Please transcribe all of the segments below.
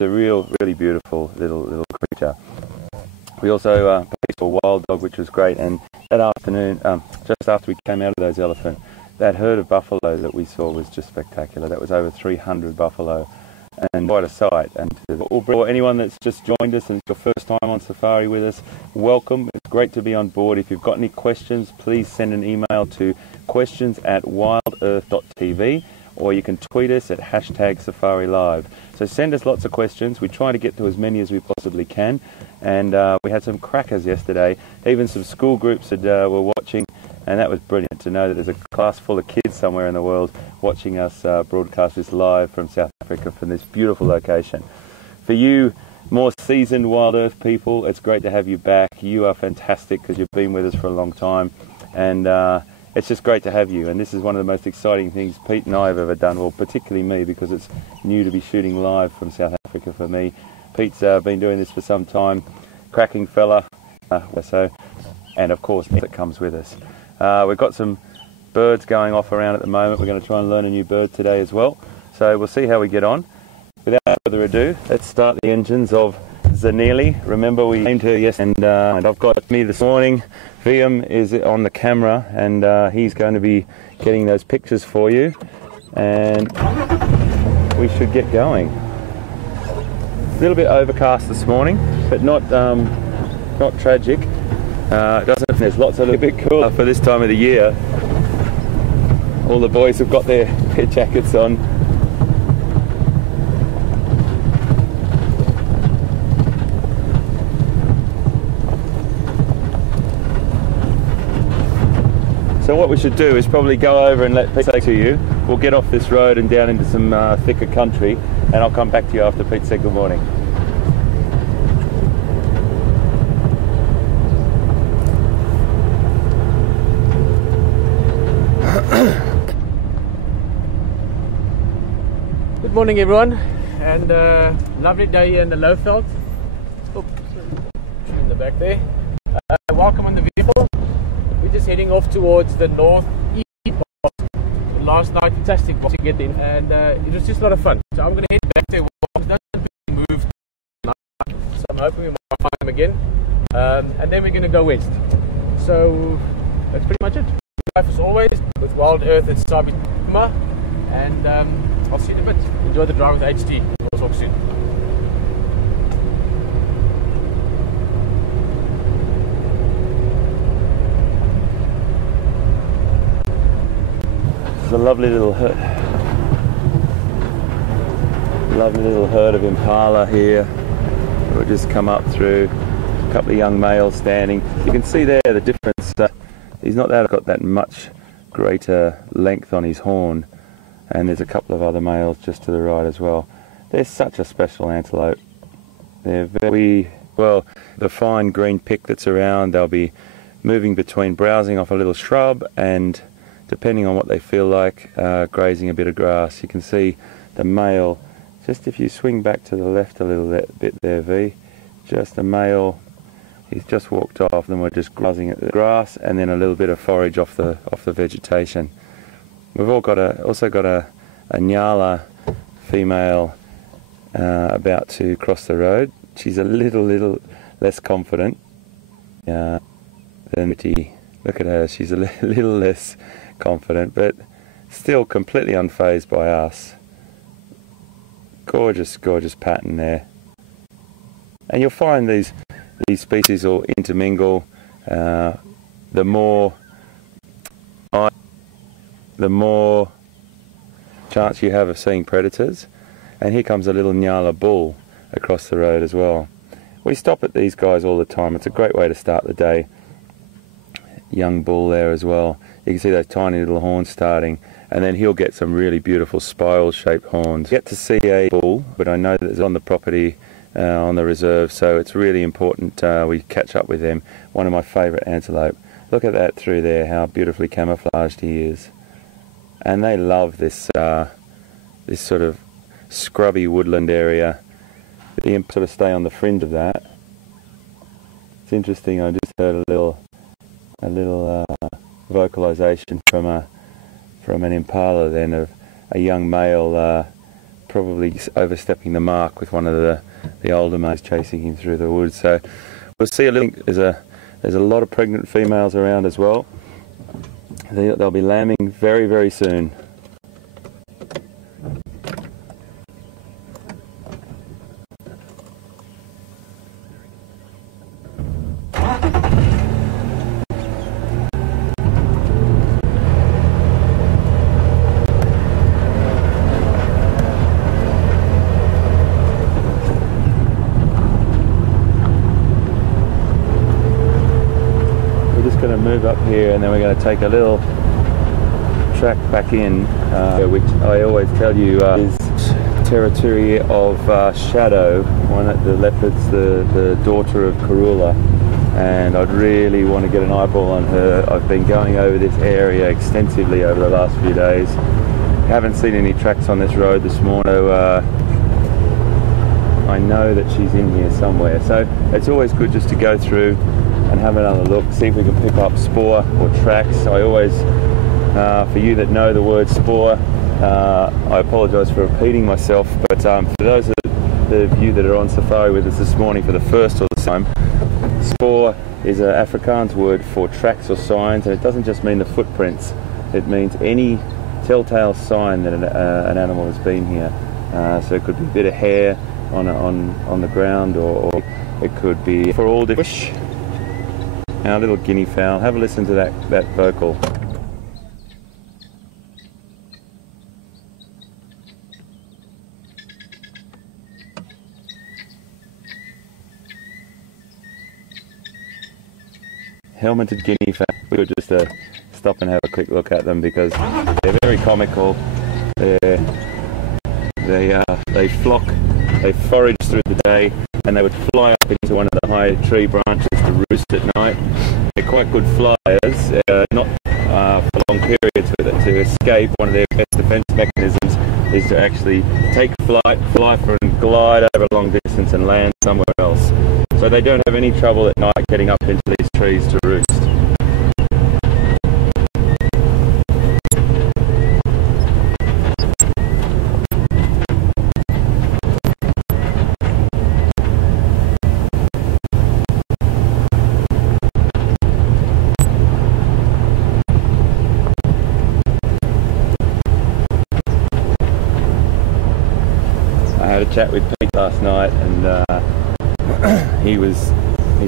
a really beautiful little creature. We also paid for a wild dog, which was great, and that afternoon, just after we came out of those elephant, that herd of buffalo that we saw was just spectacular. That was over 300 buffalo, and quite a sight. And for anyone that's just joined us and it's your first time on safari with us, welcome. It's great to be on board. If you've got any questions, please send an email to questions@wildearth.tv, or you can tweet us at #SafariLive. So send us lots of questions. We try to get to as many as we possibly can. And we had some crackers yesterday. Even some school groups that were watching, and that was brilliant to know that there's a class full of kids somewhere in the world watching us broadcast this live from South Africa from this beautiful location. For you more seasoned Wild Earth people, it's great to have you back. You are fantastic because you've been with us for a long time, and it's just great to have you. And this is one of the most exciting things Pete and I have ever done, well, particularly me, because it's new to be shooting live from South Africa for me. Pete's been doing this for some time, cracking fella, and of course that comes with us. We've got some birds going off around at the moment. We're going to try and learn a new bird today as well, so we'll see how we get on. Without further ado, let's start the engines of Zanili. Remember, we named her yesterday, and I've got me this morning. VM is on the camera, and he's going to be getting those pictures for you, and we should get going. A little bit overcast this morning, but not tragic. There's lots of a bit cooler for this time of the year. All the boys have got their jackets on. So what we should do is probably go over and let Pete say to you. We'll get off this road and down into some thicker country, and I'll come back to you after Pete said good morning. Good morning, everyone, and lovely day here in the Lowveld. Oops, in the back there. Welcome on the vehicle. We're just heading off towards the northeast part. Last night, fantastic to get in, and it was just a lot of fun. So I'm going to head back there. Don't move tonight, so I'm hoping we might find them again, and then we're going to go west. So that's pretty much it. Life as always with Wild Earth at Sabituma, and I'll see you in a bit. Enjoy the drive with HT. We'll talk soon. There's a lovely little herd of impala here. We'll just come up through. A couple of young males standing. You can see there the difference. He's not got that much greater length on his horn, and there's a couple of other males just to the right as well. They're such a special antelope. They're very well, the fine green pick that's around, they'll be moving between browsing off a little shrub and, depending on what they feel like, grazing a bit of grass. You can see the male, just if you swing back to the left a little bit there, V, just a male. He's just walked off, and we're just grazing at the grass, and then a little bit of forage off the vegetation. We've also got a Nyala female about to cross the road. She's a little less confident than Mitty. Look at her, she's a little less confident, but still completely unfazed by us. Gorgeous pattern there. And you'll find these species all intermingle. The more chance you have of seeing predators. And here comes a little Nyala bull across the road as well. We stop at these guys all the time. It's a great way to start the day. Young bull there as well. You can see those tiny little horns starting, and then he'll get some really beautiful spiral-shaped horns. Get to see a bull, but I know that it's on the property, on the reserve, so it's really important we catch up with them. One of my favourite antelope. Look at that through there, how beautifully camouflaged he is. And they love this this sort of scrubby woodland area. They sort of stay on the fringe of that. It's interesting. I just heard a little vocalization from an impala then of a young male probably overstepping the mark with one of the older males chasing him through the woods. So we'll see a little. There's a lot of pregnant females around as well. They'll be lambing very, very soon. Going to move up here, and then we're going to take a little track back in, which I always tell you is territory of Shadow, one of the leopards, the daughter of Karula, and I'd really want to get an eyeball on her. I've been going over this area extensively over the last few days. Haven't seen any tracks on this road this morning, so I know that she's in here somewhere. So it's always good just to go through and have another look, see if we can pick up spoor or tracks. I always, for you that know the word spoor, I apologise for repeating myself, but for those of you that are on safari with us this morning for the first or the time, spoor is an Afrikaans word for tracks or signs, and it doesn't just mean the footprints, it means any telltale sign that an animal has been here. So it could be a bit of hair on the ground, or it could be for all different. Our little guinea fowl. Have a listen to that vocal. Helmeted guinea fowl. We would just stop and have a quick look at them because they're very comical. They flock, they forage through the day, and they would fly up into one of the high tree branches to roost at night. They're quite good flyers, not for long periods, but to escape. One of their best defence mechanisms is to actually take flight, fly for and glide over a long distance and land somewhere else. So they don't have any trouble at night getting up into these trees to roost. I had a chat with Pete last night, and he's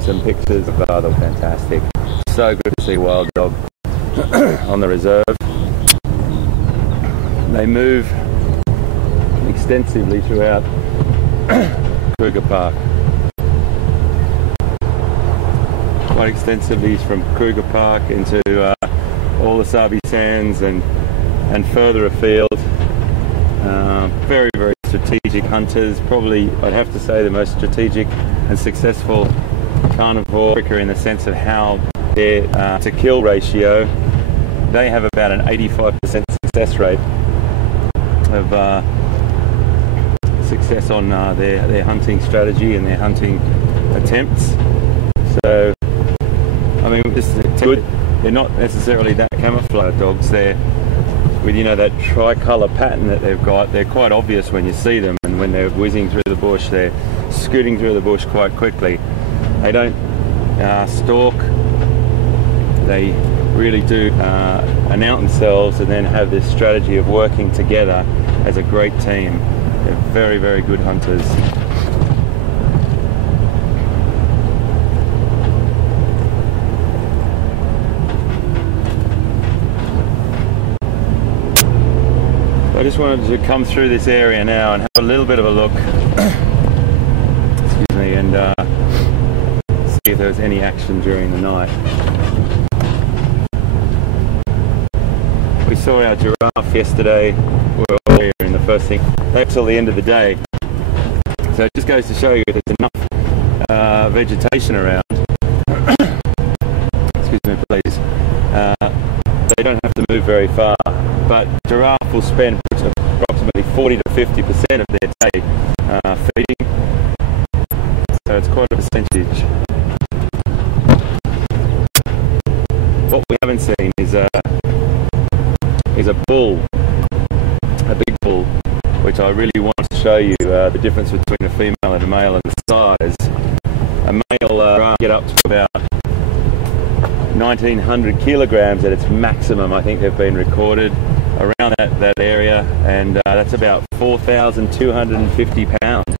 some pictures of they're fantastic. So good to see a wild dog on the reserve. They move extensively throughout Kruger Park. Quite extensively from Kruger Park into all the Sabi Sands and further afield. Very, very strategic hunters, probably I'd have to say the most strategic and successful carnivore in the sense of how their to kill ratio. They have about an 85% success rate of success on their hunting strategy and their hunting attempts. So I mean, this is good. They're not necessarily that camouflage dogs. They're with, you know, that tricolour pattern that they've got. They're quite obvious when you see them, and when they're whizzing through the bush, they're scooting through the bush quite quickly. They don't stalk. They really do announce themselves and then have this strategy of working together as a great team. They're very, very good hunters. I just wanted to come through this area now and have a little bit of a look, excuse me, and see if there was any action during the night. We saw our giraffe yesterday. We were all here in the first thing. That's till the end of the day. So it just goes to show you there's enough vegetation around. Excuse me, please. They don't have to move very far, but giraffe will spend approximately 40 to 50% of their day feeding, so it's quite a percentage. What we haven't seen is a bull, a big bull, which which I really want to show you the difference between a female and a male and the size. A male get up to about 1900 kilograms at its maximum. I think they've been recorded around that area, and that's about 4,250 pounds,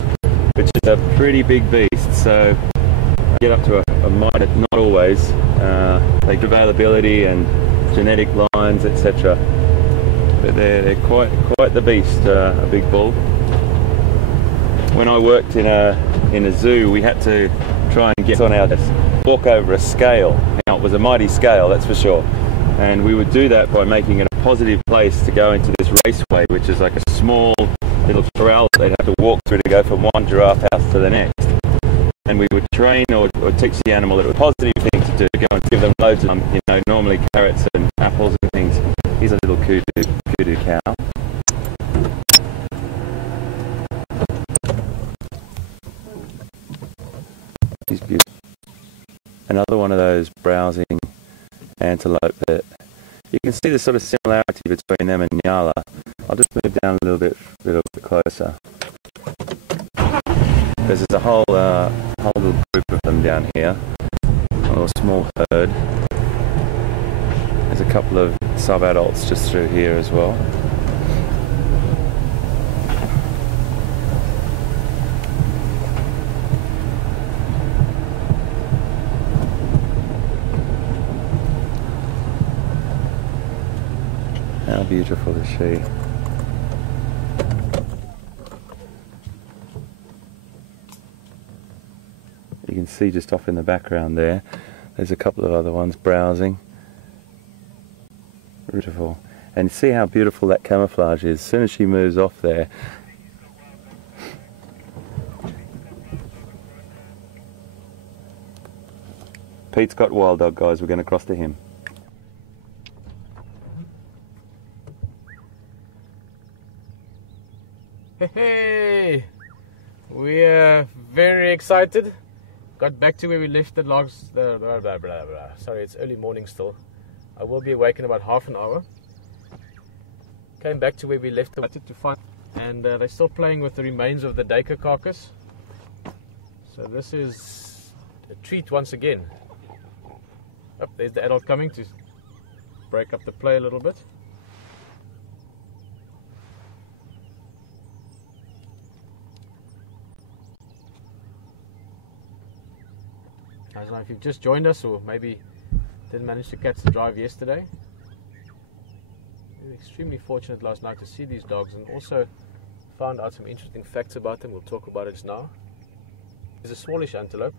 which is a pretty big beast. So get up to a might, not always, like availability and genetic lines, etc. But they're quite the beast, a big bull. When I worked in a zoo, we had to try and get on our desk, walk over a scale. Now it was a mighty scale, that's for sure. And we would do that by making it a positive place to go into this raceway, which is like a small little corral that they'd have to walk through to go from one giraffe house to the next. And we would train or teach the animal that it was a positive thing to do, go and give them loads of, normally carrots and apples and things. Here's a little kudu cow. She's beautiful. Another one of those browsing antelope that you can see the sort of similarity between them and Nyala. I'll just move down a little bit closer. There's a whole little group of them down here, a little small herd. There's a couple of sub-adults just through here as well. How beautiful is she? You can see just off in the background there's a couple of other ones browsing. Beautiful. And see how beautiful that camouflage is. As soon as she moves off there. Pete's got wild dog, guys. We're going to cross to him. Hey, we are very excited. Got back to where we left the logs. Sorry, it's early morning still. I will be awake in about half an hour. Came back to where we left the to find, and they're still playing with the remains of the duiker carcass. So this is a treat once again. Oh, there's the adult coming to break up the play a little bit. I don't know if you've just joined us or maybe didn't manage to catch the drive yesterday. We were extremely fortunate last night to see these dogs and also found out some interesting facts about them. We'll talk about it now. There's a smallish antelope.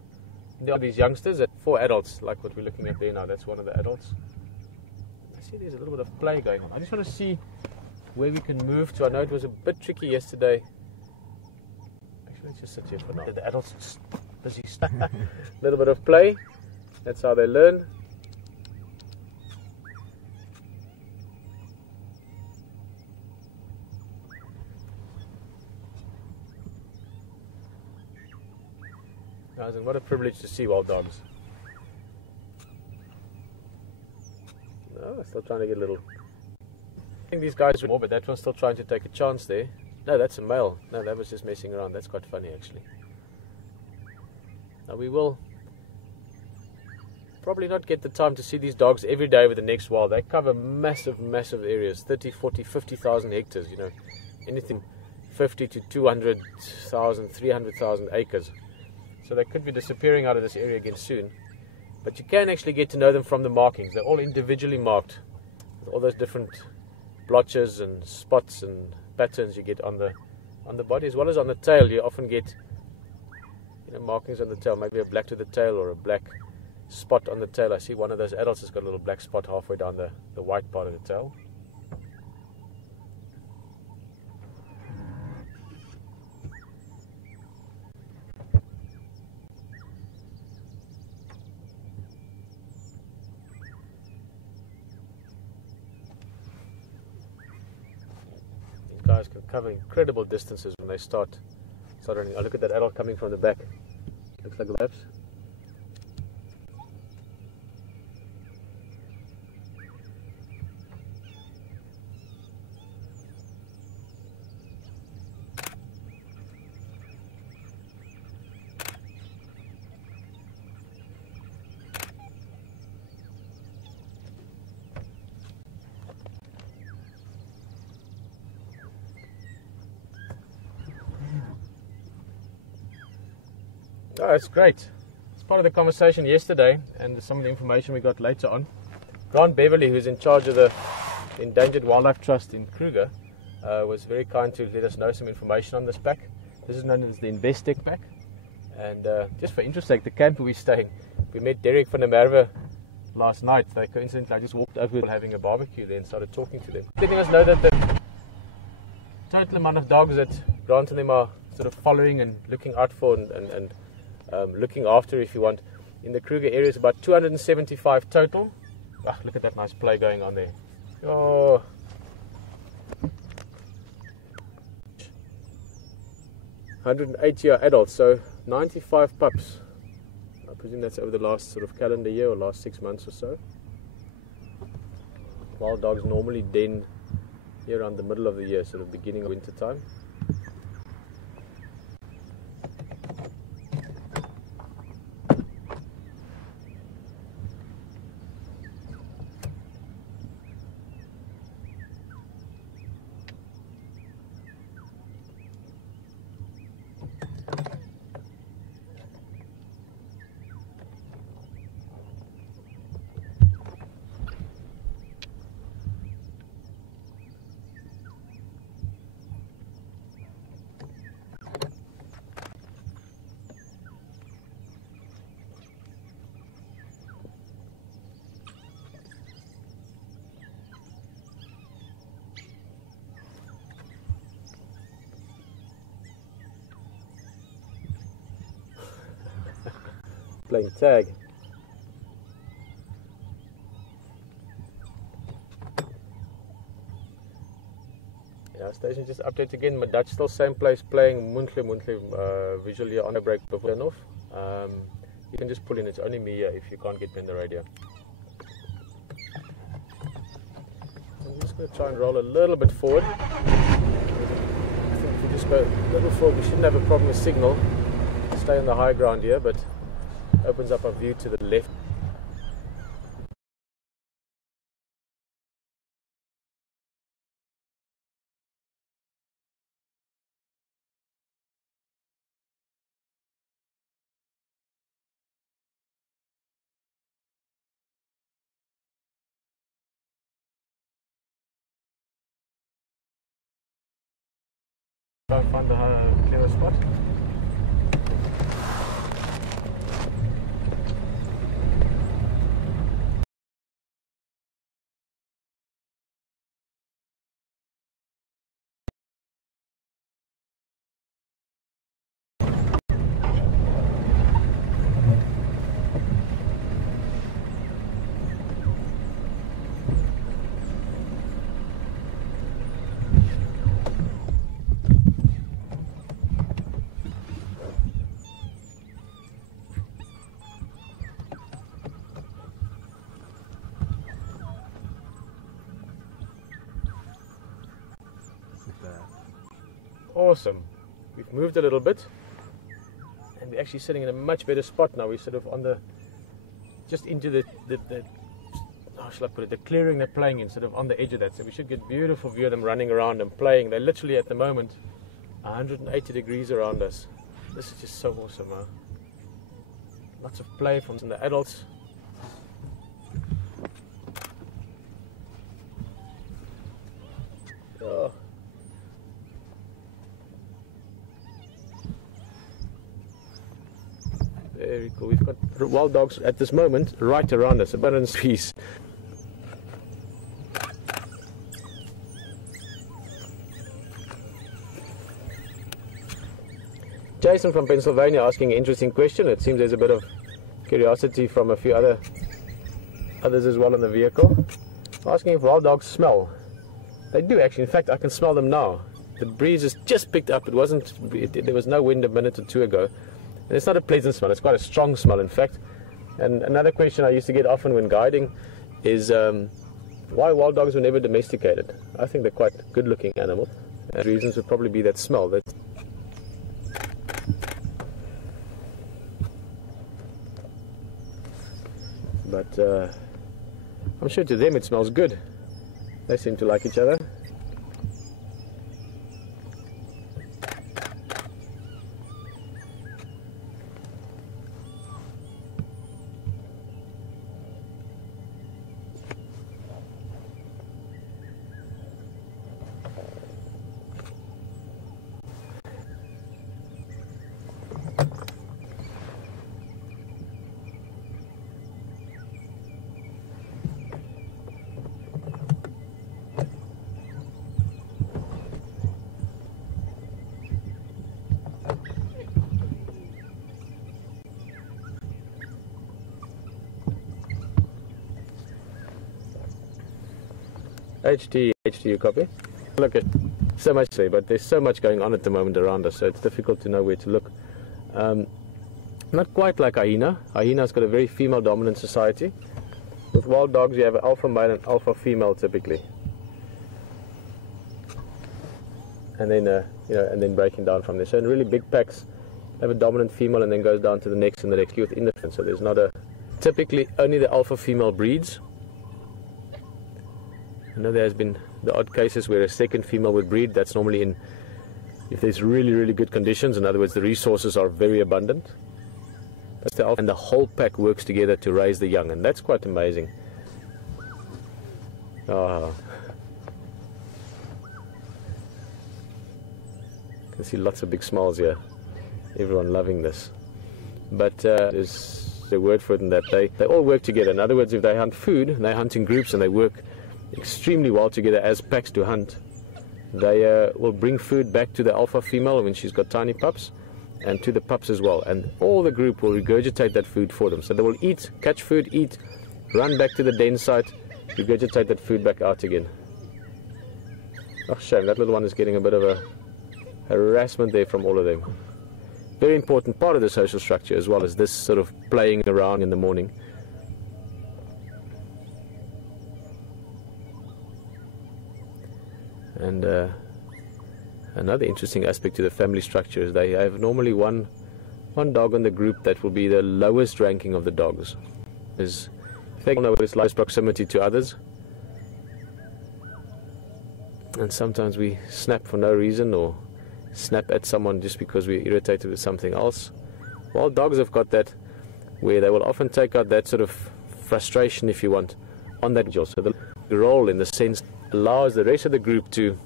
There are these youngsters at 4 adults, like what we're looking at there now. That's one of the adults. I see there's a little bit of play going on. I just want to see where we can move to. I know it was a bit tricky yesterday. Actually, let's just sit here for now. The adults are just busy. A little bit of play. That's how they learn. Guys, and what a privilege to see wild dogs. No, still trying to get a little. I think these guys were more, but that one's still trying to take a chance there. No, that's a male. No, that was just messing around. That's quite funny, actually. Now we will probably not get the time to see these dogs every day with the next while. They cover massive, massive areas, 30, 40, 50,000 hectares, you know, anything 50 to 200,000, 300,000 acres. So they could be disappearing out of this area again soon. But you can actually get to know them from the markings. They're all individually marked with all those different blotches and spots and patterns you get on the body, as well as on the tail. You often get, you know, markings on the tail, maybe a black to the tail or a black spot on the tail. I see one of those adults has got a little black spot halfway down the white part of the tail. Guys can cover incredible distances when they start running. Oh, look at that adult coming from the back. Looks like laps. Oh, it's great. It's part of the conversation yesterday and some of the information we got later on. Grant Beverly, who's in charge of the Endangered Wildlife Trust in Kruger, was very kind to let us know some information on this pack. This is known as the Investec pack. And just for interest's sake, the camp we're staying, we met Derek van der Merwe last night. They coincidentally, I just walked over having a barbecue there and started talking to them. Letting us know that the total amount of dogs that Grant and them are sort of following and looking out for and looking after, if you want, in the Kruger area is about 275 total. Ah, look at that nice play going on there. Oh. "180 are adults, so 95 pups. I presume that's over the last sort of calendar year or last 6 months or so. Wild dogs normally den here around the middle of the year, sort of beginning of winter time. Playing tag. Yeah, station just update again. My Dutch still same place playing Mvula visually on a break before turn off. You can just pull in, it's only me here if you can't get me on the radio. I'm just going to try and roll a little bit forward. I think if we just go a little forward, we shouldn't have a problem with signal. Stay on the high ground here, but opens up our view to the left. Try and find the clearer spot. Awesome. We've moved a little bit and we're actually sitting in a much better spot now. We're sort of on the just into the how shall I put it, the clearing they're playing in, sort of on the edge of that, so we should get beautiful view of them running around and playing. They're literally at the moment 180 degrees around us. This is just so awesome, huh? Lots of play from the adults. Oh. Very cool. We've got wild dogs at this moment right around us, abundance peace. Jason from Pennsylvania asking an interesting question. It seems there's a bit of curiosity from a few others as well in the vehicle. Asking if wild dogs smell. They do actually. In fact, I can smell them now. The breeze has just picked up. There was no wind a minute or two ago. And it's not a pleasant smell, it's quite a strong smell in fact. And another question I used to get often when guiding is why wild dogs were never domesticated. I think they're quite good looking animals. And the reasons would probably be that smell. But I'm sure to them it smells good. They seem to like each other. HTU copy. Look at so much there, but there's so much going on at the moment around us, so it's difficult to know where to look. Not quite like hyena. Hyena's got a very female dominant society. With wild dogs you have an alpha male and alpha female typically. And then and then breaking down from there. So in really big packs have a dominant female and then goes down to the next and the next with indifference. So there's not a typically only the alpha female breeds. I know there has been the odd cases where a second female would breed. That's normally in if there's really, really good conditions. In other words, the resources are very abundant. That's the alpha, and the whole pack works together to raise the young, and that's quite amazing. Oh. You can see lots of big smiles here. Everyone loving this. But there's a word for it in that they all work together. In other words, if they hunt food, and they hunt in groups and they work extremely well together as packs to hunt, they will bring food back to the alpha female when she's got tiny pups, and to the pups as well, and all the group will regurgitate that food for them. So they will eat, catch food, eat, run back to the den site, regurgitate that food back out again. Oh, shame, that little one is getting a bit of a harassment there from all of them. Very important part of the social structure as well as this sort of playing around in the morning. And another interesting aspect to the family structure is they have normally one dog in the group that will be the lowest ranking of the dogs. Is they know its close proximity to others, and sometimes we snap for no reason or snap at someone just because we're irritated with something else. Wild dogs have got that where they will often take out that sort of frustration, if you want, on that individual. So the role, in the sense, allows the rest of the group to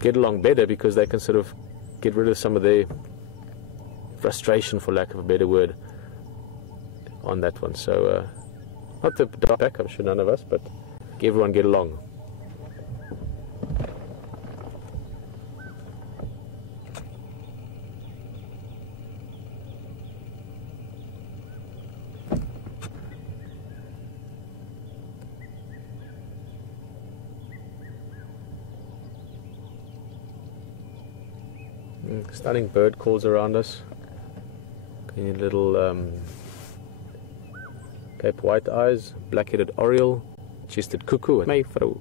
get along better because they can sort of get rid of some of their frustration, for lack of a better word, on that one. So not the dog pack, I'm sure none of us, but everyone get along. Stunning bird calls around us. Any little Cape White Eyes, black-headed oriole, chested cuckoo, and mayfrow.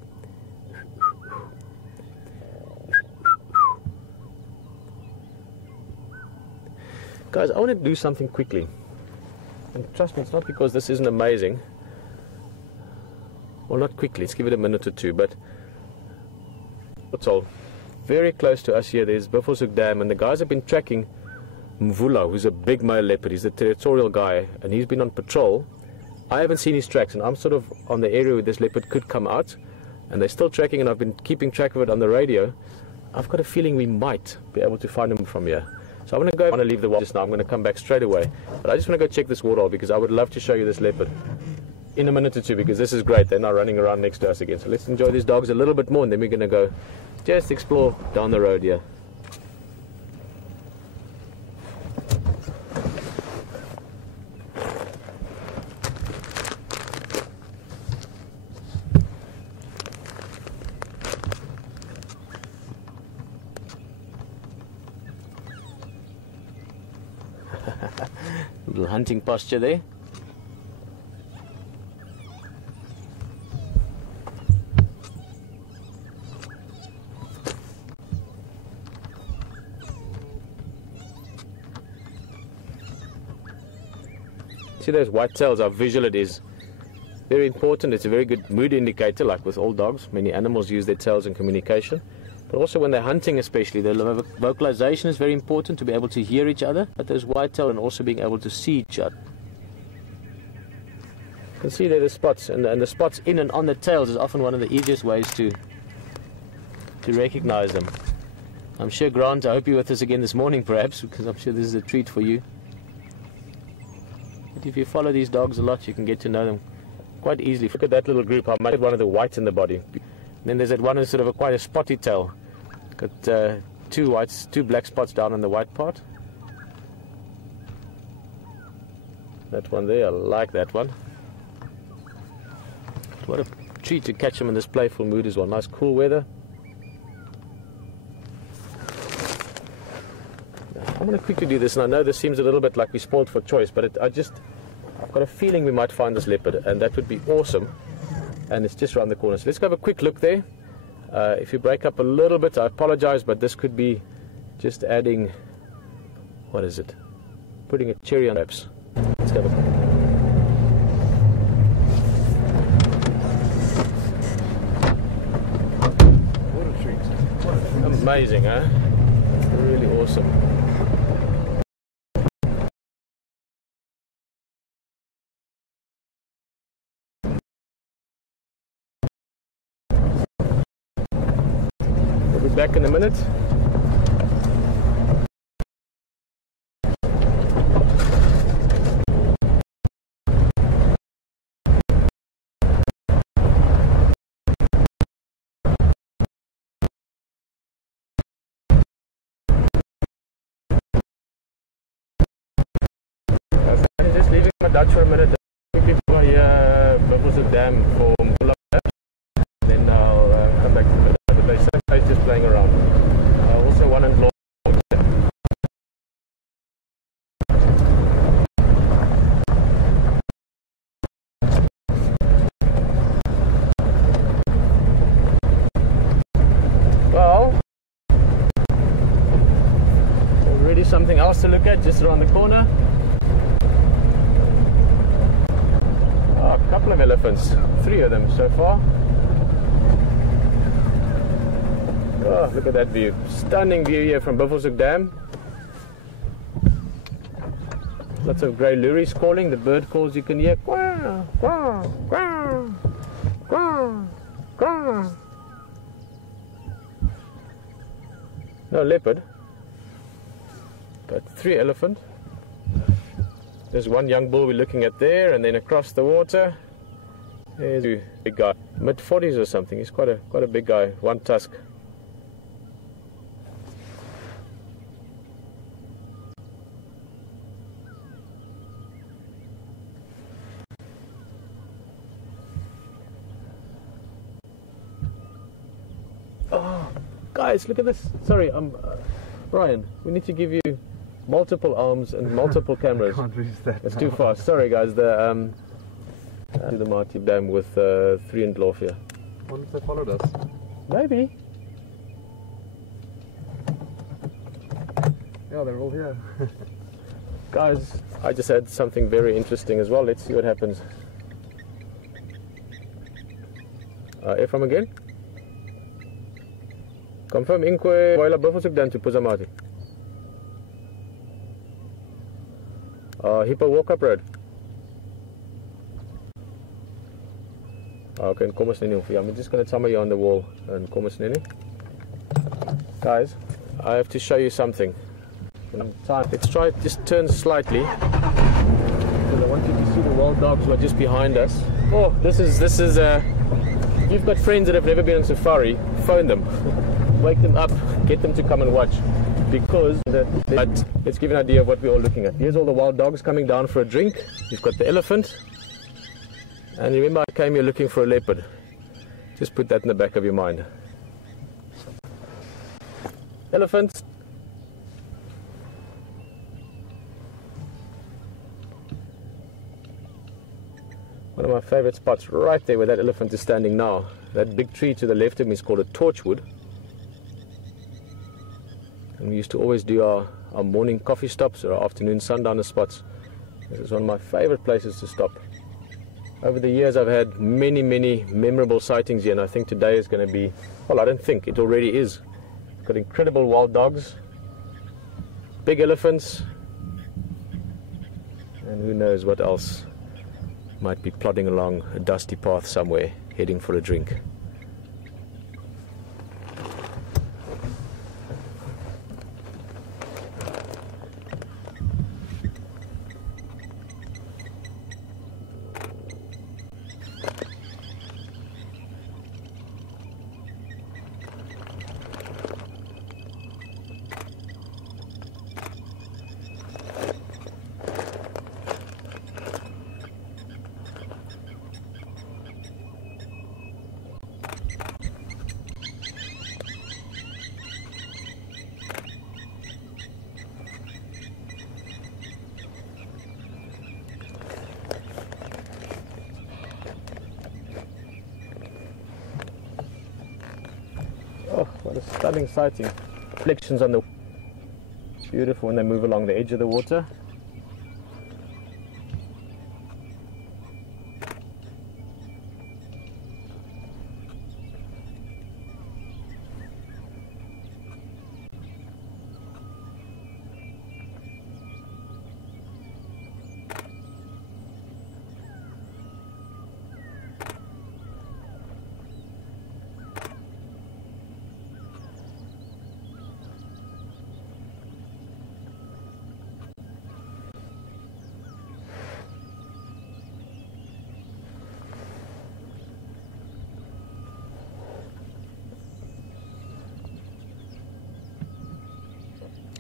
Guys, I want to do something quickly. And trust me, it's not because this isn't amazing. Well, not quickly, let's give it a minute or two, but that's all. Very close to us here, there's Buffelshoek Dam, and the guys have been tracking Mvula, who's a big male leopard. He's a territorial guy, and he's been on patrol. I haven't seen his tracks, and I'm sort of on the area where this leopard could come out, and they're still tracking, and I've been keeping track of it on the radio. I've got a feeling we might be able to find him from here. So I'm going to go, I want to leave the wild just now, I'm going to come back straight away. But I just want to go check this waterhole, because I would love to show you this leopard in a minute or two, because this is great. They're now running around next to us again. So let's enjoy these dogs a little bit more, and then we're going to go just explore down the road here. Little hunting posture there. See those white tails, how visual it is. Very important, it's a very good mood indicator, like with all dogs. Many animals use their tails in communication. But also when they're hunting especially, the vocalization is very important to be able to hear each other. But those white tails and also being able to see each other. You can see there the spots, and the spots in and on the tails is often one of the easiest ways to recognize them. I'm sure, Grant, I hope you're with us again this morning, perhaps, because I'm sure this is a treat for you. But if you follow these dogs a lot, you can get to know them quite easily. Look at that little group. I might have one of the whites in the body. And then there's that one with sort of quite a spotty tail. Got two whites, two black spots down on the white part. That one there, I like that one. What a treat to catch them in this playful mood as well. Nice cool weather. I'm going to quickly do this, and I know this seems a little bit like we spoiled for choice, but I've got a feeling we might find this leopard, and that would be awesome. And it's just around the corner. So let's go have a quick look there. If you break up a little bit, I apologize, but this could be just adding, what is it? Putting a cherry on perhaps. Let's go have a what a treat. Amazing, huh? Really awesome. We'll be back in a minute. Just leaving my Dutch for a minute. Quickly for Mvula Dam for Mvula. Then I'll come back to the place. That place just playing around. Also one in Law. Well, already something else to look at just around the corner. A couple of elephants, 3 of them so far. Oh, look at that view. Stunning view here from Mvula Dam. Lots of grey lories calling. The bird calls you can hear. Quah, quah, quah, quah, quah. No leopard, but 3 elephant. There's one young bull we're looking at there, and then across the water, there's a big guy, mid-40s or something. He's quite a big guy, one tusk. Oh, guys, look at this. Sorry, Brian. We need to give you multiple arms and multiple cameras. Can't reach that. It's too fast. Sorry, guys. The Mighty Dam with 3 in Glorfia. I wonder if they followed us. Maybe. Yeah, they're all here. Guys, I just had something very interesting as well. Let's see what happens. From again. Confirm inque Mvula Mvula Dam to Puzamati. Hippo walk up road. Okay, kom ons nie. I'm just going to tell you on the wall and kom ons nie. Guys, I have to show you something. Let's try it, just turn slightly. Because I want you to see the wild dogs who are just behind us. Oh, this is if you've got friends that have never been on safari, phone them. Wake them up, get them to come and watch. Because let's give you an idea of what we're all looking at. Here's all the wild dogs coming down for a drink. You've got the elephant. And remember, I came here looking for a leopard. Just put that in the back of your mind. Elephants. One of my favorite spots right there where that elephant is standing now. That big tree to the left of me is called a torchwood. And we used to always do our morning coffee stops or our afternoon sundowner spots. This is one of my favorite places to stop. Over the years I've had many memorable sightings here, and I think today is going to be, well, I don't think, it already is. Got incredible wild dogs, big elephants, and who knows what else might be plodding along a dusty path somewhere, heading for a drink. stunning sighting. Reflections on the beautiful when they move along the edge of the water.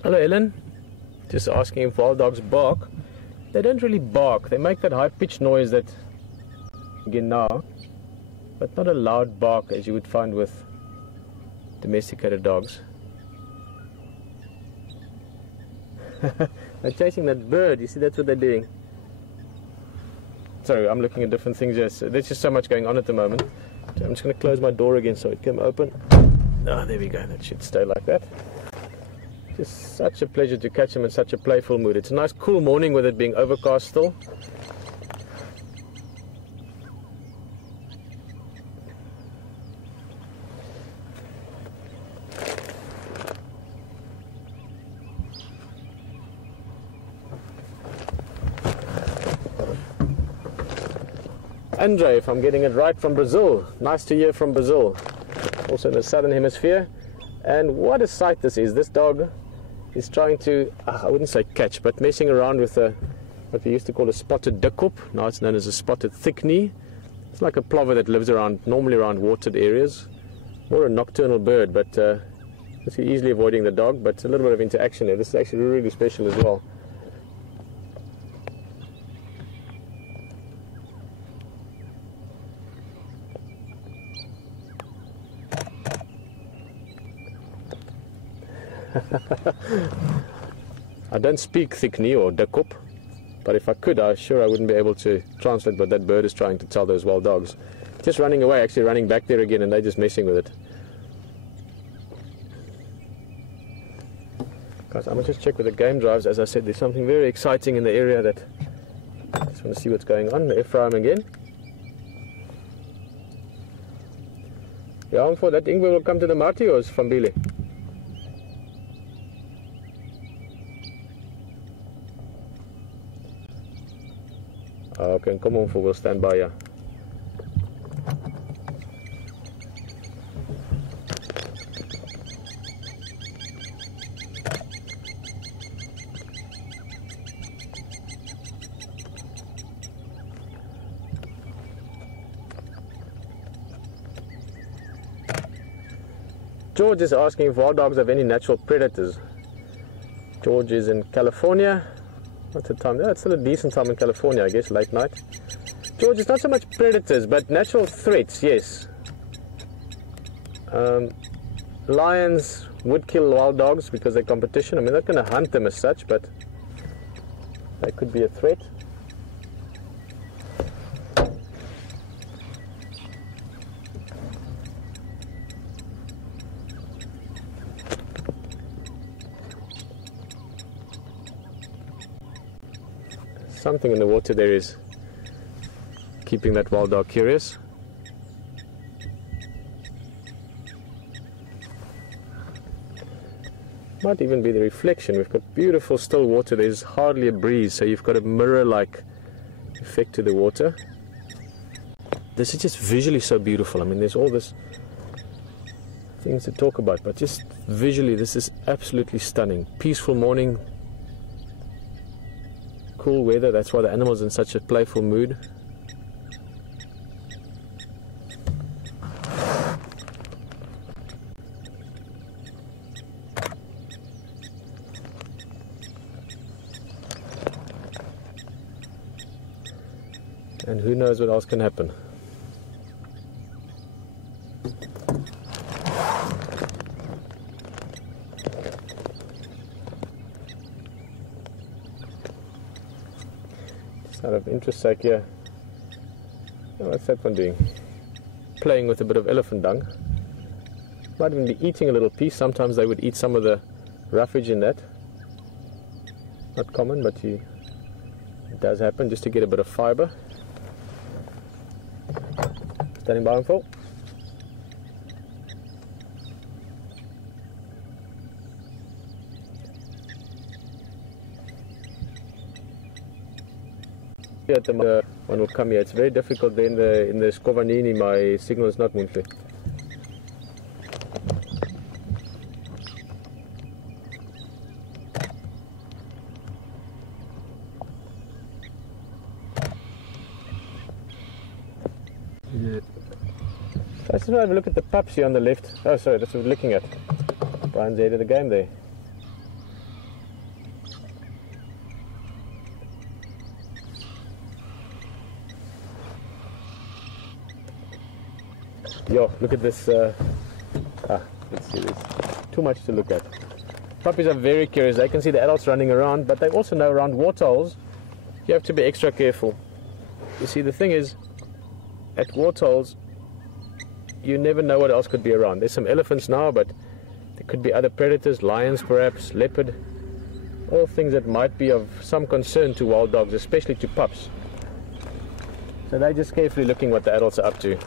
Hello Ellen, just asking if wild dogs bark. They don't really bark, they make that high-pitched noise that again now, but not a loud bark as you would find with domesticated dogs. They're chasing that bird, you see, that's what they're doing. Sorry, I'm looking at different things here. So there's just so much going on at the moment. So I'm just going to close my door again so it can open. Oh, there we go, that should stay like that. Just such a pleasure to catch them in such a playful mood. It's a nice cool morning with it being overcast still. Andre, if I'm getting it right, from Brazil. Nice to hear from Brazil. Also in the southern hemisphere. And what a sight this is. This dog is trying to, I wouldn't say catch, but messing around with what we used to call a spotted dikop. Now it's known as a spotted thick-knee. It's like a plover that lives normally around watered areas. More a nocturnal bird, but it's easily avoiding the dog, but a little bit of interaction there. This is actually really special as well. I don't speak thick-knee or dikop, but if I could, I'm sure I wouldn't be able to translate what that bird is trying to tell those wild dogs. Just running away, actually running back there again, and they're just messing with it. Guys, I'm going to just check with the game drives. As I said, there's something very exciting in the area that I just want to see what's going on. Ephraim again. Ja, for that Ingwe will come to the Marti or is van Bile? Okay, come on, we'll stand by you. George is asking if wild dogs have any natural predators. George is in California. What's the time? Yeah, it's still a decent time in California, I guess, late night. George, it's not so much predators, but natural threats, yes. Lions would kill wild dogs because they're competition. I mean, they're not going to hunt them as such, but they could be a threat. Something in the water there is keeping that wild dog curious. Might even be the reflection. We've got beautiful still water. There's hardly a breeze, so you've got a mirror-like effect to the water. This is just visually so beautiful. I mean, there's all this things to talk about, but just visually this is absolutely stunning. Peaceful morning, cool weather. That's why the animal's in such a playful mood. And who knows what else can happen. Out of interest sake here. Oh, what's that one doing? Playing with a bit of elephant dung. Might even be eating a little piece. Sometimes they would eat some of the roughage in that. Not common, but it does happen, just to get a bit of fiber. Standing by, Mvula. At the one will come here. It's very difficult there in the Scovanini. My signal is not moving. Yeah. Let's have a look at the pups here on the left. Oh, sorry, that's what we're looking at. Brian's ahead of the game there. Yo, look at this. Let's see this. Too much to look at. Puppies are very curious. They can see the adults running around, but they also know around waterholes you have to be extra careful. You see, the thing is, at waterholes, you never know what else could be around. There's some elephants now, but there could be other predators, lions perhaps, leopard, all things that might be of some concern to wild dogs, especially to pups. So they're just carefully looking what the adults are up to.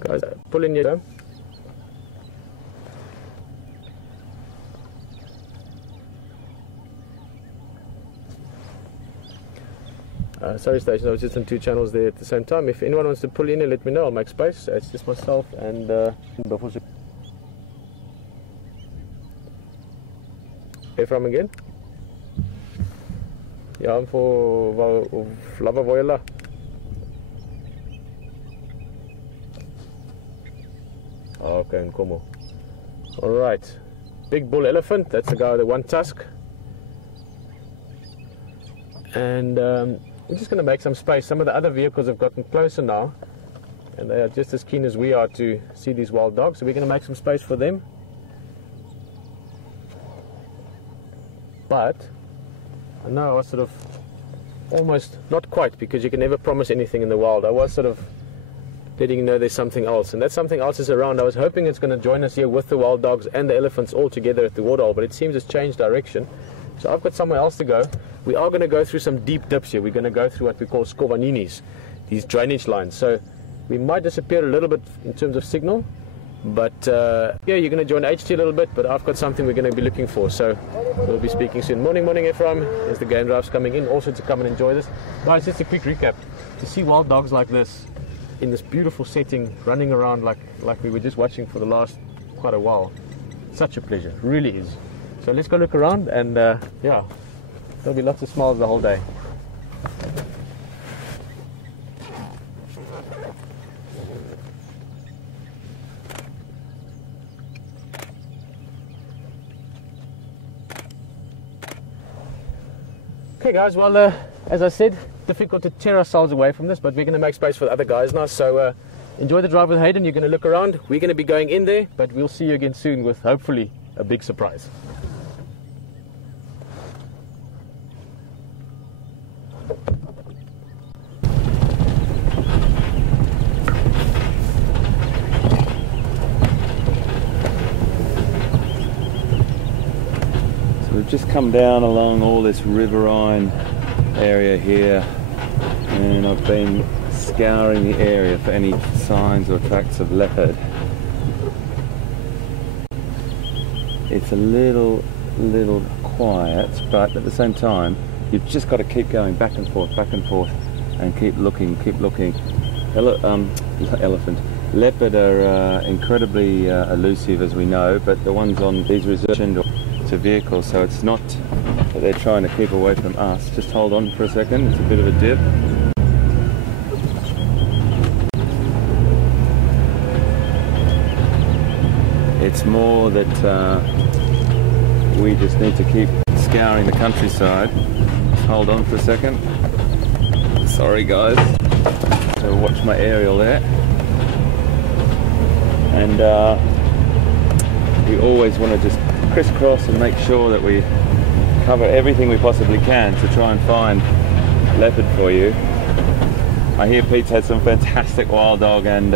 Guys, pull in your sorry station, I was just on two channels there at the same time. If anyone wants to pull in and let me know, I'll make space. It's just myself and Ephraim again. Ja, I'm for Lava Voila. Okay, Nkomo. Alright. Big bull elephant, that's the guy with the one tusk. And we're just going to make some space. Some of the other vehicles have gotten closer now, and they are just as keen as we are to see these wild dogs, so we're going to make some space for them. But I know I was sort of almost, not quite, because you can never promise anything in the wild. I was sort of letting you know there's something else, and that something else is around. I was hoping it's going to join us here with the wild dogs and the elephants all together at the waterhole, but it seems it's changed direction. So I've got somewhere else to go. We are going to go through some deep dips here. We're going to go through what we call Scovaninis, these drainage lines. So we might disappear a little bit in terms of signal, but yeah, you're going to join HT a little bit, but I've got something we're going to be looking for. So we'll be speaking soon. Morning, Ephraim. There's the game drives coming in, also to come and enjoy this. Guys, just a quick recap. To see wild dogs like this, in this beautiful setting, running around like we were just watching for the last quite a while, such a pleasure, really is. So let's go look around, and yeah, there'll be lots of smiles the whole day. Okay guys, well as I said, difficult to tear ourselves away from this, but we're going to make space for the other guys now. So enjoy the drive with Hayden. You're going to look around. We're going to be going in there, but we'll see you again soon with hopefully a big surprise. So we've just come down along all this riverine area here, and I've been scouring the area for any signs or tracks of leopard. It's a little quiet, but at the same time you've just got to keep going back and forth and keep looking. Elephant. Leopard are incredibly elusive, as we know, but the ones on these reserves to vehicles, so it's not that they're trying to keep away from us. Just hold on for a second, it's a bit of a dip. It's more that we just need to keep scouring the countryside. Just hold on for a second. Sorry guys. So watch my aerial there. And we always want to just crisscross and make sure that we cover everything we possibly can to try and find leopard for you. I hear Pete's had some fantastic wild dog and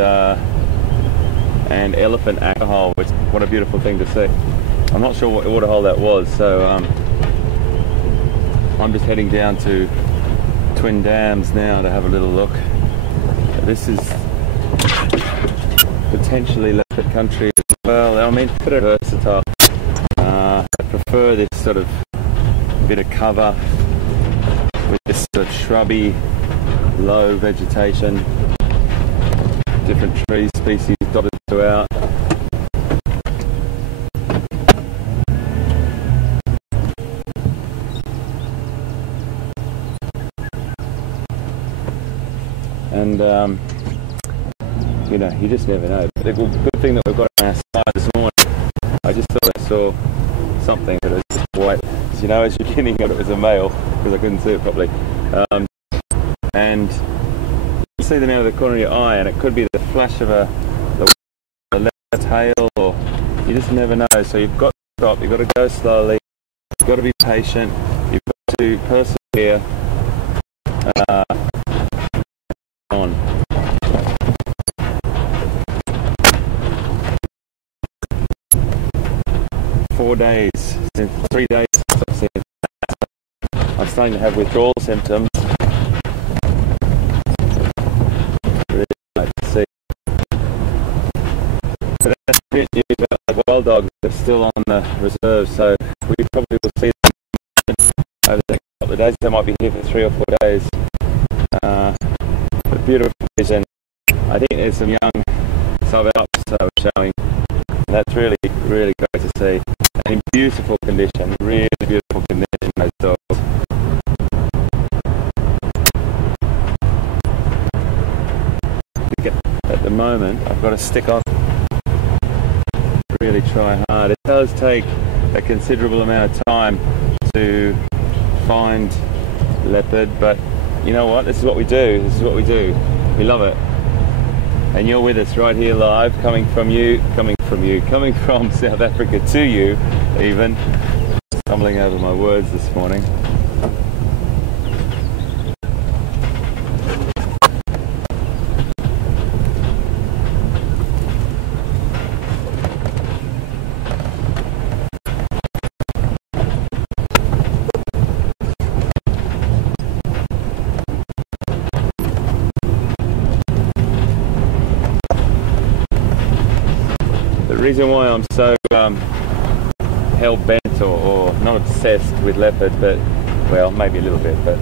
elephant alcohol, which what a beautiful thing to see. I'm not sure what waterhole that was, so I'm just heading down to Twin Dams now to have a little look. This is potentially leopard country as well. I mean, pretty versatile. I prefer this sort of bit of cover with this sort of shrubby, low vegetation, different tree species dotted throughout. And you know, you just never know. But the good thing that we've got on our side this morning, I just thought I saw something that was just white. So, you know, as you're beginning, it was a male because I couldn't see it properly. And you see them out of the corner of your eye, and it could be the flash of a tail, or you just never know. So you've got to stop, you've got to go slowly, you've got to be patient, you've got to persevere on. 4 days, since 3 days since I've seen it. I'm starting to have withdrawal symptoms. Really nice to see. So that's great news about the wild dogs. They're still on the reserve, so we probably will see them over the next couple of days. They might be here for 3 or 4 days. A beautiful vision. I think there's some young sub-alps showing. That's really, really great to see. In beautiful condition, really beautiful condition, those dogs. At the moment, I've got to stick on, really try hard. It does take a considerable amount of time to find leopard, but you know what? This is what we do. This is what we do. We love it. And you're with us right here live, coming from South Africa to you, even. Stumbling over my words this morning. The reason why I'm so hell-bent or not obsessed with leopard, but, well, maybe a little bit, but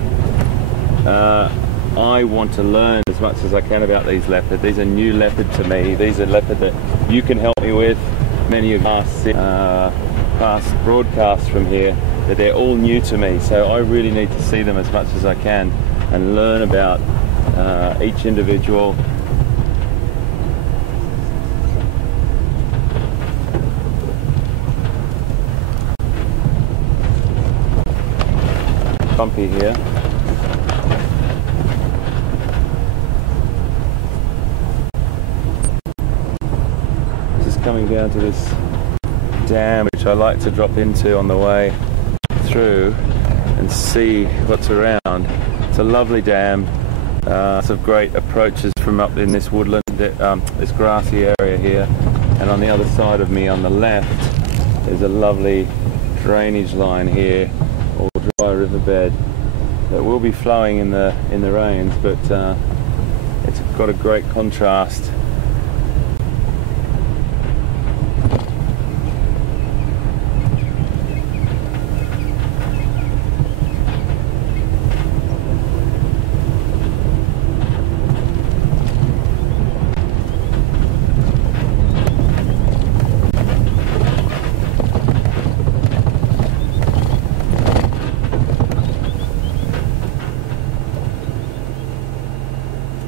I want to learn as much as I can about these leopard. These are new leopard to me. These are leopard that you can help me with. Many of past broadcasts from here, that they're all new to me, so I really need to see them as much as I can and learn about each individual. Bumpy here. Just coming down to this dam, which I like to drop into on the way through and see what's around. It's a lovely dam. Lots of great approaches from up in this woodland, this grassy area here. And on the other side of me, on the left, there's a lovely drainage line here, or dry riverbed that will be flowing in the rains, but it's got a great contrast.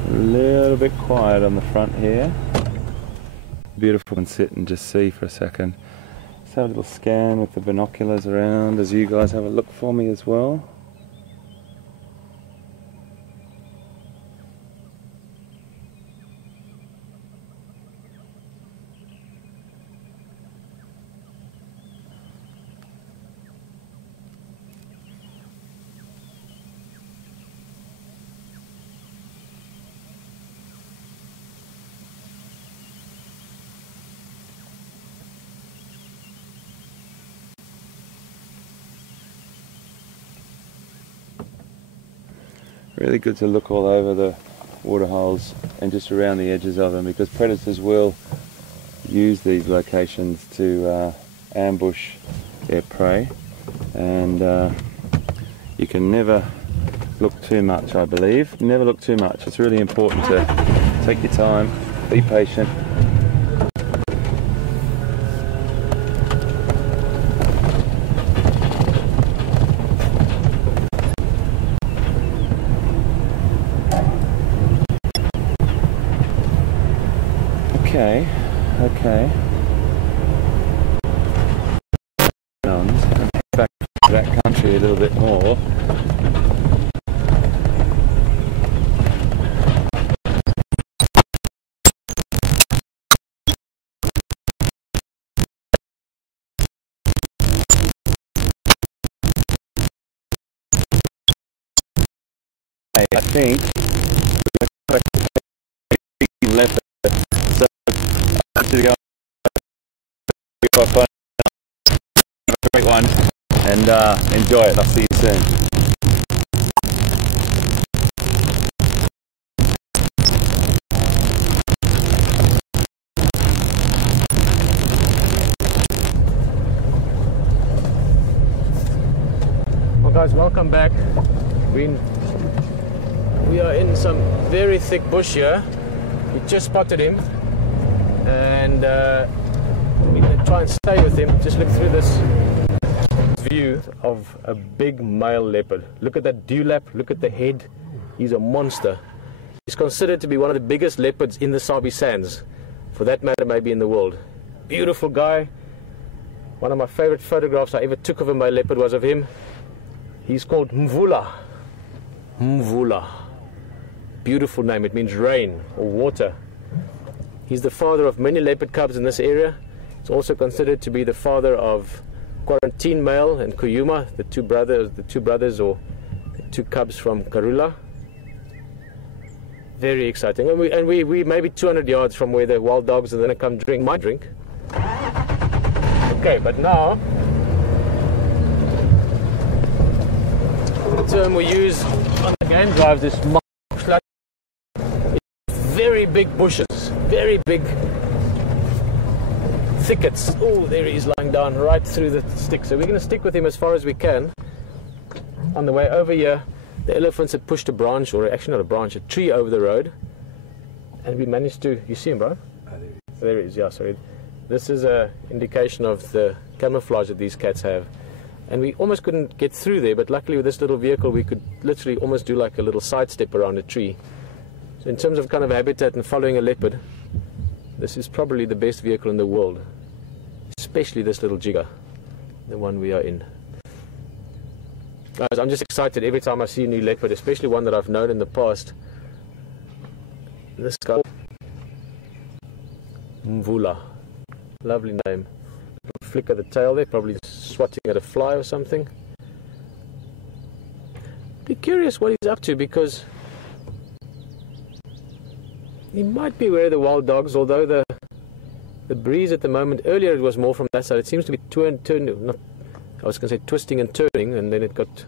A little bit quiet on the front here. Beautiful, and sit and just see for a second. Just have a little scan with the binoculars around as you guys have a look for me as well. Really good to look all over the waterholes and just around the edges of them, because predators will use these locations to ambush their prey, and you can never look too much, I believe. Never look too much. It's really important to take your time, be patient. Okay. I'm just going to head back to that country a little bit more. I think left. So to go a great one and enjoy it. I'll see you soon. Well guys, welcome back. We are in some very thick bush here. We just spotted him, and we're going to try and stay with him. Just look through this view of a big male leopard. Look at that dewlap, look at the head. He's a monster. He's considered to be one of the biggest leopards in the Sabi Sands, for that matter maybe in the world. Beautiful guy. One of my favorite photographs I ever took of a male leopard was of him. He's called Mvula. Mvula. Beautiful name, it means rain or water. He's the father of many leopard cubs in this area. He's also considered to be the father of Quarantine male and Kuyuma, the two brothers or the two cubs from Karula. Very exciting. And we maybe 200 yards from where the wild dogs are going to come drink my drink. Okay, but now the term we use on the game drives is very big bushes, very big thickets. Oh, there he is lying down right through the stick. So we're going to stick with him as far as we can. On the way over here, the elephants had pushed a branch, or actually not a branch, a tree over the road. And we managed to, you see him, bro? There he is, yeah, sorry. This is an indication of the camouflage that these cats have. And we almost couldn't get through there, but luckily with this little vehicle we could literally almost do like a little sidestep around a tree. So in terms of kind of habitat and following a leopard, this is probably the best vehicle in the world. Especially this little jigger, the one we are in. Guys, I'm just excited every time I see a new leopard, especially one that I've known in the past. This guy, Mvula, lovely name. Flick of the tail there, probably swatting at a fly or something. Be curious what he's up to, because he might be aware of the wild dogs, although the breeze at the moment, earlier it was more from that side. It seems to be twisting and turning, and then it got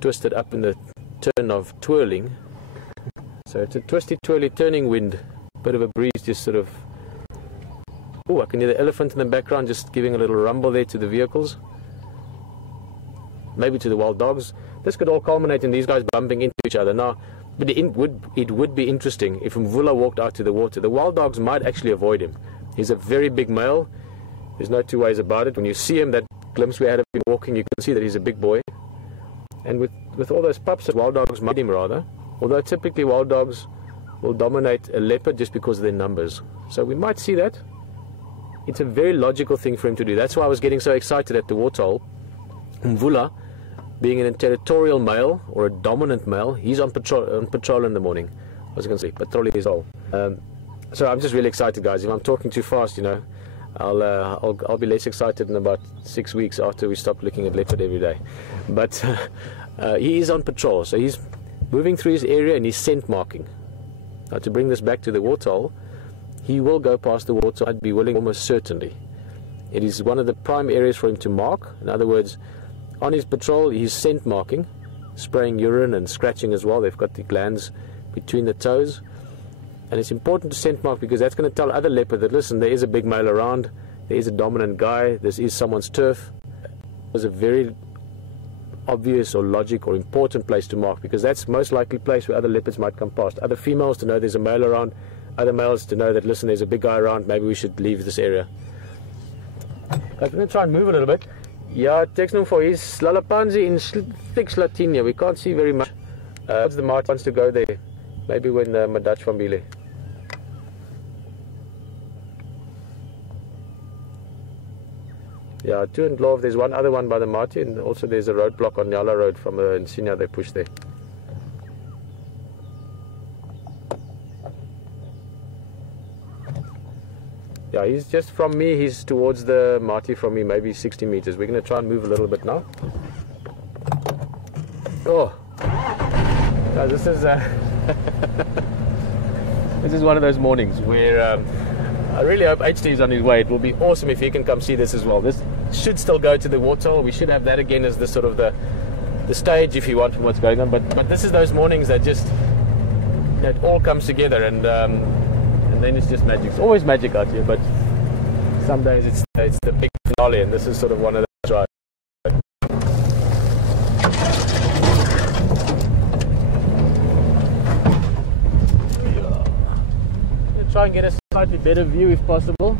twisted up in the turn of twirling. So it's a twisty, twirly, turning wind. Bit of a breeze, just sort of. Oh, I can hear the elephant in the background just giving a little rumble there to the vehicles. Maybe to the wild dogs. This could all culminate in these guys bumping into each other. Now, but it would be interesting if Mvula walked out to the water. The wild dogs might actually avoid him. He's a very big male. There's no two ways about it. When you see him, that glimpse we had of him walking, you can see that he's a big boy. And with all those pups, wild dogs might him rather. Although typically wild dogs will dominate a leopard just because of their numbers. So we might see that. it's a very logical thing for him to do. That's why I was getting so excited at the waterhole. Mvula, being a territorial male or a dominant male, he's on patrol in the morning. I was going to say patrol is all. So I'm just really excited, guys. If I'm talking too fast, you know, I'll be less excited in about 6 weeks after we stop looking at leopard every day. But he is on patrol, so he's moving through his area and he's scent marking. Now, to bring this back to the waterhole, he will go past the waterhole. I'd be willing, almost certainly. It is one of the prime areas for him to mark. In other words, on his patrol, he's scent marking, spraying urine and scratching as well. They've got the glands between the toes. And it's important to scent mark because that's going to tell other leopard that, listen, there is a big male around, there is a dominant guy, this is someone's turf. It's a very obvious or logic or important place to mark because that's most likely place where other leopards might come past. Other females to know there's a male around, other males to know that, listen, there's a big guy around, maybe we should leave this area. I'm going to try and move a little bit. Yeah, text him for his Lalapanzi in thick Slatinia. We can't see very much. The Mart wants to go there. Maybe when Madach Fambile. Yeah, 2 in Glove. There's one other one by the Marti, and also there's a roadblock on Nyala Road from Insignia they push there. Yeah, he's just from me, he's towards the Marti from me, maybe 60 meters. We're going to try and move a little bit now. Oh, now this is this is one of those mornings where I really hope HT is on his way. It will be awesome if he can come see this as well. This should still go to the waterhole. We should have that again as the sort of the stage if you want from what's going on. But this is those mornings that just, you know, it all comes together and then it's just magic. It's always magic out here, but some days it's the big finale, and this is sort of one of those, right? Try and get a slightly better view if possible.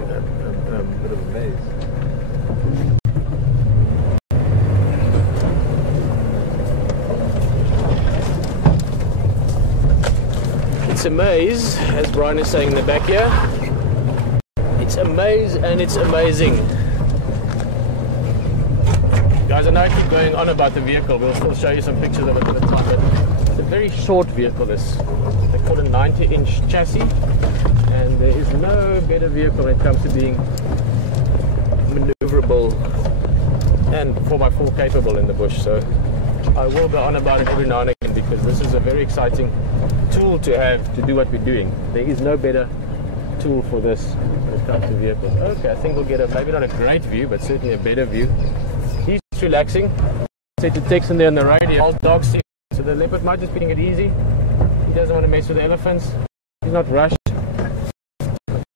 A bit of a maze. It's a maze, as Brian is saying in the back here. It's a maze and it's amazing. Guys, I know I keep going on about the vehicle. We'll still show you some pictures of it at the time, but it's a very short vehicle, this. They call it a 90-inch chassis, and there is no better vehicle when it comes to being maneuverable and 4x4 capable in the bush. So I will go on about it every now and again because this is a very exciting tool to have to do what we're doing. There is no better tool for this when it comes to vehicles. Okay, I think we'll get maybe not a great view, but certainly a better view. He's relaxing. Set the text in there on the radio. Old dog seat. So the leopard might just be taking it easy. He doesn't want to mess with the elephants. He's not rushed.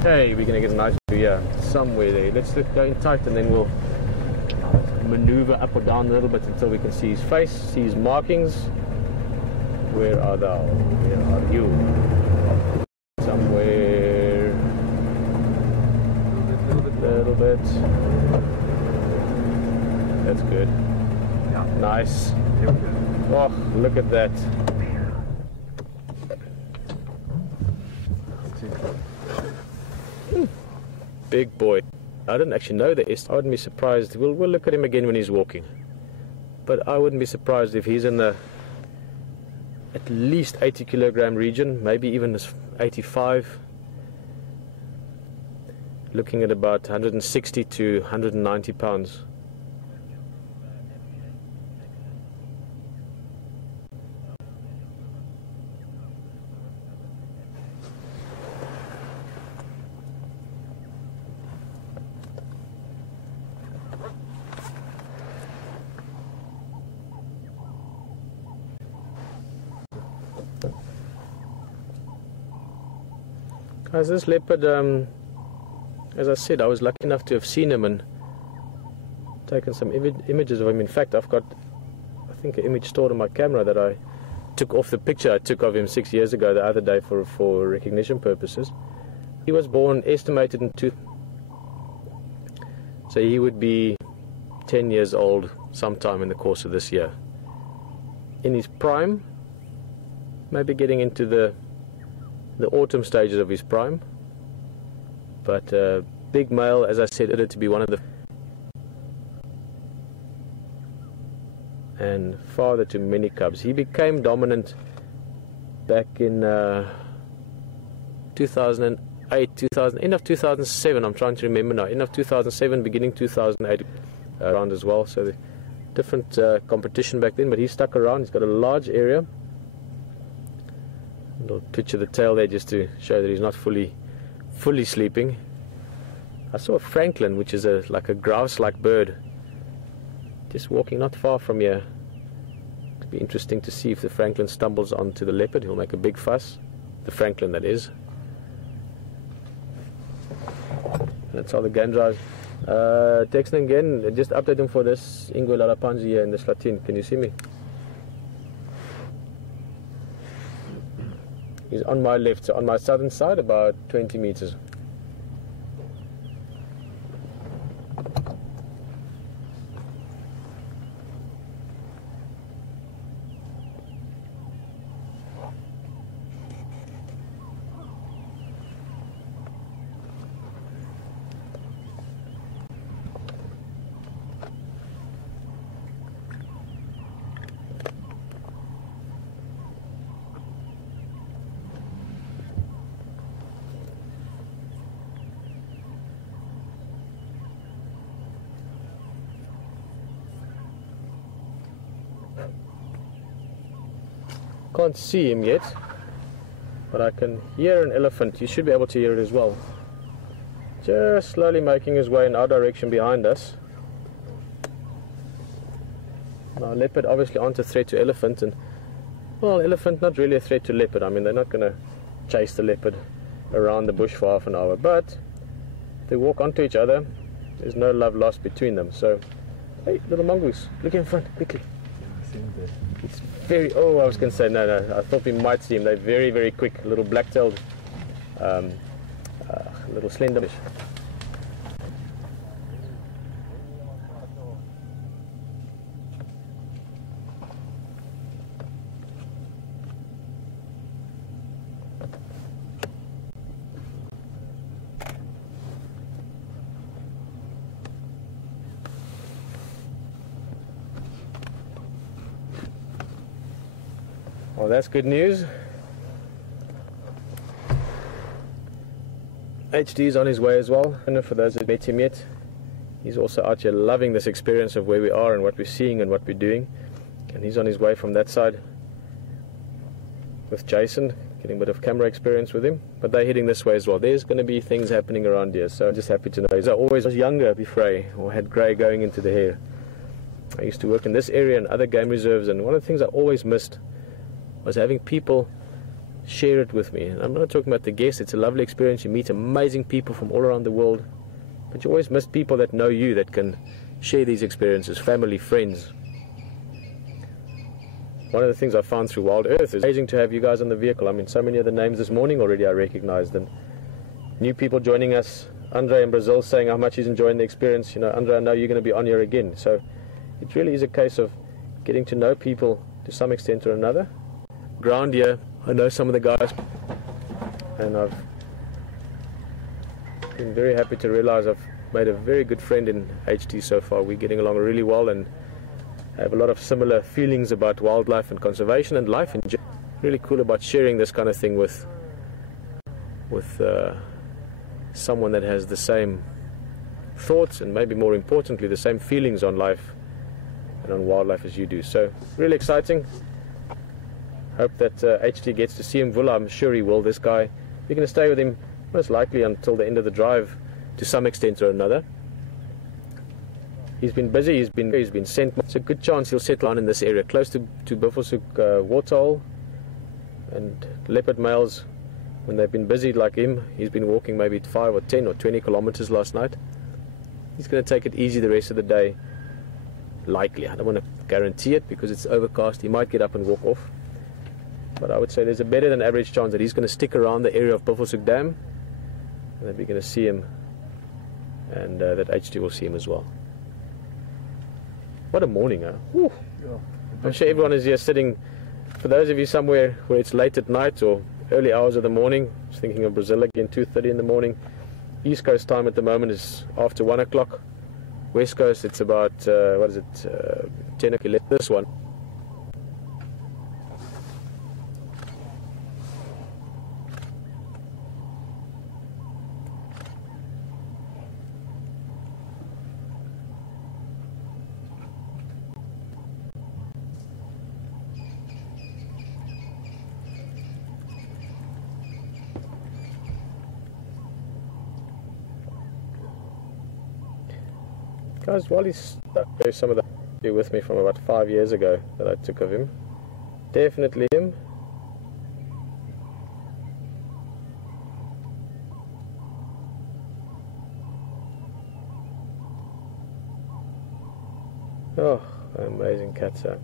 Okay, we're going to get a nice view here. Somewhere there. Let's go in tight and then we'll maneuver up or down a little bit until we can see his face, see his markings. Where are thou? Where are you? Somewhere. A little bit. That's good. Nice. Oh, look at that. Big boy. I didn't actually know that. I wouldn't be surprised. We'll look at him again when he's walking. But I wouldn't be surprised if he's in the at least 80 kilogram region, maybe even 85. Looking at about 160 to 190 pounds. As this leopard, as I said, I was lucky enough to have seen him and taken some images of him. In fact, I've got, I think, an image stored on my camera that I took off the picture I took of him 6 years ago the other day for recognition purposes. He was born, estimated in so he would be 10 years old sometime in the course of this year. in his prime, maybe getting into the autumn stages of his prime, but big male, as I said, it to be one of the, and father to many cubs. He became dominant back in 2008, 2000, end of 2007. I'm trying to remember now. End of 2007, beginning 2008, around as well. So the different competition back then, but he stuck around. He's got a large area. A little picture of the tail there just to show that he's not fully sleeping. I saw a francolin, which is like a grouse-like bird, just walking not far from here. It'd be interesting to see if the francolin stumbles onto the leopard. He'll make a big fuss. The francolin, that is. That's how the game drives. Texting again, just update him for this Mvula Panzi here in the Slatin. Can you see me? He's on my left, so on my southern side, about 20 meters. Can't see him yet, but I can hear an elephant. You should be able to hear it as well. Just slowly making his way in our direction behind us. Now, leopard obviously aren't a threat to elephant, and well, elephant not really a threat to leopard. I mean, they're not going to chase the leopard around the bush for half an hour, but if they walk onto each other, there's no love lost between them. So, hey, little mongoose, look in front, quickly. It's very, oh, I was going to say, no, I thought we might see him. They're very, very quick, little black-tailed, little slender fish. Well, that's good news. HD is on his way as well, and for those that met him yet, he's also out here loving this experience of where we are and what we're seeing and what we're doing, and he's on his way from that side with Jason, getting a bit of camera experience with him, but they're heading this way as well. There's going to be things happening around here, so I'm just happy to know. I always was younger before, or had grey going into the hair. I used to work in this area and other game reserves, and one of the things I always missed was having people share it with me. And I'm not talking about the guests. It's a lovely experience. You meet amazing people from all around the world, but you always miss people that know you, that can share these experiences, family, friends. One of the things I found through Wild Earth is amazing to have you guys on the vehicle. I mean, so many of the names this morning already I recognized, and new people joining us. Andre in Brazil saying how much he's enjoying the experience. You know, Andre, I know you're going to be on here again. So it really is a case of getting to know people to some extent or another. Ground here, I know some of the guys, and I've been very happy to realize I've made a very good friend in HD so far. We're getting along really well and have a lot of similar feelings about wildlife and conservation and life in general. Really cool about sharing this kind of thing with someone that has the same thoughts and maybe more importantly the same feelings on life and on wildlife as you do. So really exciting. Hope that HD gets to see Mvula. I'm sure he will. This guy, we're going to stay with him most likely until the end of the drive to some extent or another. He's been busy, he's been sent. It's a good chance he'll settle on in this area, close to Buffelshoek waterhole. And leopard males, when they've been busy like him, he's been walking maybe 5 or 10 or 20 kilometers last night. He's going to take it easy the rest of the day. Likely. I don't want to guarantee it because it's overcast. He might get up and walk off. But I would say there's a better than average chance that he's going to stick around the area of Buffelshoek Dam, and that we're going to see him, and that HD will see him as well. What a morning, huh? Whew. Yeah, I'm sure everyone is here sitting, for those of you somewhere where it's late at night or early hours of the morning, I was thinking of Brazil again, 2:30 in the morning. East Coast time at the moment is after 1 o'clock. West Coast it's about, 10 o'clock, this one. Guys, while he's stuck, there's some of the video with me from about 5 years ago that I took of him. Definitely him. Oh, amazing cat sound.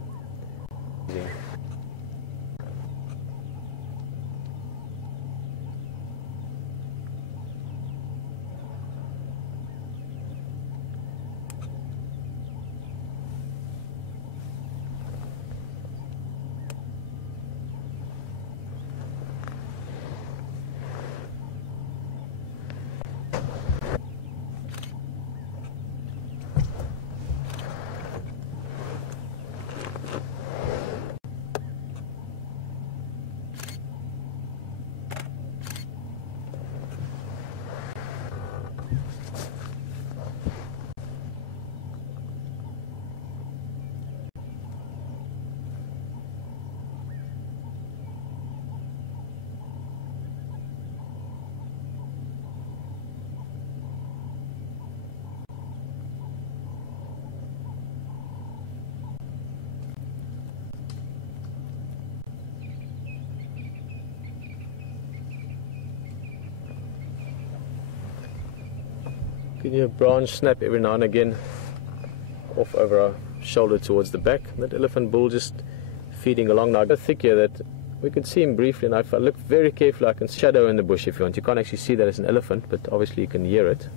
Give you a branch snap every now and again off over our shoulder towards the back. That elephant bull just feeding along now. So thick here that we could see him briefly, and if I look very carefully I can shadow in the bush if you want. You can't actually see that as an elephant, but obviously you can hear it.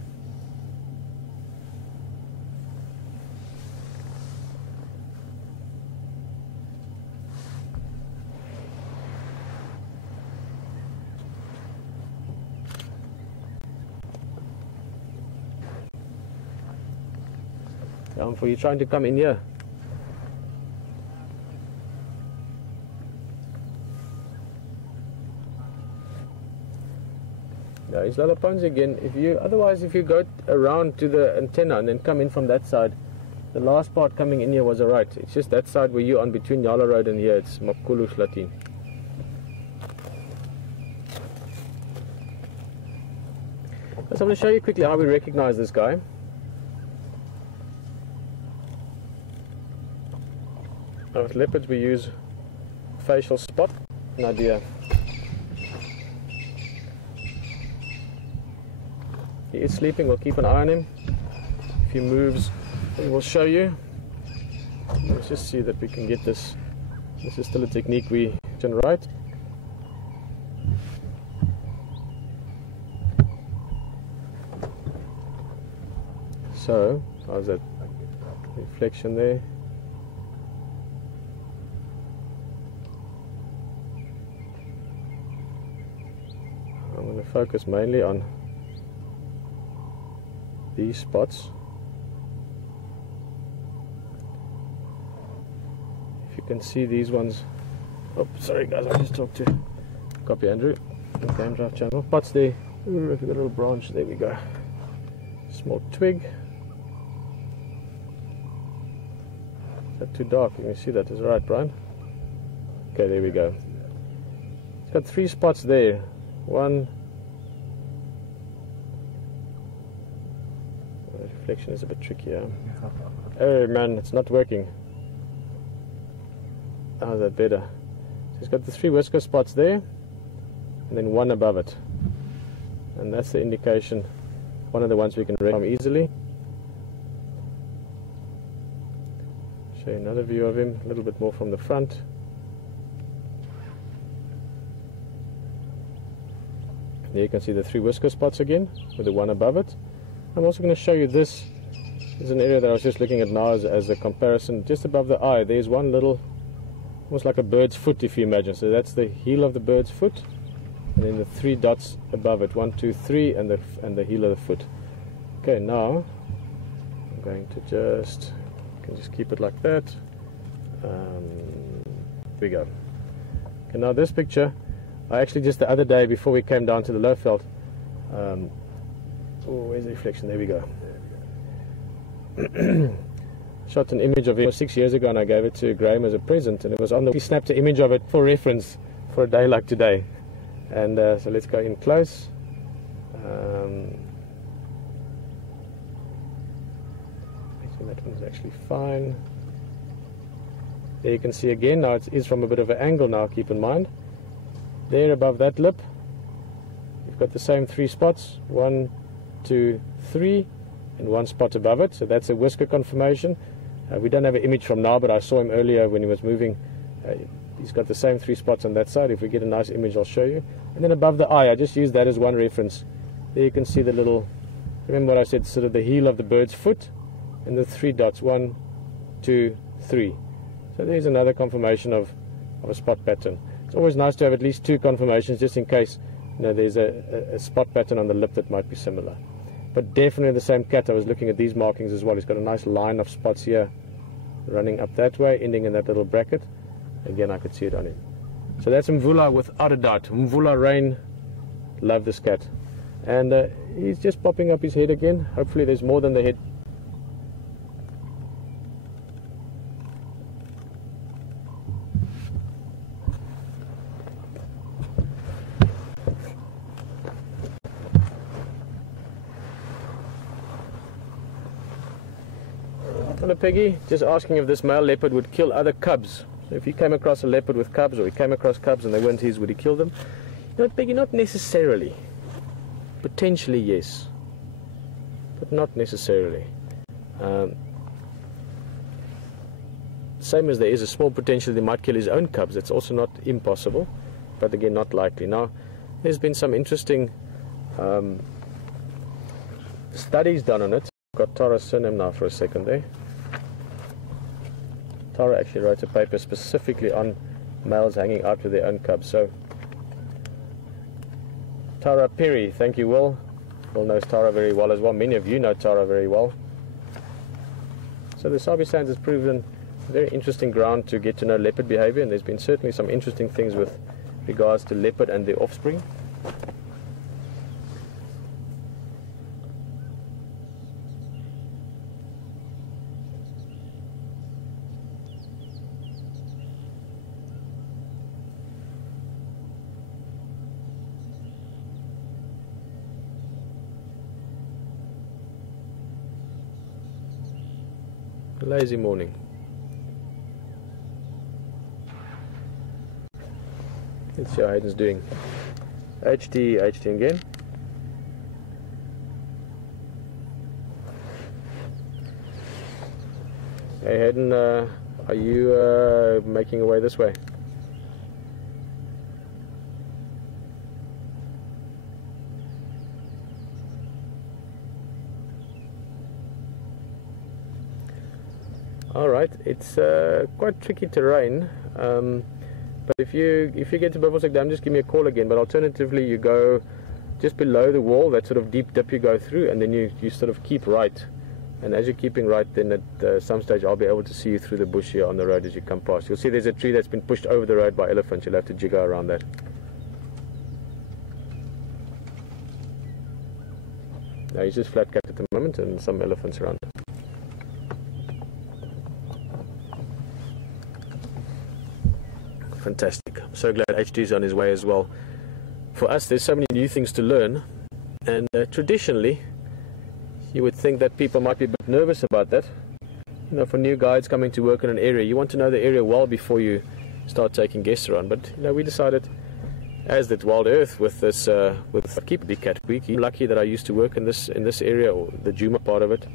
For you trying to come in here. No, he's Lalaponzi again. Otherwise if you go around to the antenna and then come in from that side, the last part coming in here was alright. It's just that side where you're on between Yala Road and here, it's Makulu Slatin. So I'm going to show you quickly how we recognize this guy. Now with leopards we use facial spot, an idea. He is sleeping, we'll keep an eye on him. If he moves, we'll show you. Let's just see that we can get this. This is still a technique we can write. So, how's that reflection there? I'm going to focus mainly on these spots. If you can see these ones. Oh, sorry guys, I just talked to Copy Andrew, Game Drive channel. Spots there. Ooh, if you've got a little branch, there we go. Small twig. Is that too dark? You can see that. Is it right, Brian? Okay, there we go. It's got 3 spots there. One. The reflection is a bit trickier. Oh man, it's not working. How's that better? So it's got the 3 whisker spots there, and then 1 above it. And that's the indication, one of the ones we can recognize easily. Show you another view of him, a little bit more from the front. There you can see the 3 whisker spots again, with the 1 above it. I'm also going to show you this. This is an area that I was just looking at now as a comparison. Just above the eye, there's one little almost like a bird's foot, if you imagine. So that's the heel of the bird's foot, and then the 3 dots above it, 1, 2, 3, and the heel of the foot. Okay, now I'm going to just keep it like that. Here we go. Okay, now this picture, I actually just the other day before we came down to the Lowveld, oh, where's the reflection? There we go. Shot an image of it 6 years ago, and I gave it to Graham as a present, and it was on the. He snapped an image of it for reference for a day like today. And so let's go in close. That one's actually fine. There you can see again, now it is from a bit of an angle now, keep in mind. There above that lip, you've got the same 3 spots, 1, 2, 3, and 1 spot above it, so that's a whisker confirmation. We don't have an image from now, but I saw him earlier when he was moving. He's got the same 3 spots on that side. If we get a nice image, I'll show you. And then above the eye, I just used that as one reference. There you can see the little, remember what I said, sort of the heel of the bird's foot, and the 3 dots, 1, 2, 3. So there's another confirmation of a spot pattern. It's always nice to have at least 2 confirmations, just in case there's a spot pattern on the lip that might be similar. But definitely the same cat. I was looking at these markings as well. He's got a nice line of spots here running up that way, ending in that little bracket. Again, I could see it on him. So that's Mvula without a doubt. Mvula Rain, love this cat. And he's just popping up his head again. Hopefully there's more than the head. Hello Peggy, just asking if this male leopard would kill other cubs. So if he came across a leopard with cubs, or he came across cubs and they weren't his, would he kill them? You know, Peggy, not necessarily. Potentially yes, but not necessarily. Same as there is a small potential they might kill his own cubs. It's also not impossible, but again not likely. Now there's been some interesting studies done on it. I've got Tara's surname now for a second there. Tara actually wrote a paper specifically on males hanging out with their own cubs. So Tara Perry, thank you, Will. Will knows Tara very well as well. Many of you know Tara very well. So the Sabi Sands has proven very interesting ground to get to know leopard behavior, and there's been certainly some interesting things with regards to leopard and their offspring. Lazy morning. Let's see how Hayden's doing. HT again. Hey Hayden, are you making your way this way? Alright, it's quite tricky terrain, but if you get to Buffelshoek Dam, just give me a call again. But alternatively, you go just below the wall, that sort of deep dip you go through, and then you sort of keep right. And as you're keeping right, then at some stage I'll be able to see you through the bush here on the road as you come past. You'll see there's a tree that's been pushed over the road by elephants. You'll have to jigger around that. Now he's just flat cat at the moment, and some elephants around. Fantastic. I'm so glad HT is on his way as well. For us, there's so many new things to learn, and traditionally you would think that people might be a bit nervous about that. You know, for new guides coming to work in an area, you want to know the area well before you start taking guests around. But you know, we decided, as that Wild Earth with this keep Big Cat Week, I'm lucky that I used to work in this area, or the Juma part of it,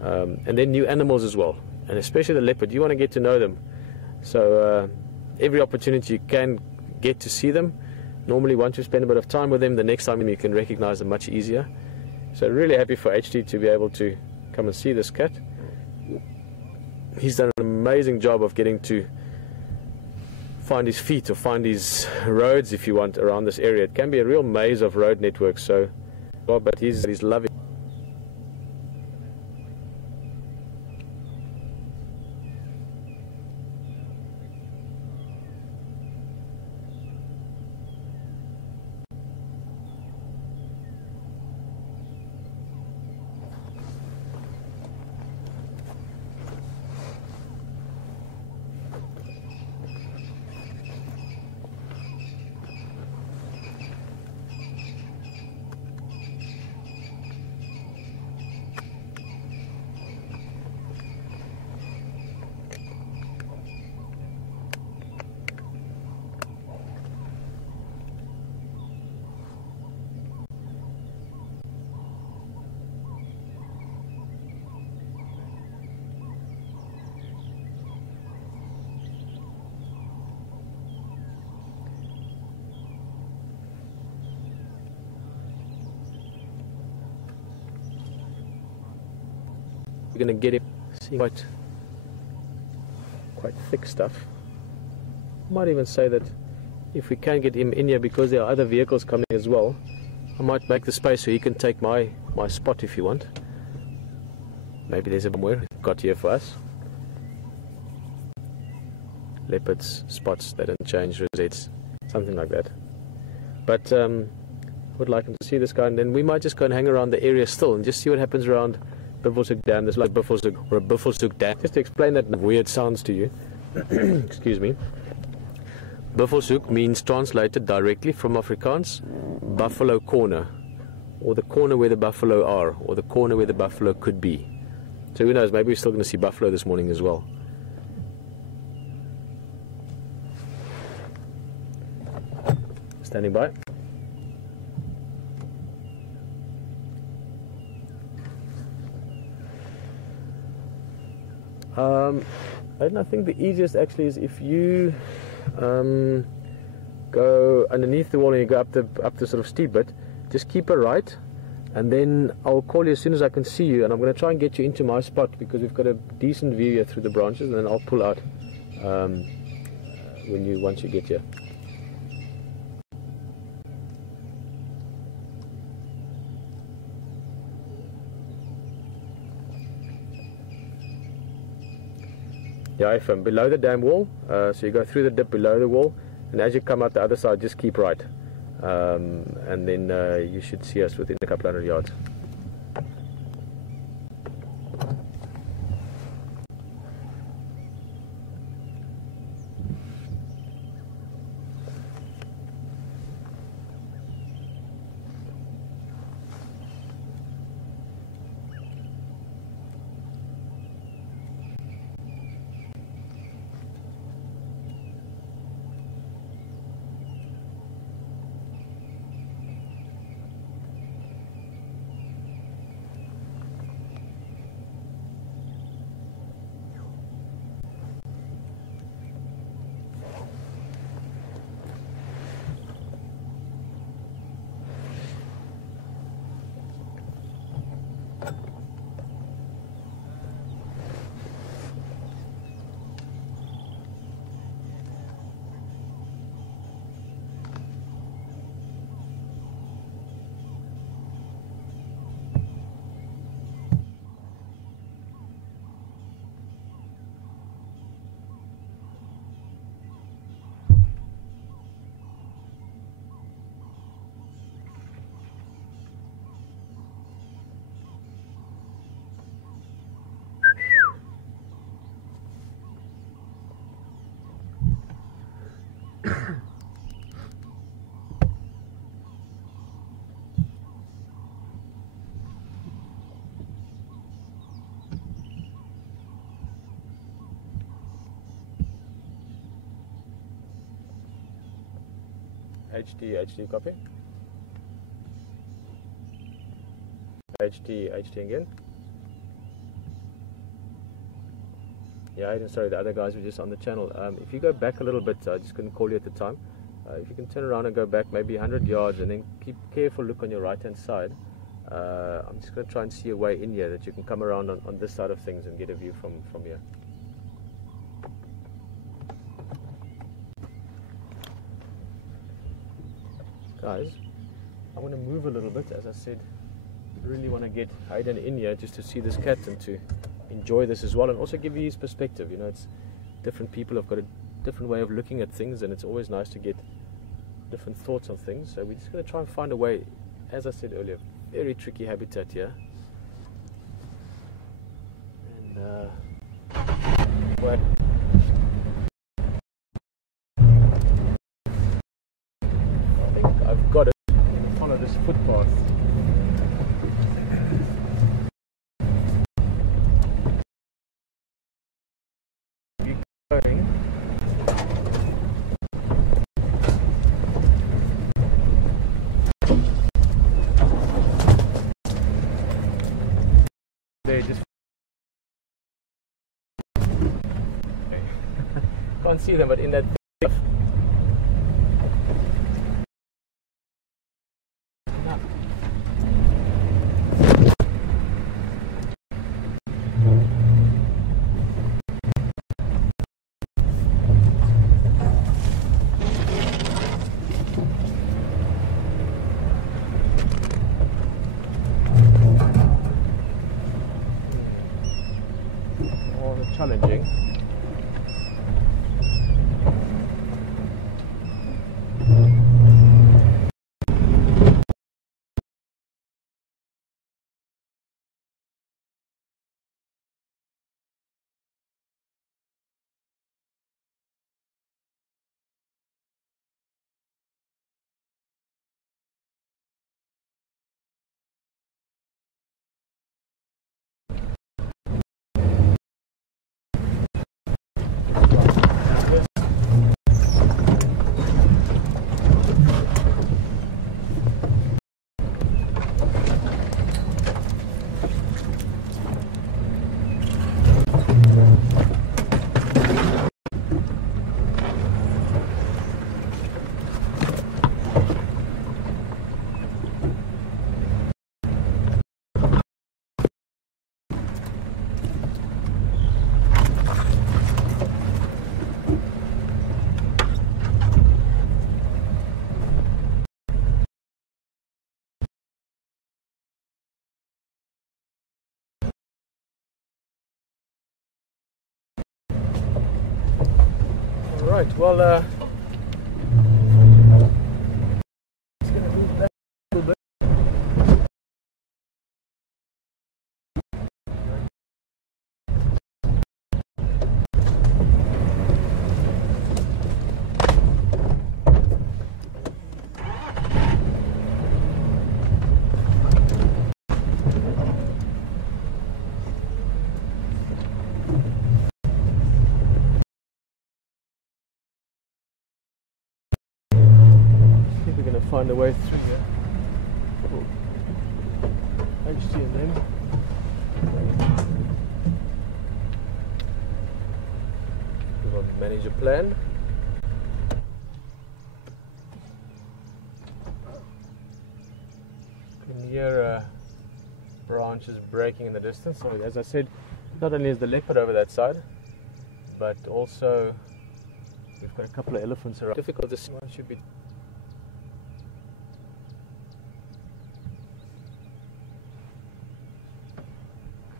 and then new animals as well, and especially the leopard. You want to get to know them, so every opportunity you can get to see them. Normally once you spend a bit of time with them, the next time you can recognize them much easier. So really happy for HT to be able to come and see this cat. He's done an amazing job of getting to find his feet or find his roads, if you want, around this area. It can be a real maze of road networks. So, well, but he's loving. We're going to get him seeing quite thick stuff. Might even say that if we can get him in here, because there are other vehicles coming as well, I might make the space so he can take my spot if you want. Maybe there's a somewhere got here for us. Leopards, spots, they don't change, rosettes, something like that. But would like him to see this guy, and then we might just go and hang around the area still and just see what happens around Buffelshoek Dam. There's like Buffelshoek or a Buffelshoek Dam. Just to explain that weird sounds to you. Excuse me. Buffelshoek means, translated directly from Afrikaans, buffalo corner, or the corner where the buffalo are, or the corner where the buffalo could be. So who knows, maybe we're still going to see buffalo this morning as well. Standing by. And I think the easiest actually is if you go underneath the wall and you go up the sort of steep bit, just keep a right, and then I'll call you as soon as I can see you, and I'm going to try and get you into my spot because we've got a decent view here through the branches, and then I'll pull out once you get here. Yeah, from below the dam wall, so you go through the dip below the wall, and as you come out the other side, just keep right, and then you should see us within a couple hundred yards. HD copy. HD again. Yeah, sorry, the other guys were just on the channel. If you go back a little bit, I just couldn't call you at the time. If you can turn around and go back maybe 100 yards and then keep careful look on your right hand side. I'm just going to try and see a way in here that you can come around on this side of things and get a view from here. guys, I want to move a little bit. As I said, I really want to get Hayden in here just to see this cat and to enjoy this as well, and also give you his perspective. You know, it's different people have got a different way of looking at things, and it's always nice to get different thoughts on things. So we're just going to try and find a way. As I said earlier, very tricky habitat here, and well, I think I've got it. Follow this footpath. Going. They just can't see them, but in that challenging. Right, well, just gonna move back a little bit. We're going to find a way through there. HT&M. We want to manage a plan. You can hear branches breaking in the distance. So as I said, not only is the leopard over that side, but also we've got a couple of elephants around. Difficult to see. One should be.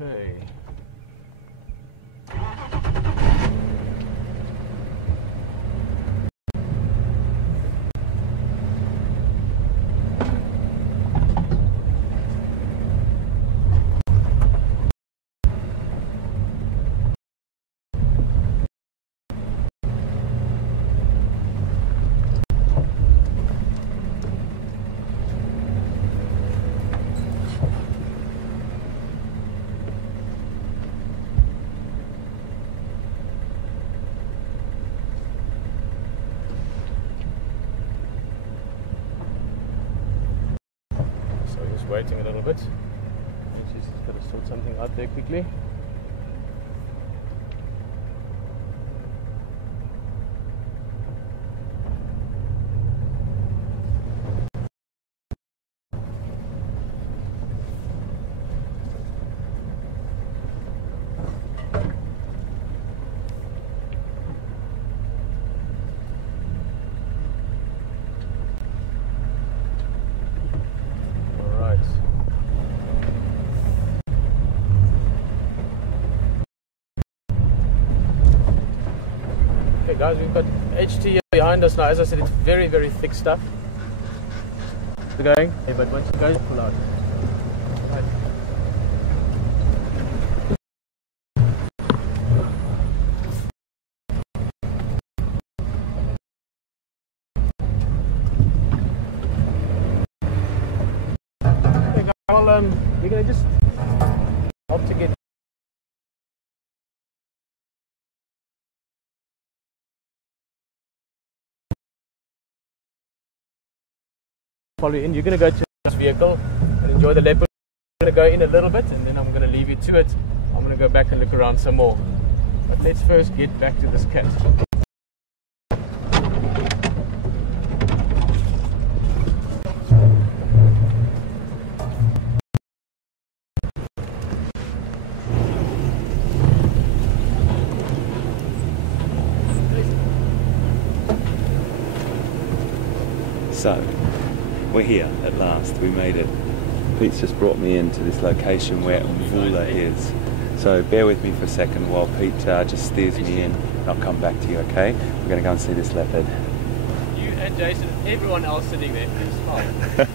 Okay. Waiting a little bit. She's just got to sort something out there quickly. Okay guys, we've got HT here behind us now. As I said, it's very, very thick stuff. We're going. Hey, but once you guys pull out. Right. Okay guys, well, we're going to just help to get follow in. You're going to go to this vehicle and enjoy the leopard. I'm going to go in a little bit and then I'm going to leave you to it. I'm going to go back and look around some more. But let's first get back to this cat. So, we're here at last, we made it. Pete's just brought me into this location where Mvula is. So bear with me for a second while Pete just steers me in. I'll come back to you, okay? We're going to go and see this leopard. You and Jason, everyone else sitting there, please smile.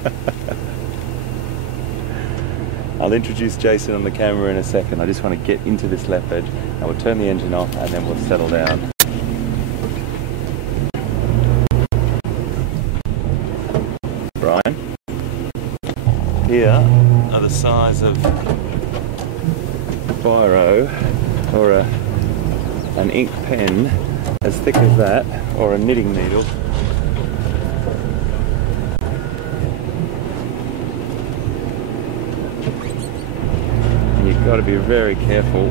I'll introduce Jason on the camera in a second. I just want to get into this leopard and we'll turn the engine off and then we'll settle down. Brian? Here are the size of biro or an ink pen as thick as that, or a knitting needle. And you've got to be very careful.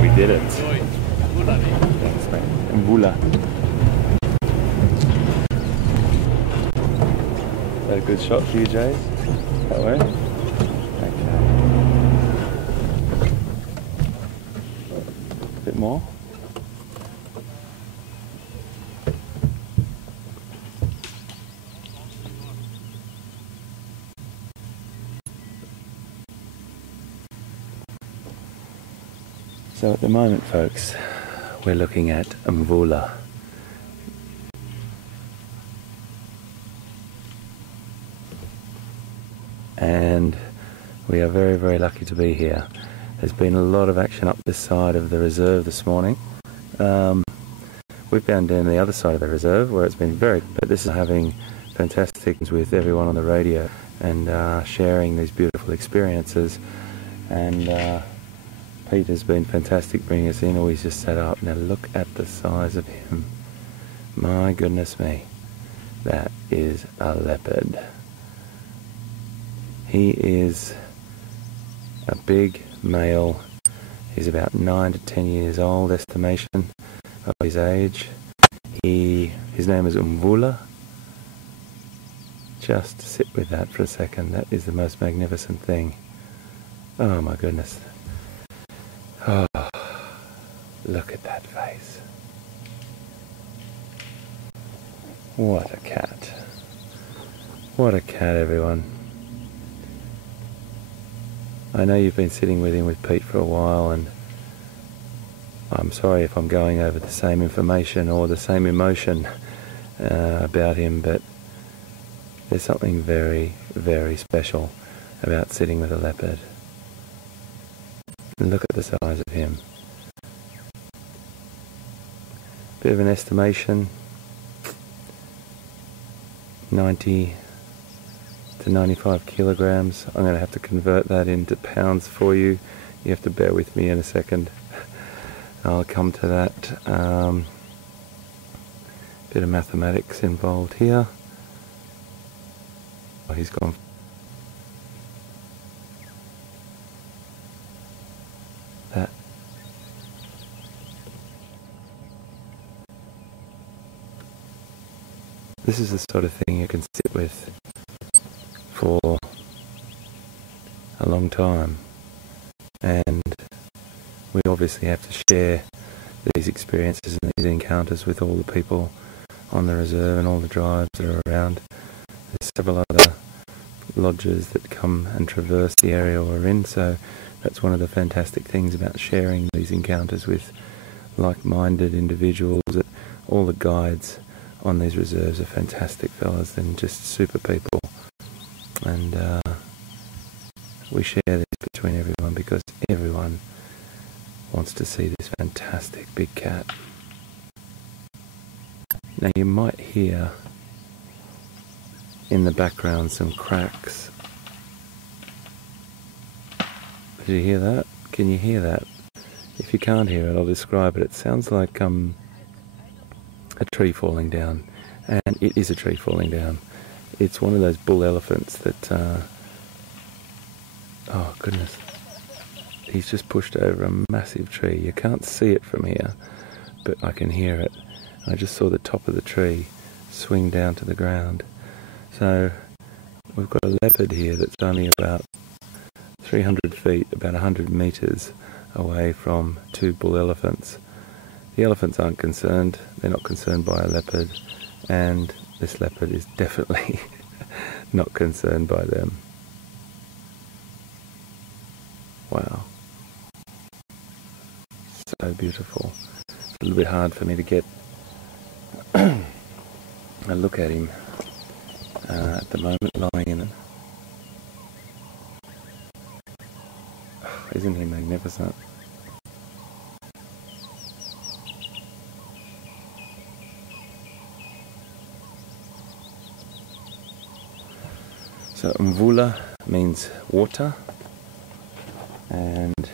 We did it. Thanks, mate. Mvula. Is that a good shot for you, Jace? That way? Okay. A bit more. So at the moment, folks, we're looking at Mvula. And we are very, very lucky to be here. There's been a lot of action up this side of the reserve this morning. We've been down the other side of the reserve where it's been very, but this is having fantastic with everyone on the radio and sharing these beautiful experiences. And Pete has been fantastic bringing us in, always just set up. Now look at the size of him. My goodness me. That is a leopard. He is a big male. He's about 9 to 10 years old, estimation of his age. His name is Mvula. Just sit with that for a second. That is the most magnificent thing. Oh my goodness. Oh, look at that face. What a cat. What a cat, everyone. I know you've been sitting with him with Pete for a while, and I'm sorry if I'm going over the same information or the same emotion about him, but there's something very, very special about sitting with a leopard. And look at the size of him. Bit of an estimation, 90 to 95 kilograms. I'm going to have to convert that into pounds for you. You have to bear with me in a second. I'll come to that. Bit of mathematics involved here. Oh, he's gone. That. This is the sort of thing you can sit with for a long time, and we obviously have to share these experiences and these encounters with all the people on the reserve and all the drives that are around. There's several other lodgers that come and traverse the area we're in, so that's one of the fantastic things about sharing these encounters with like-minded individuals. That all the guides on these reserves are fantastic fellas and just super people, and we share this between everyone because everyone wants to see this fantastic big cat. Now you might hear in the background some cracks. Did you hear that? Can you hear that? If you can't hear it, I'll describe it. It sounds like a tree falling down, and it is a tree falling down. It's one of those bull elephants that, oh goodness, he's just pushed over a massive tree. You can't see it from here, but I can hear it. I just saw the top of the tree swing down to the ground. So we've got a leopard here that's only about 300 feet, about 100 meters away from two bull elephants. The elephants aren't concerned, they're not concerned by a leopard, and this leopard is definitely not concerned by them. Wow. So beautiful. It's a little bit hard for me to get a look at him at the moment, lying in it. Isn't he magnificent? So Mvula means water, and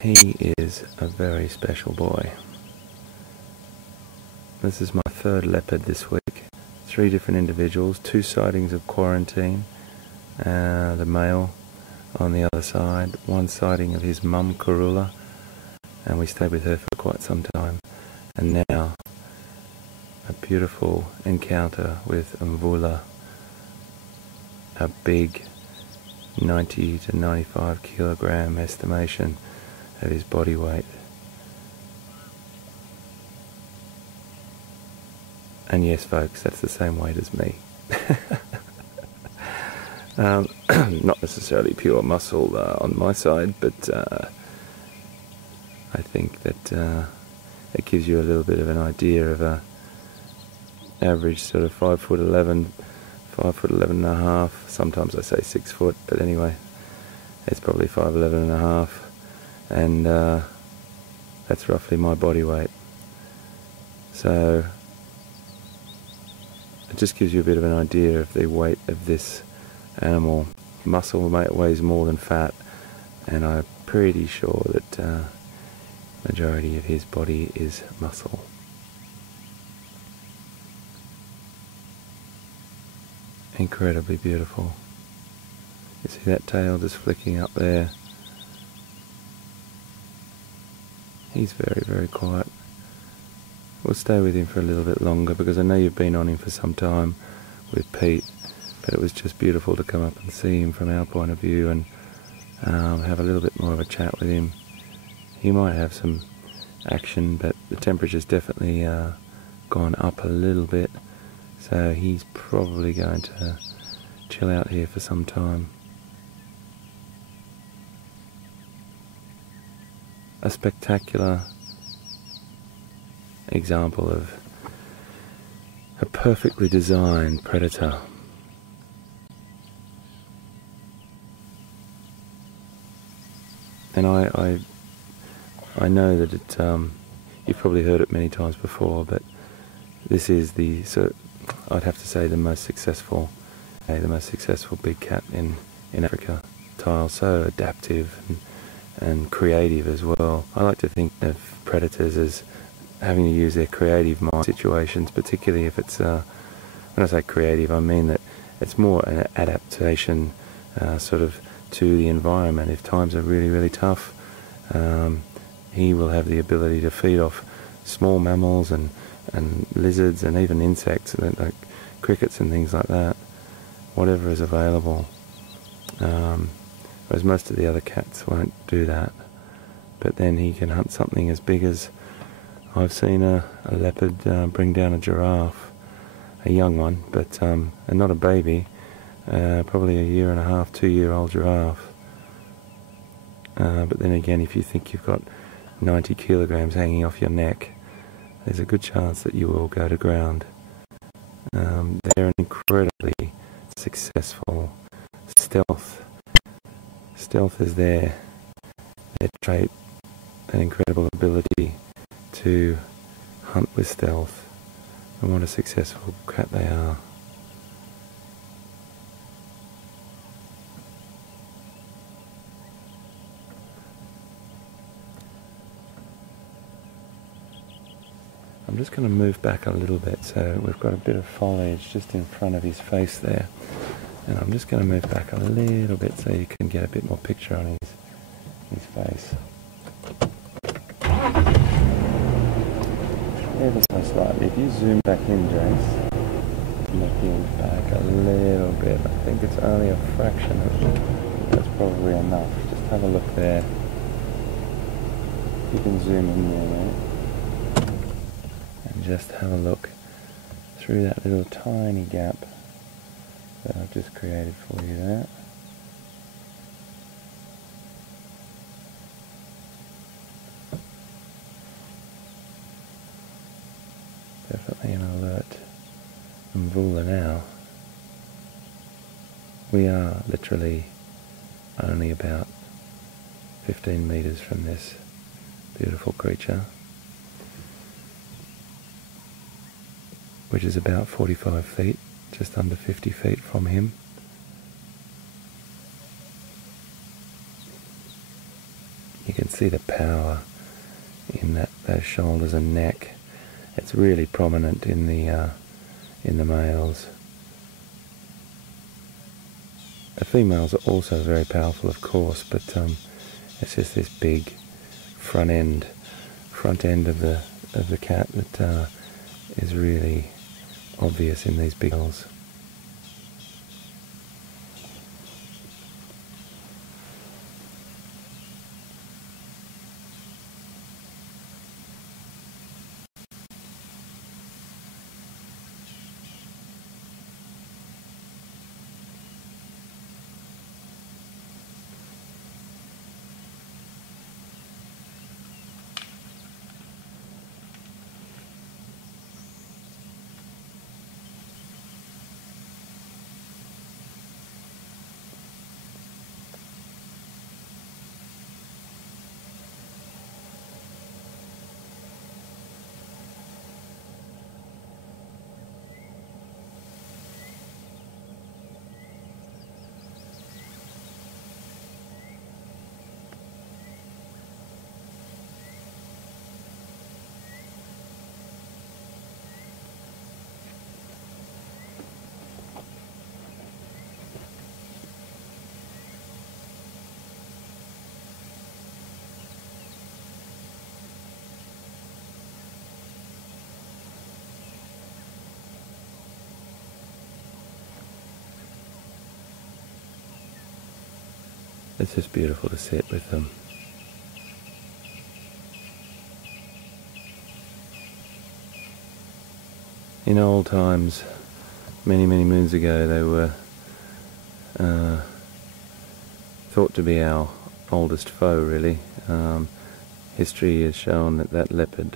he is a very special boy. This is my third leopard this week. 3 different individuals, 2 sightings of quarantine, the male on the other side, 1 sighting of his mum Karula, and we stayed with her for quite some time, and now a beautiful encounter with Mvula, a big 90 to 95 kilogram estimation of his body weight. And yes, folks, that's the same weight as me. Not necessarily pure muscle on my side, but I think that it gives you a little bit of an idea of a average sort of 5'11", 5'11" and a half. Sometimes I say 6 foot, but anyway, it's probably 5'11" and a half, and that's roughly my body weight. So it just gives you a bit of an idea of the weight of this animal. Muscle weighs more than fat, and I'm pretty sure that majority of his body is muscle. Incredibly beautiful. You see that tail just flicking up there? He's very, very quiet. We'll stay with him for a little bit longer because I know you've been on him for some time with Pete, but it was just beautiful to come up and see him from our point of view and have a little bit more of a chat with him. He might have some action, but the temperature's definitely gone up a little bit, so he's probably going to chill out here for some time. A spectacular example of a perfectly designed predator. And I know that it, you've probably heard it many times before, but this is the, so I'd have to say, the most successful big cat in Africa. So adaptive and creative as well. I like to think of predators as having to use their creative mind in situations, particularly if it's, when I say creative, I mean that it's more an adaptation sort of to the environment. If times are really, really tough, he will have the ability to feed off small mammals and lizards and even insects, like crickets and things like that, whatever is available. Whereas most of the other cats won't do that. But then he can hunt something as big as, I've seen a leopard bring down a giraffe, a young one, but and not a baby, probably a 1.5, 2-year-old giraffe. But then again, if you think you've got 90 kilograms hanging off your neck, there's a good chance that you will go to ground. They're an incredibly successful stealth. Stealth is their trait, an incredible ability to hunt with stealth, and what a successful cat they are. I'm just going to move back a little bit, so we've got a bit of foliage just in front of his face there, and I'm just going to move back a little bit so you can get a bit more picture on his face. Ever so slightly. If you zoom back in, Jace, looking back a little bit, I think it's only a fraction of it. That's probably enough. Just have a look there. You can zoom in there, mate. And just have a look through that little tiny gap that I've just created for you there. Definitely an alert Mvula now. We are literally only about 15 meters from this beautiful creature, which is about 45 feet, just under 50 feet from him. You can see the power in those shoulders and neck. It's really prominent in the males. The females are also very powerful, of course, but it's just this big front end of the cat that is really obvious in these big males. It's just beautiful to sit with them. In old times, many moons ago, they were thought to be our oldest foe, really. History has shown that leopard,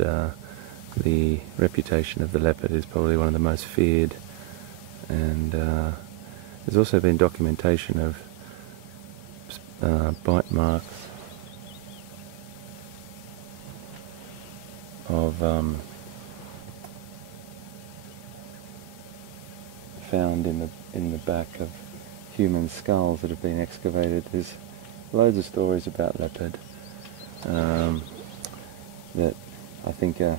the reputation of the leopard is probably one of the most feared, and there's also been documentation of bite marks of found in the back of human skulls that have been excavated. There's loads of stories about leopard that I think are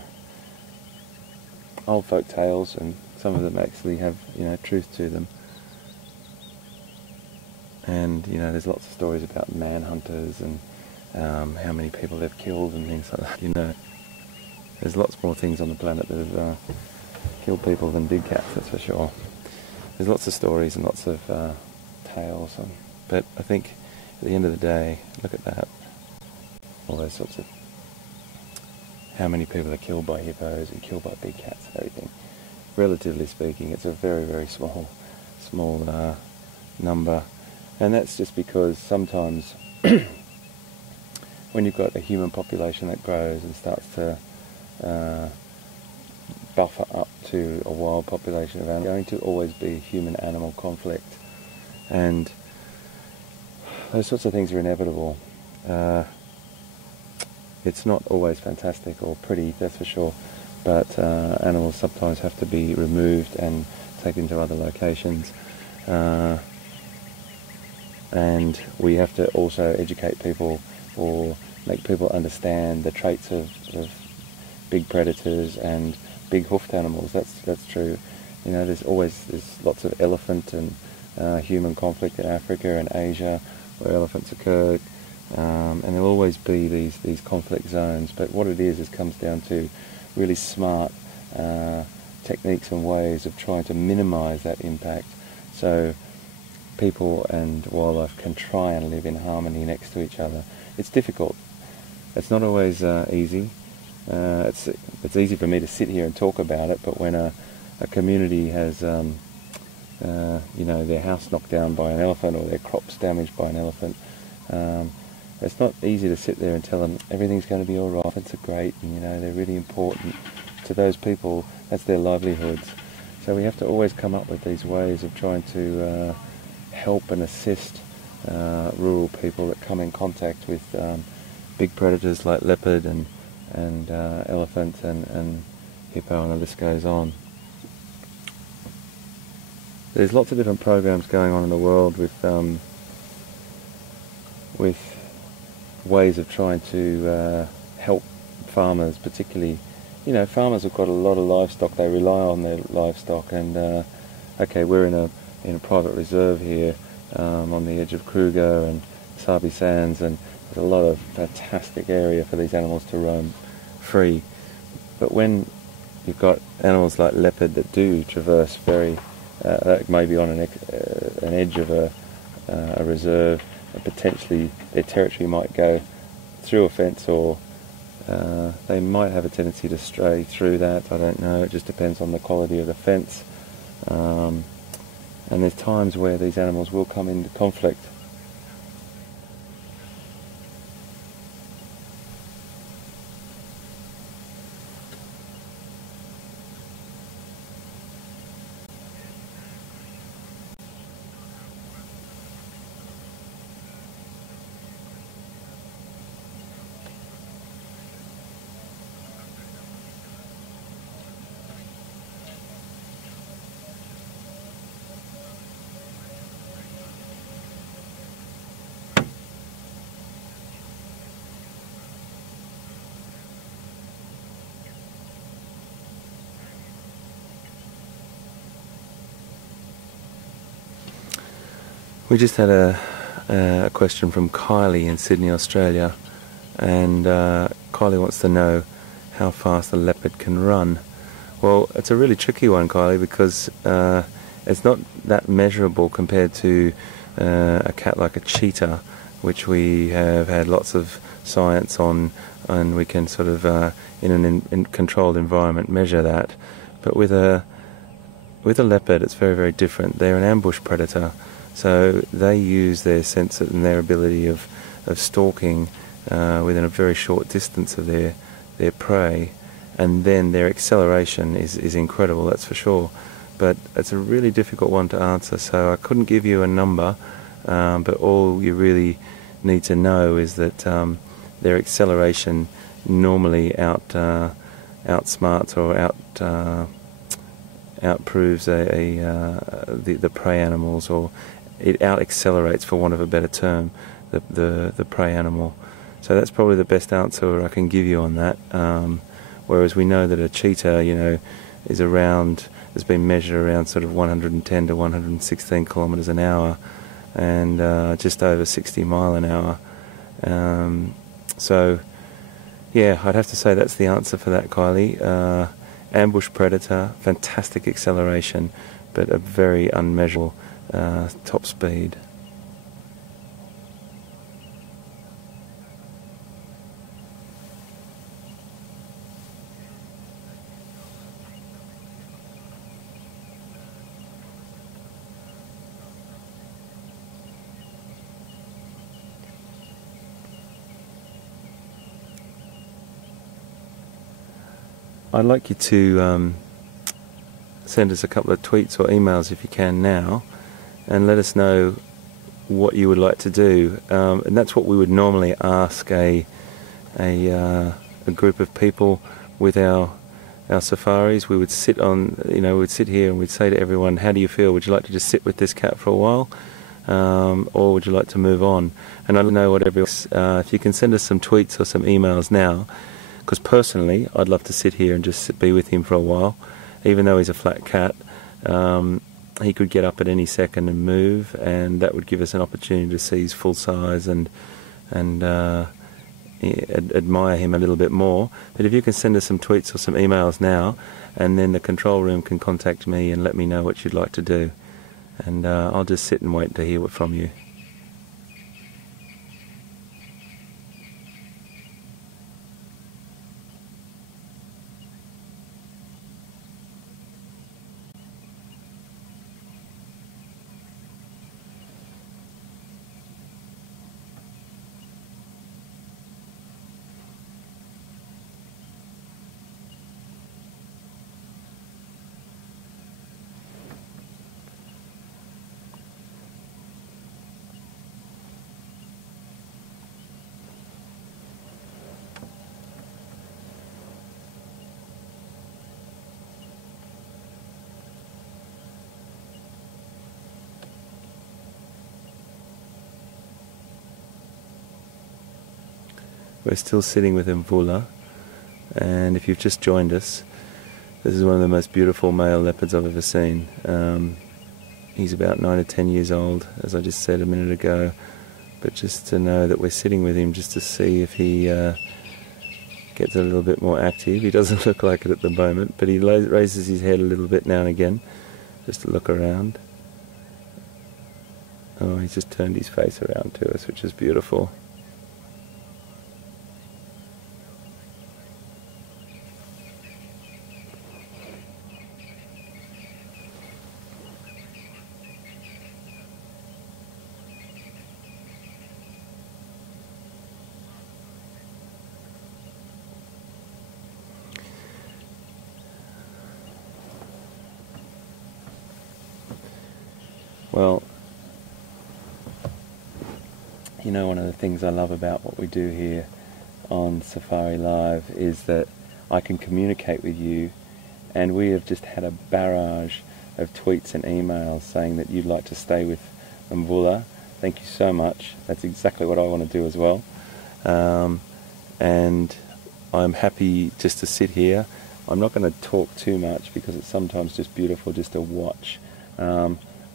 old folk tales, and some of them actually have, truth to them. And there's lots of stories about manhunters and how many people they've killed and things like that. There's lots more things on the planet that have killed people than big cats, that's for sure. There's lots of stories and lots of tales, but I think at the end of the day, look at that. All those sorts of, how many people are killed by hippos and killed by big cats and everything. relatively speaking, it's a very, very small number. And that's just because sometimes when you've got a human population that grows and starts to buffer up to a wild population of animals, there's going to always be human-animal conflict. And those sorts of things are inevitable. It's not always fantastic or pretty, that's for sure, but animals sometimes have to be removed and taken to other locations. And we have to also educate people or make people understand the traits of big predators and big hoofed animals. That's true. You know, there's lots of elephant and human conflict in Africa and Asia where elephants occur, and there'll always be these conflict zones. But what it is comes down to really smart techniques and ways of trying to minimise that impact, so people and wildlife can try and live in harmony next to each other. It's difficult. It's not always easy. It's easy for me to sit here and talk about it, but when a community has their house knocked down by an elephant or their crops damaged by an elephant, it's not easy to sit there and tell them everything's going to be all right. Elephants are great, and they're really important to those people. That's their livelihoods. So we have to always come up with these ways of trying to help and assist rural people that come in contact with big predators like leopard and elephant and hippo, and the list goes on. There's lots of different programs going on in the world with ways of trying to help farmers, particularly, farmers have got a lot of livestock. They rely on their livestock, and okay, we're in a private reserve here on the edge of Kruger and Sabi Sands, and there's a lot of fantastic area for these animals to roam free. But when you've got animals like leopard that do traverse that may be on an edge of a reserve, and potentially their territory might go through a fence, or they might have a tendency to stray through that. I don't know, it just depends on the quality of the fence. And there's times where these animals will come into conflict. We just had a question from Kylie in Sydney, Australia, and Kylie wants to know how fast a leopard can run. Well, it's a really tricky one, Kylie, because it's not that measurable compared to a cat like a cheetah, which we have had lots of science on, and we can sort of in an controlled environment measure that. But with a leopard, it's very, very different. They're an ambush predator. So they use their sense and their ability of stalking within a very short distance of their prey, and then their acceleration is incredible, that's for sure. But it's a really difficult one to answer, so I couldn't give you a number, but all you really need to know is that their acceleration normally outsmarts or outproves the prey animals, or it out-accelerates, for want of a better term, the prey animal. So that's probably the best answer I can give you on that. Whereas we know that a cheetah, is has been measured around sort of 110 to 116 kilometres an hour, and just over 60 mile an hour. So, yeah, I'd have to say that's the answer for that, Kylie. Ambush predator, fantastic acceleration, but a very unmeasurable top speed. I'd like you to send us a couple of tweets or emails if you can now, and let us know what you would like to do. And that's what we would normally ask a group of people with our safaris. We would sit on, we'd sit here and we'd say to everyone, how do you feel? Would you like to just sit with this cat for a while? Or would you like to move on? And I don't know what if you can send us some tweets or some emails now, because personally I'd love to sit here and just be with him for a while. Even though he's a flat cat, he could get up at any second and move, and that would give us an opportunity to see his full size and admire him a little bit more. But if you can send us some tweets or some emails now, and then the control room can contact me and let me know what you'd like to do, and I'll just sit and wait to hear from you. We're still sitting with Mvula, and if you've just joined us, this is one of the most beautiful male leopards I've ever seen. He's about 9 or 10 years old, as I just said a minute ago, but just to know that we're sitting with him just to see if he gets a little bit more active. He doesn't look like it at the moment, but he raises his head a little bit now and again, just to look around. Oh, he's just turned his face around to us, which is beautiful. Well, one of the things I love about what we do here on Safari Live is that I can communicate with you, and we have just had a barrage of tweets and emails saying that you'd like to stay with Mvula. Thank you so much. That's exactly what I want to do as well. And I'm happy just to sit here. I'm not going to talk too much because it's sometimes just beautiful just to watch.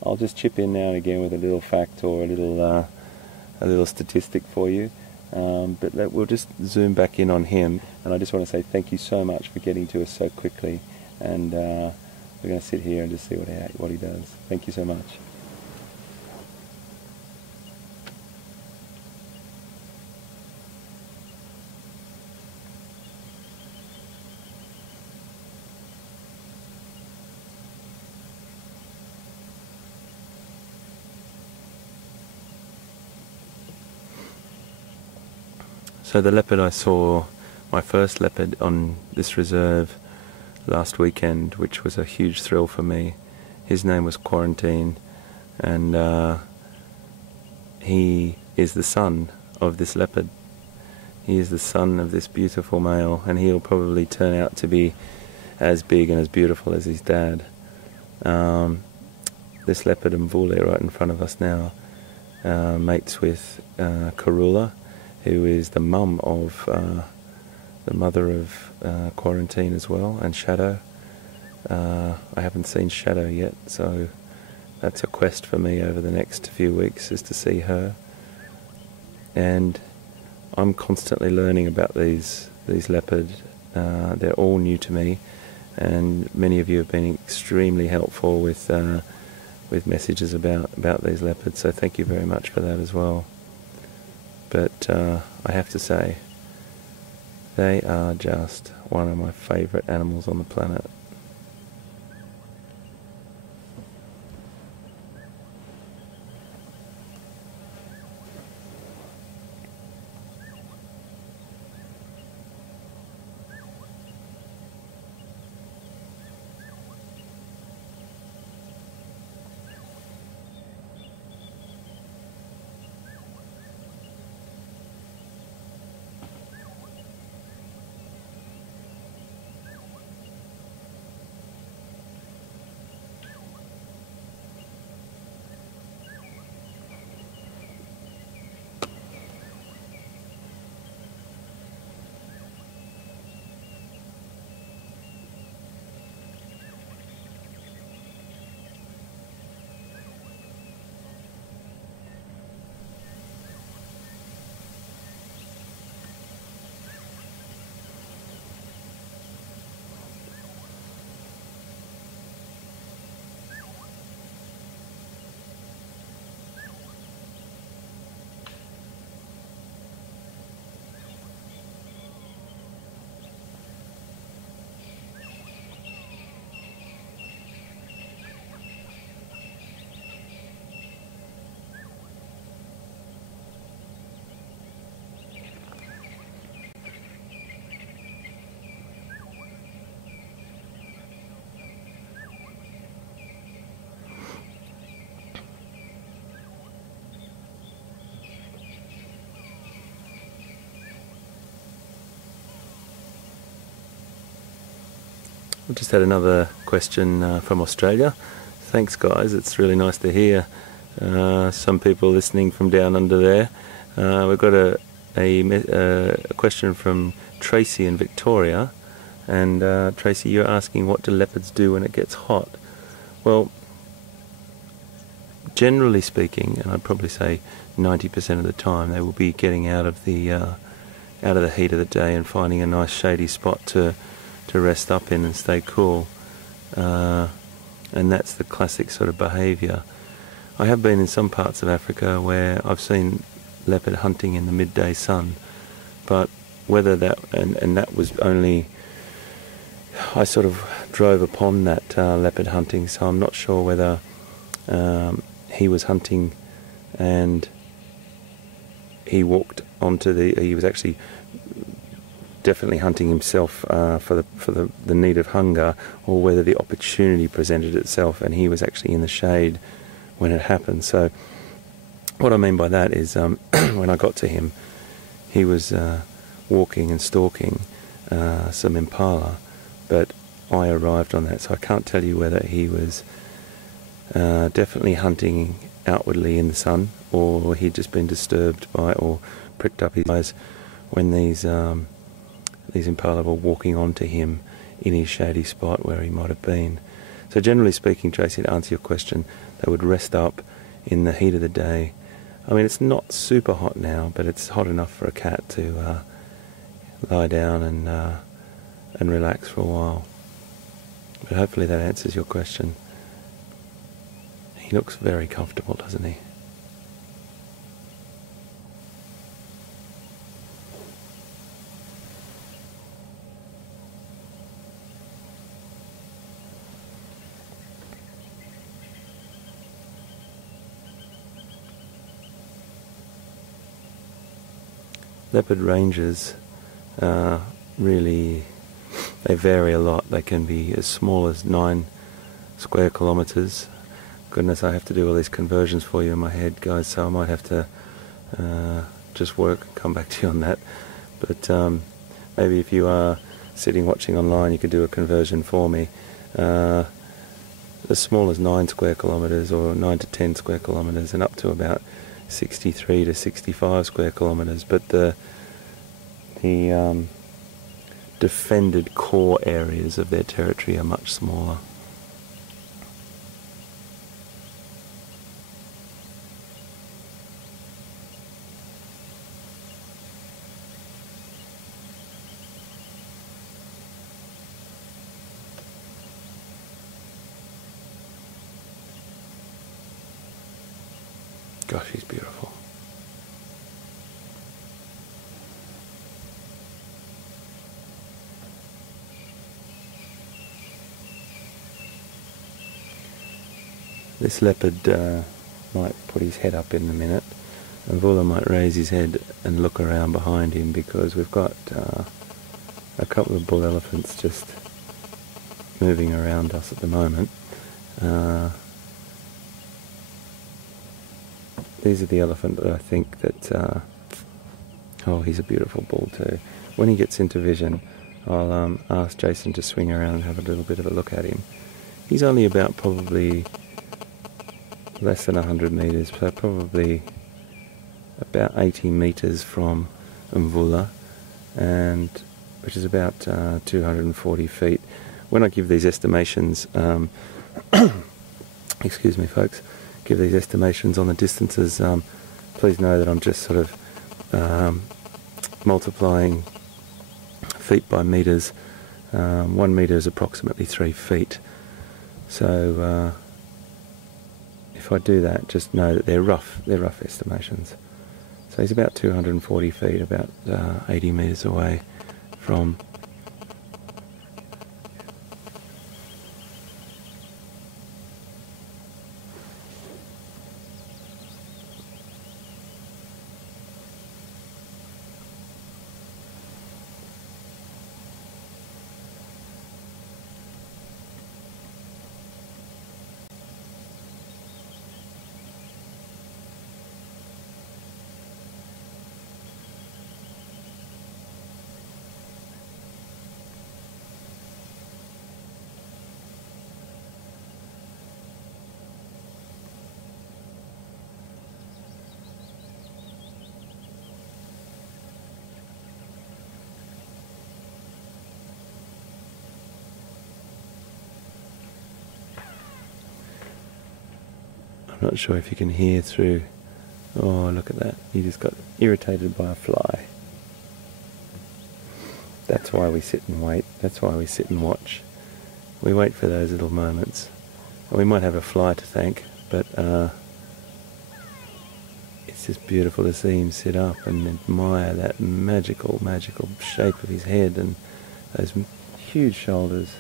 I'll just chip in now and again with a little fact or a little statistic for you, but we'll just zoom back in on him. And I just want to say thank you so much for getting to us so quickly, and we're going to sit here and just see what he does. Thank you so much. So the leopard I saw, my first leopard on this reserve last weekend, which was a huge thrill for me. His name was Quarantine, and he is the son of this leopard. He is the son of this beautiful male, and he'll probably turn out to be as big and as beautiful as his dad. This leopard Mvula right in front of us now mates with Karula, who is the mum of the mother of Quarantine as well, and Shadow. I haven't seen Shadow yet, so that's a quest for me over the next few weeks, is to see her. And I'm constantly learning about these leopard. They're all new to me, and many of you have been extremely helpful with messages about these leopards, so thank you very much for that as well. But I have to say, they are just one of my favourite animals on the planet. I've just had another question from Australia. Thanks guys, it's really nice to hear some people listening from down under there. We've got a question from Tracy in Victoria, and Tracy, you're asking, what do leopards do when it gets hot? Well, generally speaking, and I'd probably say 90% of the time, they will be getting out of the heat of the day and finding a nice shady spot to rest up in and stay cool, and that's the classic sort of behaviour. I have been in some parts of Africa where I've seen leopard hunting in the midday sun, but whether that, and that was only, I sort of drove upon that leopard hunting, so I'm not sure whether he was hunting and he walked onto he was actually definitely hunting himself for the need of hunger, or whether the opportunity presented itself and he was actually in the shade when it happened. So what I mean by that is when I got to him, he was walking and stalking some impala, but I arrived on that, so I can't tell you whether he was definitely hunting outwardly in the sun, or he'd just been disturbed by or pricked up his eyes when these impala were walking onto him in his shady spot where he might have been. So generally speaking, Tracy, to answer your question, they would rest up in the heat of the day. I mean, it's not super hot now, but it's hot enough for a cat to lie down and relax for a while. But hopefully that answers your question. He looks very comfortable, doesn't he? Leopard ranges really, they vary a lot. They can be as small as 9 square kilometres. Goodness, I have to do all these conversions for you in my head, guys, so I might have to just work and come back to you on that. But maybe if you are sitting watching online, you could do a conversion for me. As small as 9 square kilometres, or 9 to 10 square kilometres, and up to about 63 to 65 square kilometres, but the defended core areas of their territory are much smaller. Gosh, he's beautiful. This leopard might put his head up in a minute, and Mvula might raise his head and look around behind him, because we've got a couple of bull elephants just moving around us at the moment. These are the elephant that I think that, oh, he's a beautiful bull too. When he gets into vision, I'll ask Jason to swing around and have a little bit of a look at him. He's only about probably less than 100 metres, so probably about 80 metres from Mvula, and which is about 240 feet. When I give these estimations, excuse me folks, give these estimations on the distances, please know that I'm just sort of multiplying feet by metres. 1 metre is approximately 3 feet, so if I do that, just know that they're rough estimations. So he's about 240 feet, about 80 metres away from not sure if you can hear through. Oh, look at that. He just got irritated by a fly. That's why we sit and wait. That's why we sit and watch. We wait for those little moments. And we might have a fly to thank, but it's just beautiful to see him sit up and admire that magical, magical shape of his head and those huge shoulders.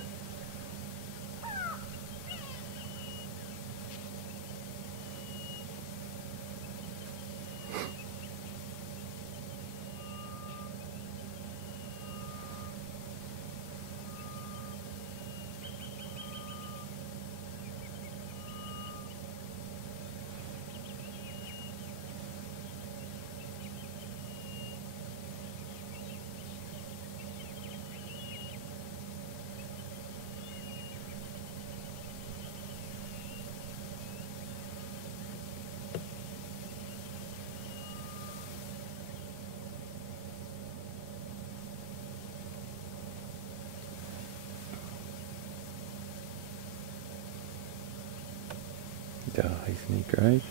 Oh, isn't he great?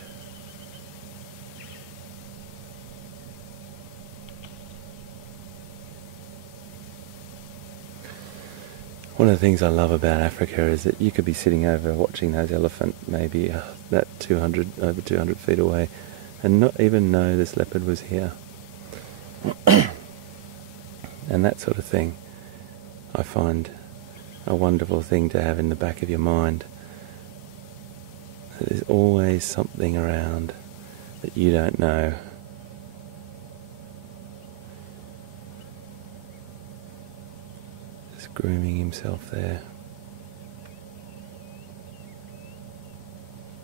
One of the things I love about Africa is that you could be sitting over watching those elephant maybe that over 200 feet away and not even know this leopard was here. And that sort of thing I find a wonderful thing to have in the back of your mind. There's always something around that you don't know. Just grooming himself there.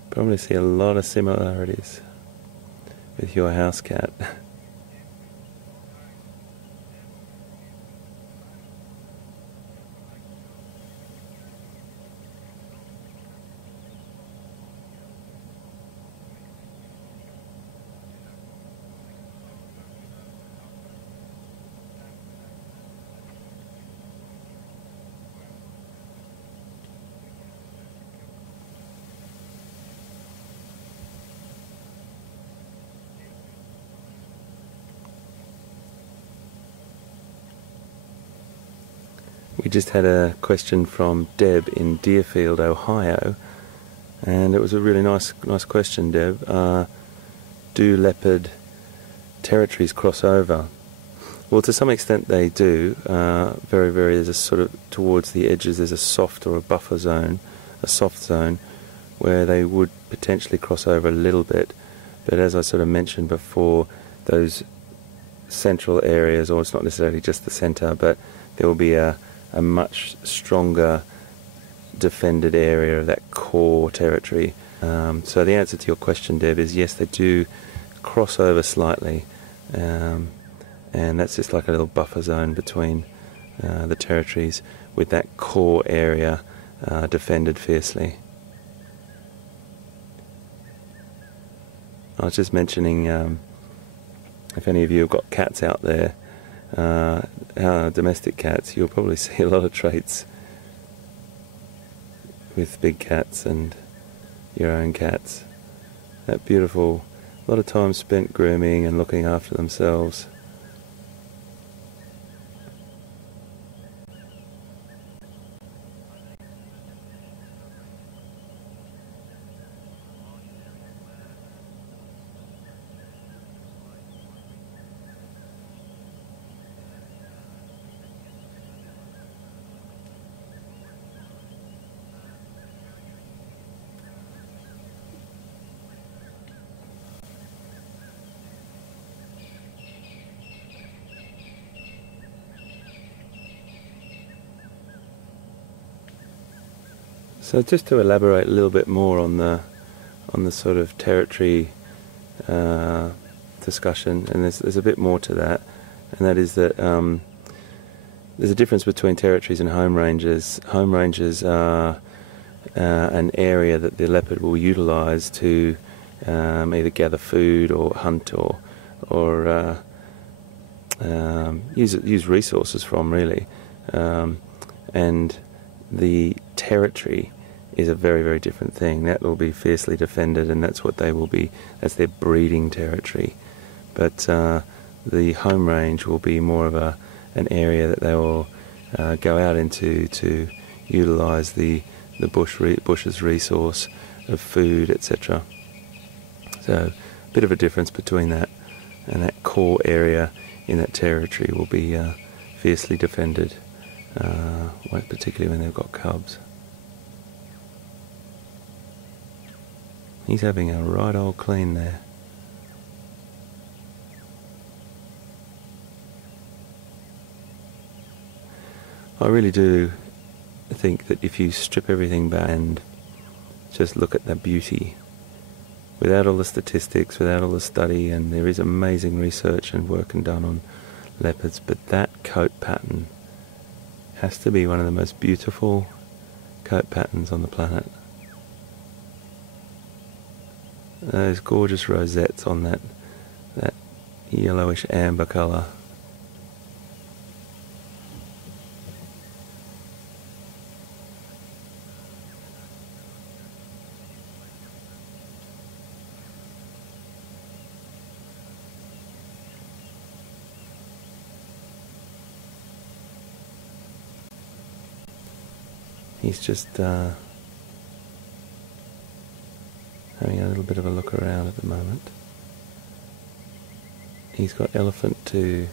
Probably see a lot of similarities with your house cat. We just had a question from Deb in Deerfield, Ohio, and it was a really nice question, Deb. Do leopard territories cross over? Well, to some extent they do. There's a sort of, towards the edges there's a soft or a buffer zone, a soft zone, where they would potentially cross over a little bit. But as I sort of mentioned before, those central areas, or it's not necessarily just the centre, but there will be a much stronger defended area of that core territory. So the answer to your question, Deb, is yes, they do cross over slightly, and that's just like a little buffer zone between the territories, with that core area defended fiercely. I was just mentioning, if any of you have got cats out there, domestic cats, you'll probably see a lot of traits with big cats and your own cats. That beautiful, a lot of time spent grooming and looking after themselves. So just to elaborate a little bit more on the sort of territory discussion, and there's a bit more to that, and that is that there's a difference between territories and home ranges. Home ranges are an area that the leopard will utilise to either gather food or hunt or use resources from, really, and the territory is a very, very different thing. That will be fiercely defended, and that's what they will be. That's their breeding territory. But the home range will be more of an area that they will go out into to utilise the bush's resource of food, etc. So a bit of a difference between that, and that core area in that territory will be fiercely defended, particularly when they've got cubs. He's having a right old clean there. I really do think that if you strip everything back and just look at the beauty, without all the statistics, without all the study, and there is amazing research and work done on leopards, but that coat pattern has to be one of the most beautiful coat patterns on the planet. Those gorgeous rosettes on that yellowish amber colour. He's just having a little bit of a look around at the moment. He's got elephant to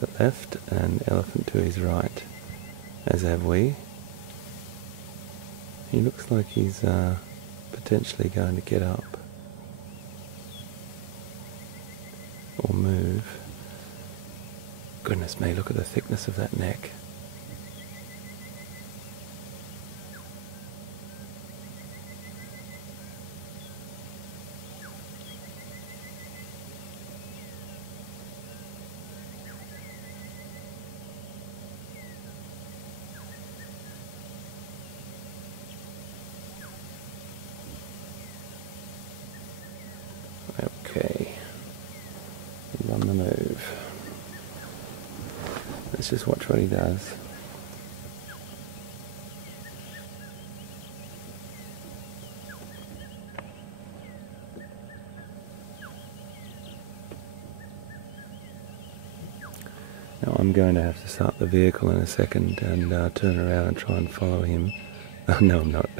the left and elephant to his right, as have we. He looks like he's potentially going to get up or move. Goodness me, look at the thickness of that neck. Okay, he's on the move. Let's just watch what he does. Now I'm going to have to start the vehicle in a second and turn around and try and follow him. Oh, no, I'm not.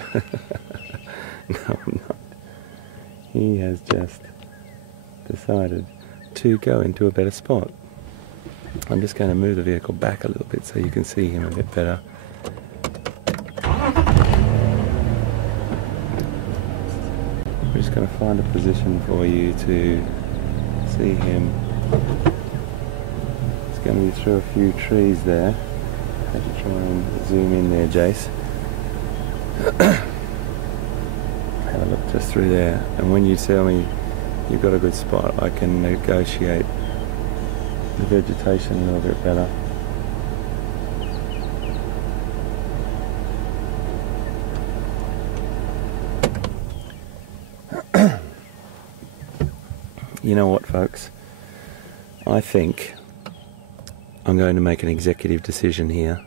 No, I'm not. He has just decided to go into a better spot. I'm just going to move the vehicle back a little bit so you can see him a bit better. We're just going to find a position for you to see him. It's going to be through a few trees there. Have to try and zoom in there, Jace. Have a look just through there, and when you tell me you've got a good spot, I can negotiate the vegetation a little bit better. You know what, folks? I think I'm going to make an executive decision here,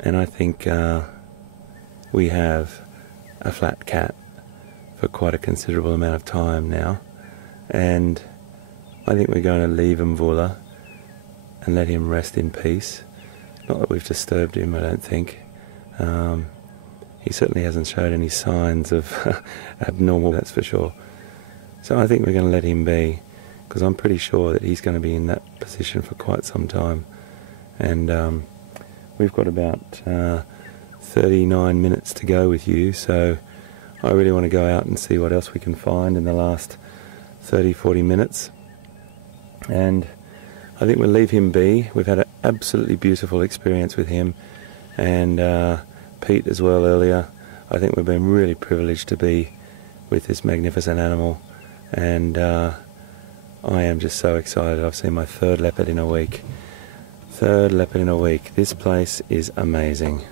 and I think we have a flat cat for quite a considerable amount of time now, and I think we're going to leave Mvula and let him rest in peace. Not that we've disturbed him, I don't think. He certainly hasn't showed any signs of abnormal, that's for sure. So I think we're going to let him be, because I'm pretty sure that he's going to be in that position for quite some time. And we've got about 39 minutes to go with you, so I really want to go out and see what else we can find in the last 30-40 minutes. And I think we'll leave him be. We've had an absolutely beautiful experience with him, and Pete as well earlier. I think we've been really privileged to be with this magnificent animal, and I am just so excited. I've seen my third leopard in a week. Third leopard in a week. This place is amazing.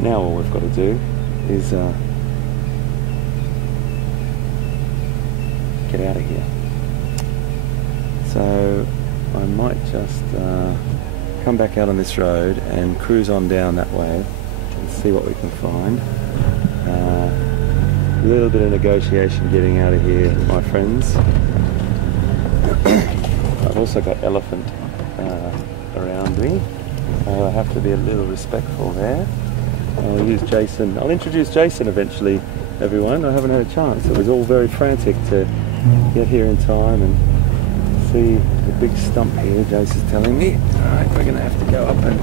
Now all we've got to do is get out of here. So I'm just come back out on this road and cruise on down that way and see what we can find. A little bit of negotiation getting out of here, my friends. I've also got elephant around me, so I have to be a little respectful there. I'll use Jason. I'll introduce Jason eventually, everyone. I haven't had a chance. It was all very frantic to get here in time and see the big stump here, Jason's telling me. Alright, we're going to have to go up, and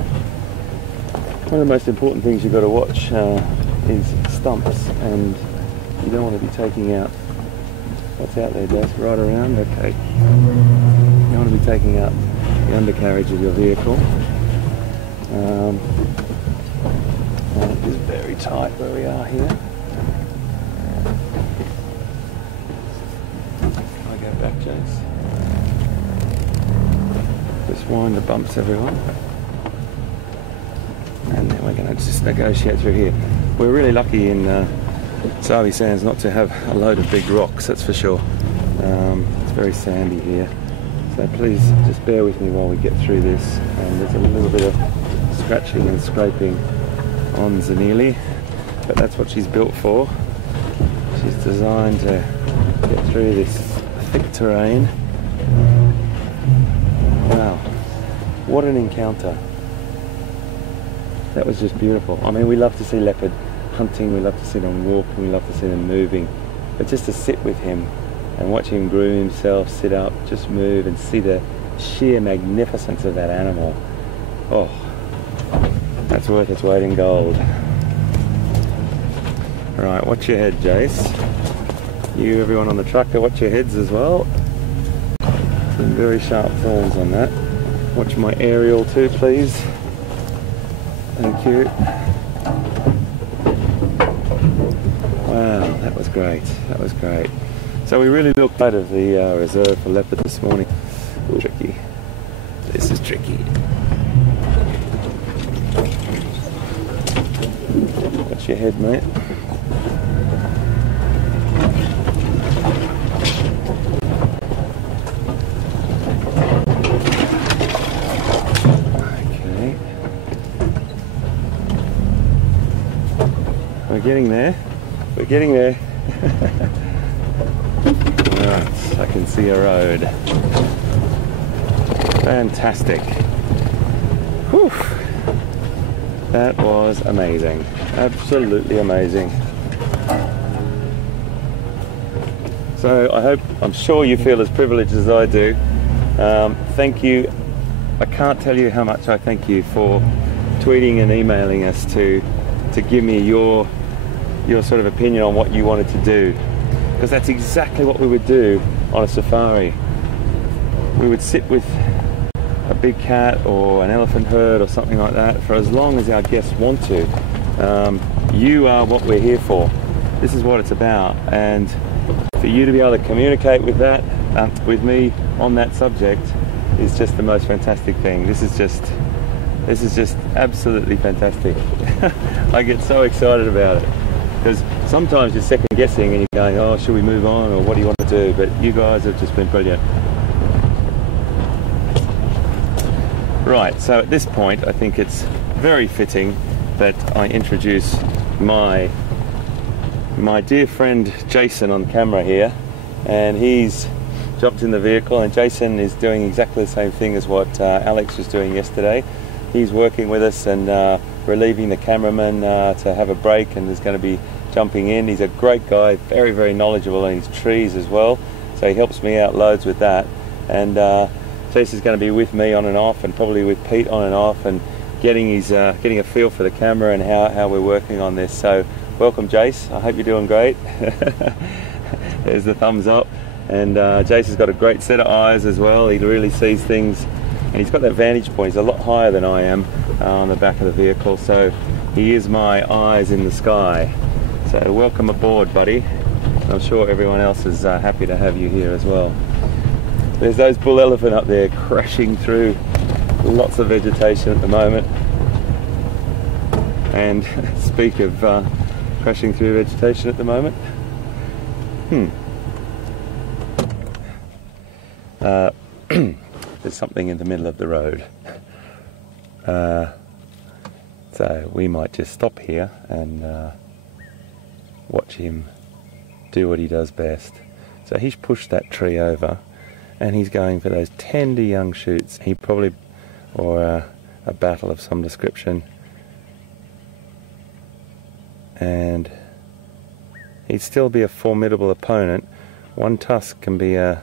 one of the most important things you've got to watch is stumps, and you don't want to be taking out what's out there, Jason. Right around, okay. You don't want to be taking out the undercarriage of your vehicle. It is very tight where we are here. Can I go back, Jace? Just wind the bumps, everyone. And then we're going to just negotiate through here. We're really lucky in Savi Sands not to have a load of big rocks, that's for sure. It's very sandy here. So please just bear with me while we get through this. And there's a little bit of scratching and scraping on Zanili, but that's what she's built for. She's designed to get through this thick terrain. Wow, what an encounter. That was just beautiful. I mean, we love to see leopard hunting, we love to see them walking, we love to see them moving, but just to sit with him and watch him groom himself, sit up, just move, and see the sheer magnificence of that animal. Oh, that's worth its weight in gold. Right, watch your head, Jace. You, everyone on the tractor, watch your heads as well. Some very sharp thorns on that. Watch my aerial too, please. Thank you. Wow, that was great. That was great. So we really looked out of the reserve for leopard this morning. Ooh, tricky. This is tricky. Watch your head, mate. Okay. We're getting there. We're getting there. Right, I can see a road. Fantastic. Whew. That was amazing. Absolutely amazing. So I'm sure you feel as privileged as I do. Thank you. I can't tell you how much I thank you for tweeting and emailing us to give me your sort of opinion on what you wanted to do. Because that's exactly what we would do on a safari. We would sit with a big cat or an elephant herd or something like that for as long as our guests want to. You are what we're here for. This is what it's about, and for you to be able to communicate with that, with me on that subject, is just the most fantastic thing. This is just absolutely fantastic. I get so excited about it, because sometimes you're second guessing and you're going, oh, should we move on, or what do you want to do? But you guys have just been brilliant. Right, so at this point I think it's very fitting that I introduce my dear friend Jason on camera here, and he's jumped in the vehicle, and Jason is doing exactly the same thing as what Alex was doing yesterday. He's working with us and relieving the cameraman to have a break, and is going to be jumping in. He's a great guy, very, very knowledgeable in his trees as well, so he helps me out loads with that. And Jason's going to be with me on and off, and probably with Pete on and off, and getting a feel for the camera and how we're working on this. So welcome, Jace. I hope you're doing great. There's the thumbs up. And Jace has got a great set of eyes as well. He really sees things, and he's got that vantage point. He's a lot higher than I am on the back of the vehicle, so he is my eyes in the sky. So welcome aboard, buddy. I'm sure everyone else is happy to have you here as well. There's those bull elephant up there crashing through lots of vegetation at the moment. And speak of crashing through vegetation at the moment. there's something in the middle of the road. So we might just stop here and watch him do what he does best. So he's pushed that tree over and he's going for those tender young shoots. He probably, or a battle of some description, and he'd still be a formidable opponent. One tusk can be a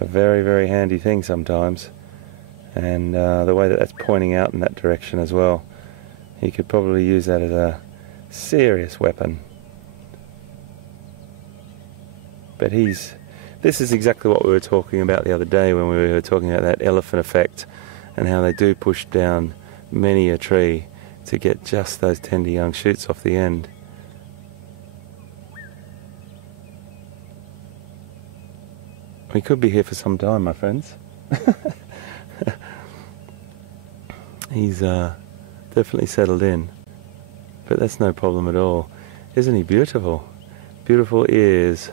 very, very handy thing sometimes, and the way that that's pointing out in that direction as well, he could probably use that as a serious weapon. But this is exactly what we were talking about the other day when we were talking about that elephant effect and how they do push down many a tree to get just those tender young shoots off the end. We could be here for some time, my friends. He's definitely settled in, but that's no problem at all. Isn't he beautiful? Beautiful ears.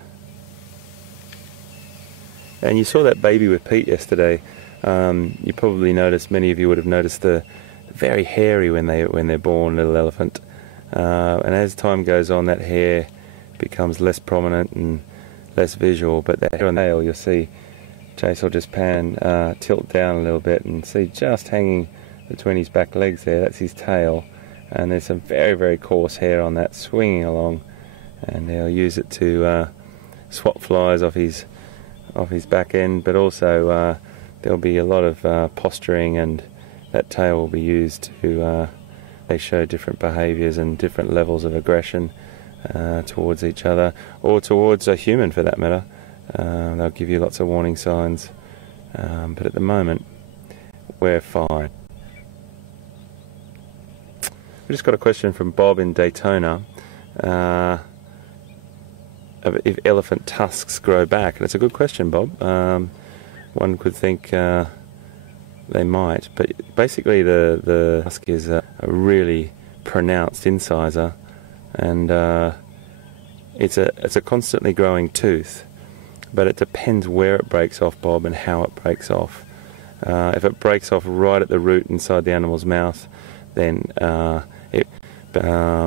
And you saw that baby with Pete yesterday. You probably noticed, many of you would have noticed, the very hairy when they're born, little elephant. And as time goes on, that hair becomes less prominent and less visual. But the hair on the tail, you'll see, Chase will just tilt down a little bit and see just hanging between his back legs there. That's his tail, and there's some very, very coarse hair on that swinging along, and he'll use it to swat flies off his back end, but also there'll be a lot of posturing, and that tail will be used to they show different behaviours and different levels of aggression towards each other, or towards a human for that matter. They'll give you lots of warning signs, but at the moment we're fine. We just got a question from Bob in Daytona. If elephant tusks grow back, and it's a good question, Bob. One could think they might, but basically the tusk is a really pronounced incisor, and it's a constantly growing tooth, but it depends where it breaks off, Bob, and how it breaks off. If it breaks off right at the root inside the animal's mouth, then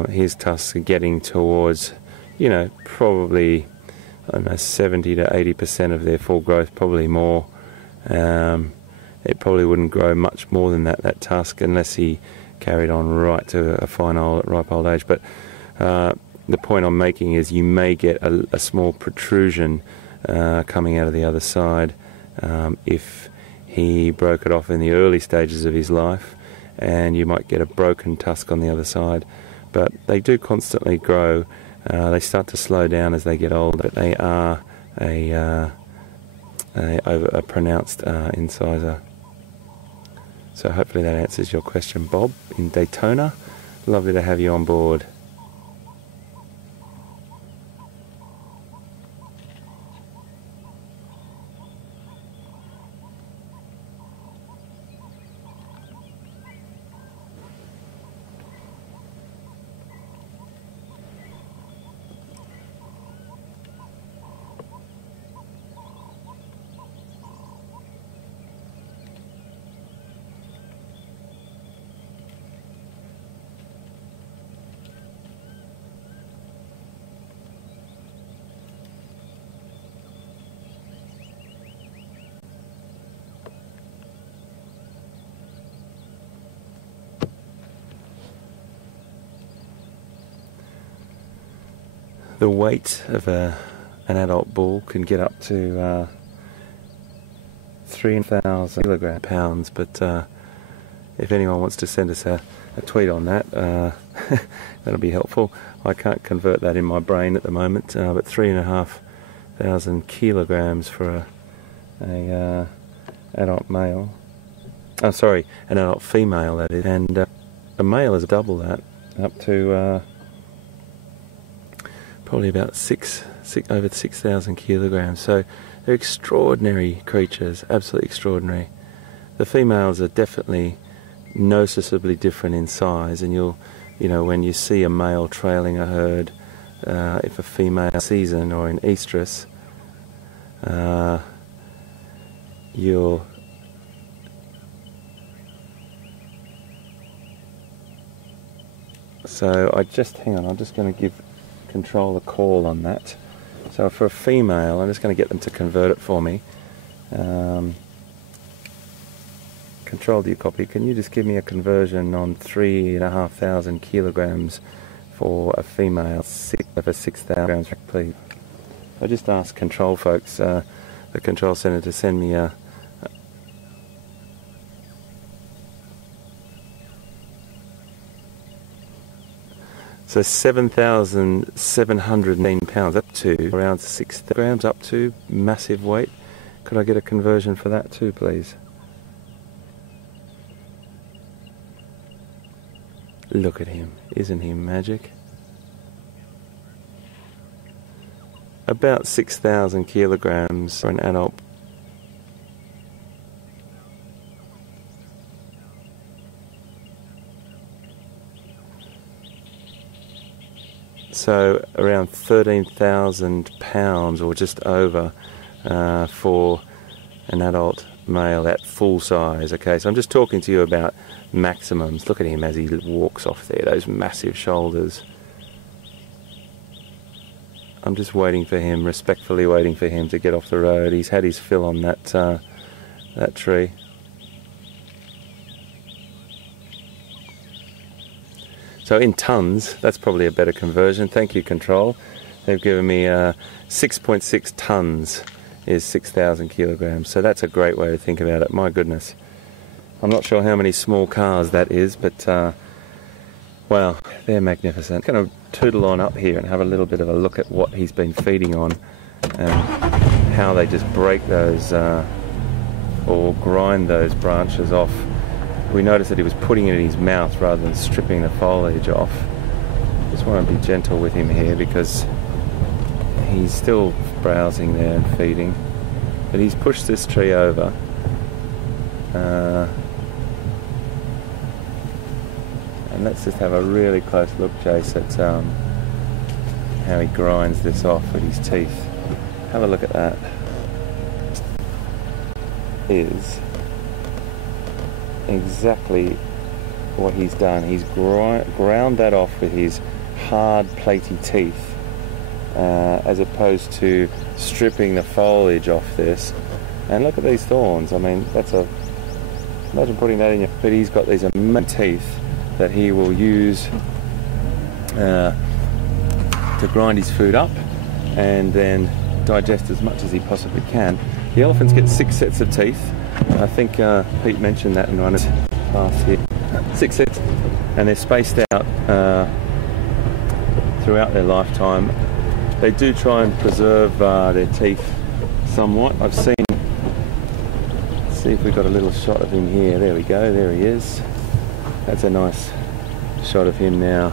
his tusks are getting towards, probably, I don't know, 70 to 80% of their full growth, probably more. It probably wouldn't grow much more than that tusk, unless he carried on right to a fine ripe old age. But the point I'm making is you may get a small protrusion coming out of the other side if he broke it off in the early stages of his life, and you might get a broken tusk on the other side. But they do constantly grow. They start to slow down as they get older, but they are a pronounced incisor. So hopefully that answers your question, Bob in Daytona. Lovely to have you on board. The weight of an adult bull can get up to 3,000 pounds, but if anyone wants to send us a tweet on that, that'll be helpful. I can't convert that in my brain at the moment, but 3,500 kilograms for a adult male. Oh, sorry, an adult female, that is, and a male is double that, up to probably about over 6,000 kilograms. So they're extraordinary creatures, absolutely extraordinary. The females are definitely noticeably different in size, and when you see a male trailing a herd, if a female season or in estrus, you'll So hang on, I'm just going to give control a call on that. So for a female, I'm just going to get them to convert it for me. Control, do you copy? Can you just give me a conversion on 3,500 kilograms for a female for 6,000 grams, please? I just asked control folks, the control center, to send me a so 7,709 pounds, up to around 6 grams, up to massive weight. Could I get a conversion for that too, please? Look at him, isn't he magic? About 6,000 kilograms for an adult. So around 13,000 pounds or just over for an adult male at full size. Okay, so I'm just talking to you about maximums. Look at him as he walks off there, those massive shoulders. I'm just waiting for him, respectfully waiting for him to get off the road. He's had his fill on that tree. So in tons, that's probably a better conversion. Thank you, Control. They've given me 6.6 tons is 6,000 kilograms. So that's a great way to think about it. My goodness. I'm not sure how many small cars that is, but wow, they're magnificent. I'm going to tootle on up here and have a little bit of a look at what he's been feeding on and how they just break those or grind those branches off. We noticed that he was putting it in his mouth rather than stripping the foliage off. Just want to be gentle with him here because he's still browsing there and feeding. But he's pushed this tree over. And let's just have a really close look, Jace, at how he grinds this off with his teeth. Have a look at that. Is exactly what he's done. He's ground that off with his hard, platy teeth, as opposed to stripping the foliage off this. And look at these thorns. I mean, imagine putting that in your... But he's got these amazing teeth that he will use to grind his food up and then digest as much as he possibly can. The elephants get 6 sets of teeth. I think Pete mentioned that in one of his class here. 6 sets, and they're spaced out throughout their lifetime. They do try and preserve their teeth somewhat. I've seen... Let's see if we've got a little shot of him here. There we go, there he is. That's a nice shot of him now.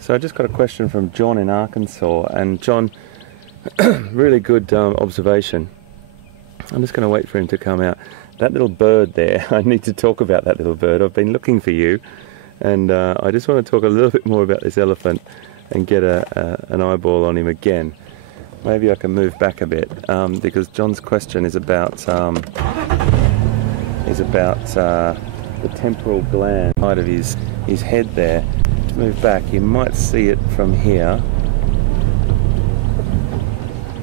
So I just got a question from John in Arkansas, and John, really good observation. I'm just going to wait for him to come out. That little bird there, I need to talk about that little bird. I've been looking for you, and I just want to talk a little bit more about this elephant and get an eyeball on him again. Maybe I can move back a bit, because John's question is about the temporal gland side of his head there. Move back, you might see it from here.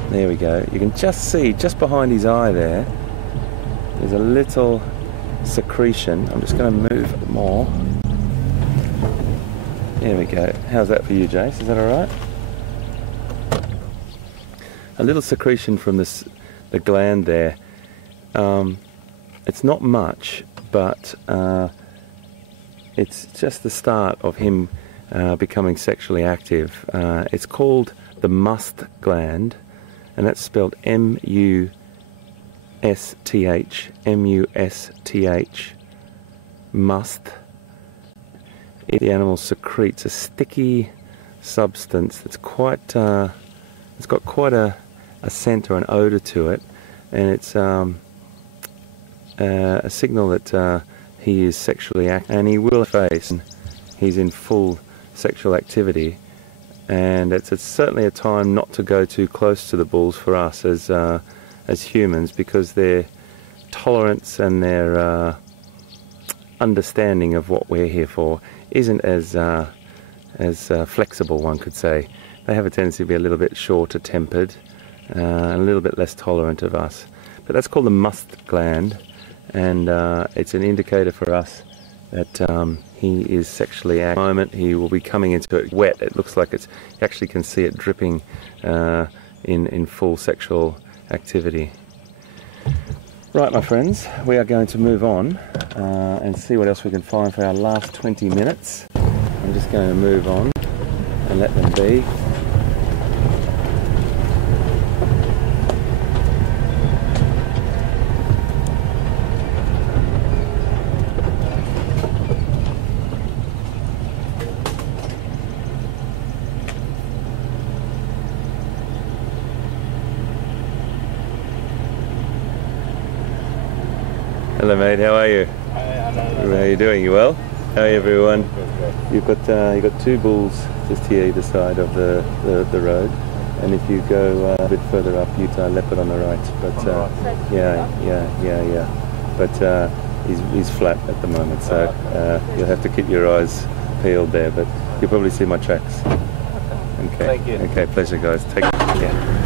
There we go. You can just see, just behind his eye there, there's a little secretion. I'm just going to move more. There we go. How's that for you, Jace? Is that alright? A little secretion from the gland there. It's not much, but it's just the start of him becoming sexually active. It's called the must gland, and that's spelled M-U-S-T-H, M-U-S-T-H, must. The animal secretes a sticky substance that's quite, it's got quite a a scent or an odor to it, and it's a signal that he is sexually active, and he will face. He's in full sexual activity, and it's certainly a time not to go too close to the bulls for us as humans, because their tolerance and their understanding of what we're here for isn't as flexible, one could say. They have a tendency to be a little bit shorter tempered and a little bit less tolerant of us. But that's called the must gland, and it's an indicator for us that he is sexually active. At the moment he will be coming into it wet. It looks like you actually can see it dripping in full sexual activity. Right, my friends, we are going to move on and see what else we can find for our last 20 minutes. I'm just going to move on and let them be. Hello mate, how are you? How are you doing? You well? Hi everyone. You've got two bulls just here either side of the road, and if you go a bit further up, you tie a leopard on the right. But yeah. But he's flat at the moment, so you'll have to keep your eyes peeled there. But you'll probably see my tracks. Okay. Thank you. Okay, pleasure guys. Take care.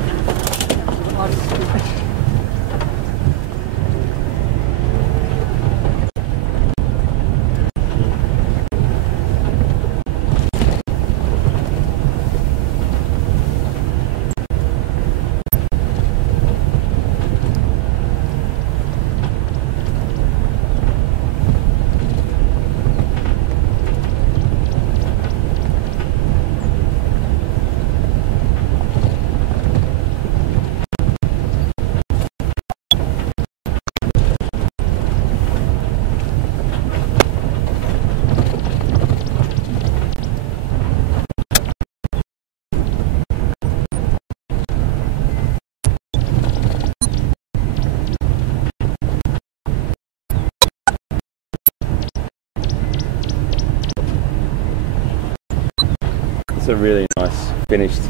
It's a really nice finished.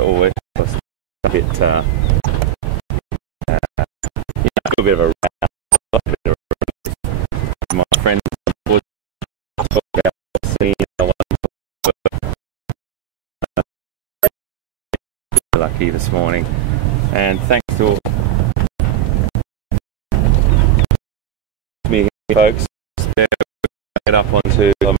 Always a bit, a bit of a my friend would talk about seeing lucky this morning, and thanks to all me folks. Get up onto a little.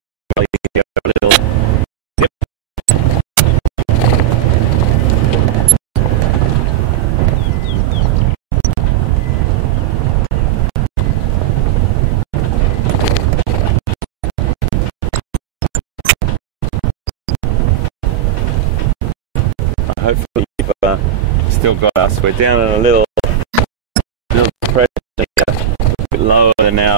Hopefully you've still got us. We're down in a little pressure, a bit lower than now.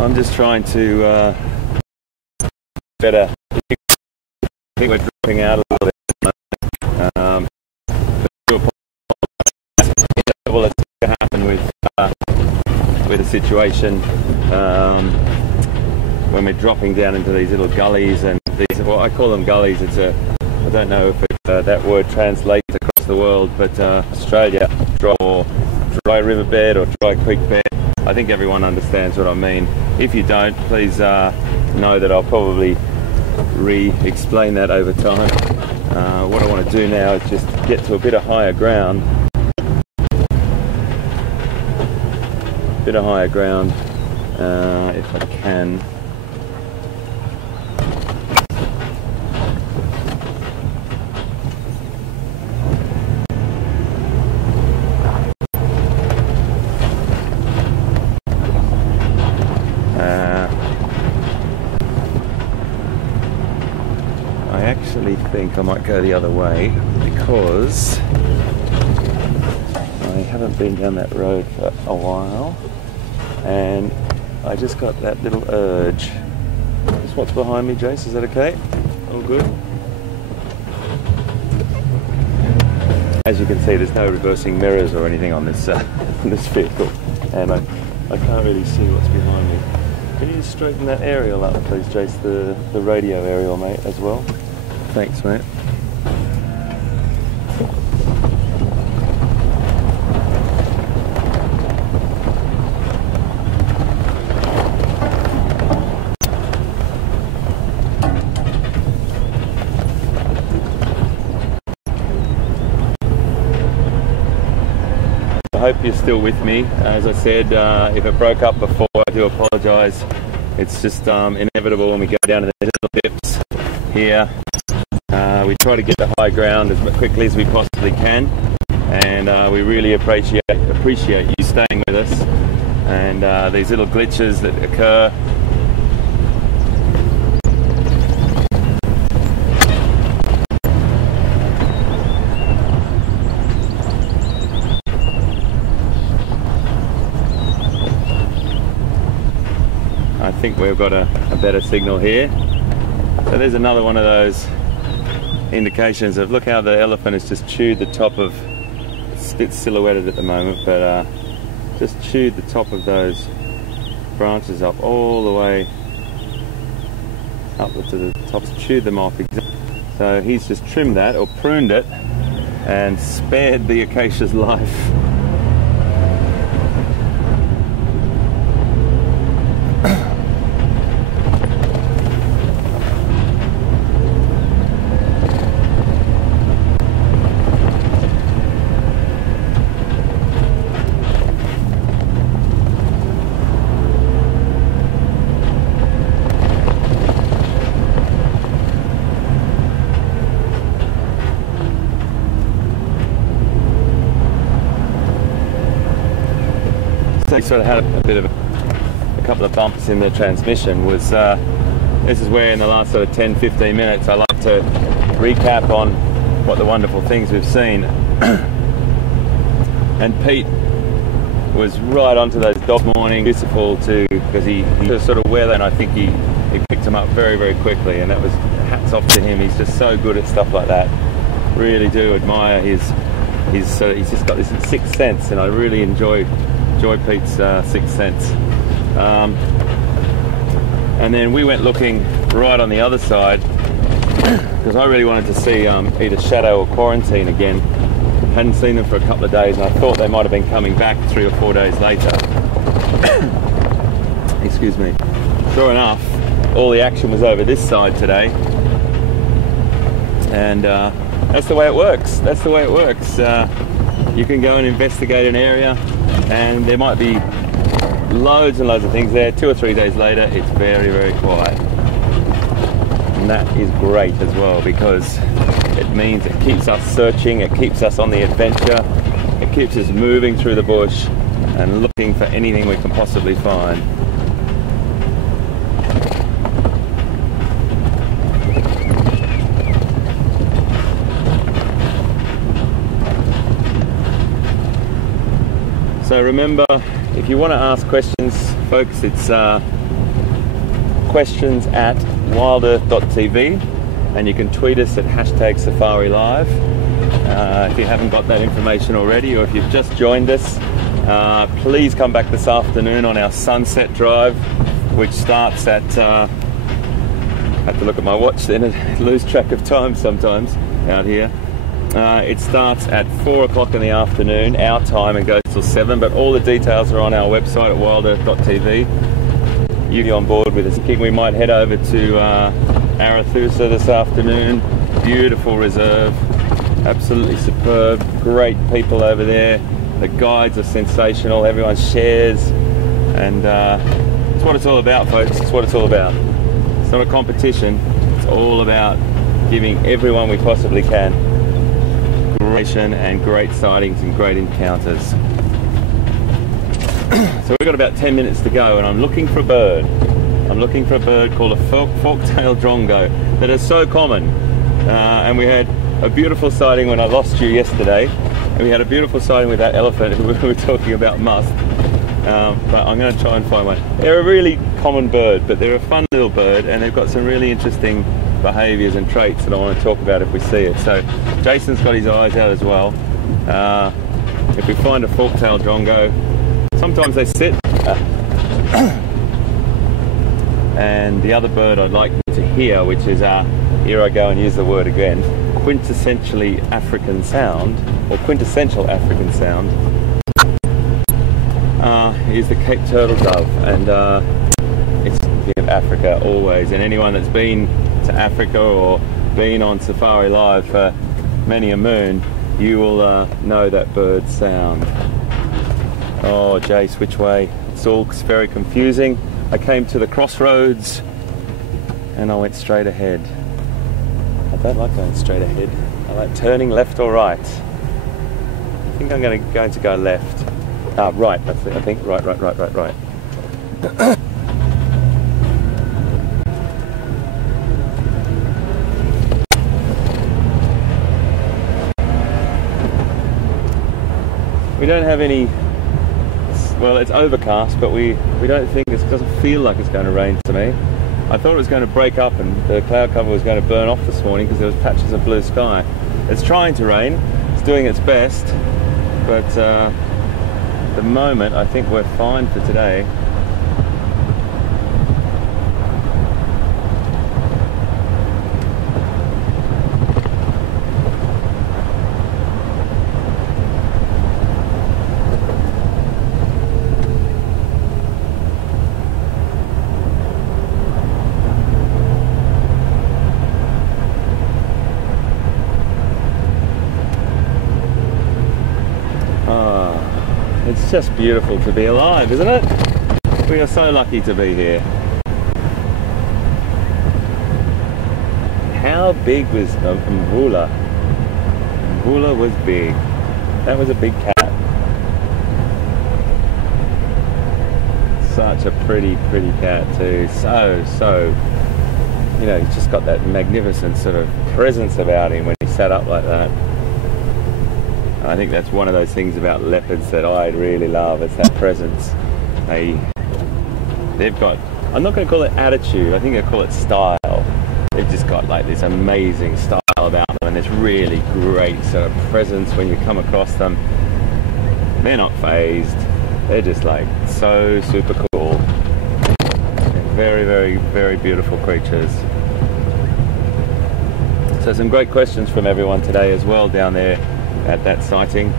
I'm just trying to better. I think we're dropping out a little bit. What's going to happen with the situation when we're dropping down into these little gullies, and these, well, I call them gullies. I don't know if that word translates across the world, but Australia, dry riverbed or dry creek bed. I think everyone understands what I mean. If you don't, please know that I'll probably re-explain that over time. What I want to do now is just get to a bit of higher ground. If I can. actually think I might go the other way because I haven't been down that road for a while and I just got that little urge. Is what's behind me, Jace? Is that okay? All good? As you can see, there's no reversing mirrors or anything on this this vehicle, and I can't really see what's behind me. Can you just straighten that aerial up, please, Jace? The radio aerial, mate, as well. Thanks, mate. I hope you're still with me. As I said, if it broke up before, I do apologise. It's just inevitable when we go down to the little dips here. We try to get the high ground as quickly as we possibly can, and we really appreciate you staying with us. And these little glitches that occur, I think we've got a better signal here. So there's another one of those indications of, look how the elephant has just chewed the top of, it's a bit silhouetted at the moment, but just chewed the top of those branches up all the way up to the tops, chewed them off. So he's just trimmed that or pruned it and spared the acacia's life. They sort of had a bit of a couple of bumps in their transmission. Was this is where in the last sort of 10-15 minutes I like to recap on what the wonderful things we've seen. And Pete was right onto those dog morning, beautiful too, because he was sort of weather, and I think he picked them up very, very quickly, and that was hats off to him. He's just so good at stuff like that. Really do admire his he's just got this sixth sense, and I really enjoy Pete's sixth sense. And then we went looking right on the other side because I really wanted to see either Shadow or Quarantine again. Hadn't seen them for a couple of days, and I thought they might have been coming back 3 or 4 days later. Excuse me. Sure enough, all the action was over this side today, and that's the way it works. That's the way it works. You can go and investigate an area, and there might be loads and loads of things there. 2 or 3 days later, it's very, very quiet. And that is great as well, because it means it keeps us searching, it keeps us on the adventure, it keeps us moving through the bush and looking for anything we can possibly find. So remember, if you want to ask questions, folks, it's questions@wildearth.tv, and you can tweet us at #SafariLive. If you haven't got that information already, or if you've just joined us, please come back this afternoon on our sunset drive, which starts at, I have to look at my watch then and lose track of time sometimes out here. It starts at 4 o'clock in the afternoon, our time, and goes till 7, but all the details are on our website at wildearth.tv. You be on board with us. We might head over to Arathusa this afternoon. Beautiful reserve, absolutely superb, great people over there. The guides are sensational, everyone shares, and it's what it's all about, folks. It's what it's all about. It's not a competition, it's all about giving everyone we possibly can and great sightings and great encounters. So we've got about 10 minutes to go, and I'm looking for a bird. I'm looking for a bird called a fork-tailed drongo that is so common and we had a beautiful sighting when I lost you yesterday, and we had a beautiful sighting with that elephant who we were talking about must. But I'm going to try and find one. They're a really common bird, but they're a fun little bird, and they've got some really interesting behaviours and traits that I want to talk about if we see it. So Jason's got his eyes out as well. If we find a fork-tailed drongo, sometimes they sit. And the other bird I'd like you to hear, which is here I go and use the word again, quintessentially African sound, or quintessential African sound, is the Cape turtle dove. And it's of Africa always, and anyone that's been to Africa or been on Safari Live for many a moon, you will know that bird's sound. Oh Jace, which way? It's all very confusing. I came to the crossroads and I went straight ahead. I don't like going straight ahead. I like turning left or right. I think I'm going to go left. Right, I think. Right. We don't have any, well, it's overcast, but we don't think, it doesn't feel like it's going to rain to me. I thought it was going to break up and the cloud cover was going to burn off this morning because there was patches of blue sky. It's trying to rain, it's doing its best, but at the moment I think we're fine for today. It's just beautiful to be alive, isn't it? We are so lucky to be here. How big was Mvula? Mvula was big. That was a big cat. Such a pretty cat too. So, you know, he's just got that magnificent sort of presence about him when he sat up like that. I think that's one of those things about leopards that I really love, is that presence. They've got, I'm not going to call it attitude, I think I call it style. They've just got like this amazing style about them, and this really great sort of presence when you come across them. They're not phased, they're just like so super cool. They're very beautiful creatures. So some great questions from everyone today as well down there at that sighting.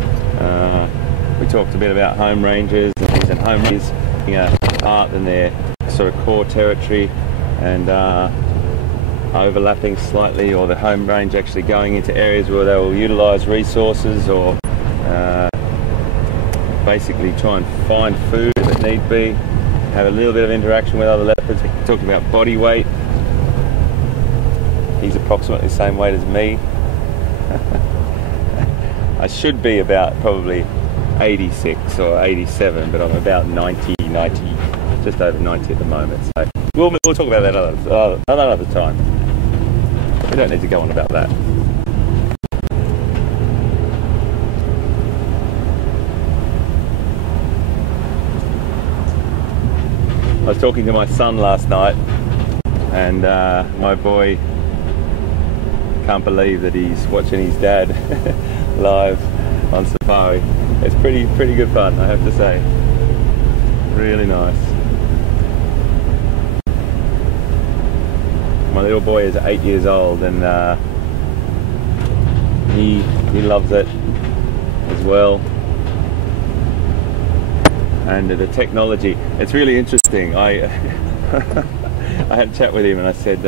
We talked a bit about home ranges and home ranges being apart than their sort of core territory, and overlapping slightly, or the home range actually going into areas where they will utilise resources or basically try and find food if it need be, have a little bit of interaction with other leopards. We talked about body weight. He's approximately the same weight as me. I should be about probably 86 or 87, but I'm about 90, just over 90 at the moment. So we'll talk about that another time. We don't need to go on about that. I was talking to my son last night, and my boy can't believe that he's watching his dad live on safari. It's pretty good fun, I have to say. Really nice. My little boy is 8 years old, and he loves it as well. And the technology, it's really interesting. I had a chat with him, and I said,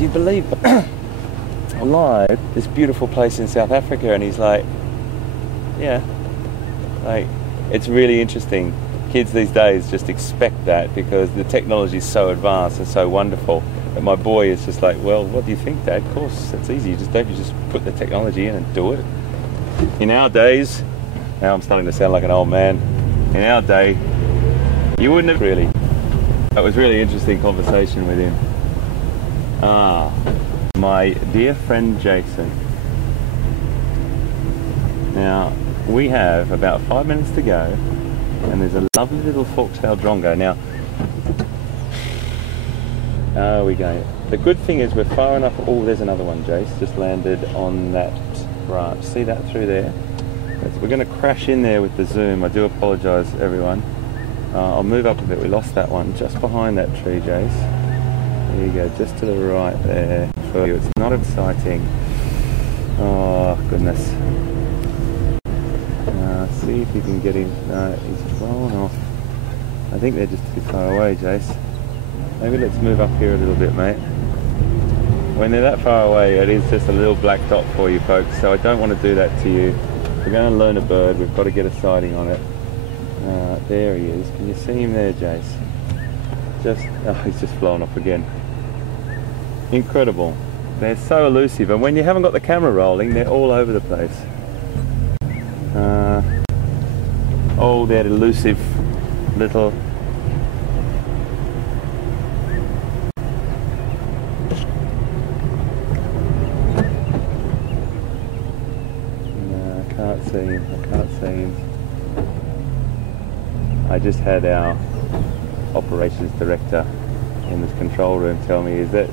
"You believe live this beautiful place in South Africa?" And he's like, "Yeah." Like, it's really interesting. Kids these days just expect that because the technology is so advanced and so wonderful. But my boy is just like, "Well, what do you think, Dad? Of course, it's easy. You just put the technology in and do it." In our days, now I'm starting to sound like an old man. In our day, you wouldn't have really. That was really interesting conversation with him. my dear friend Jason. Now, we have about 5 minutes to go, and there's a lovely little fork-tailed drongo. Now, there we go. The good thing is we're far enough. Oh, there's another one, Jace, just landed on that branch. See that through there? We're going to crash in there with the zoom. I do apologise, everyone. I'll move up a bit. We lost that one just behind that tree, Jace. There you go, just to the right there for you. It's not exciting. Oh, goodness. See if you can get him. No, he's flown off. I think they're just too far away, Jace. Maybe let's move up here a little bit, mate. When they're that far away, it is just a little black dot for you folks, so I don't want to do that to you. We're going to learn a bird. We've got to get a sighting on it. There he is. Can you see him there, Jace? He's just flown off again. Incredible. They're so elusive, and when you haven't got the camera rolling, they're all over the place. Oh, that elusive little... No, I can't see him. I can't see him. I just had our operations director in this control room tell me, do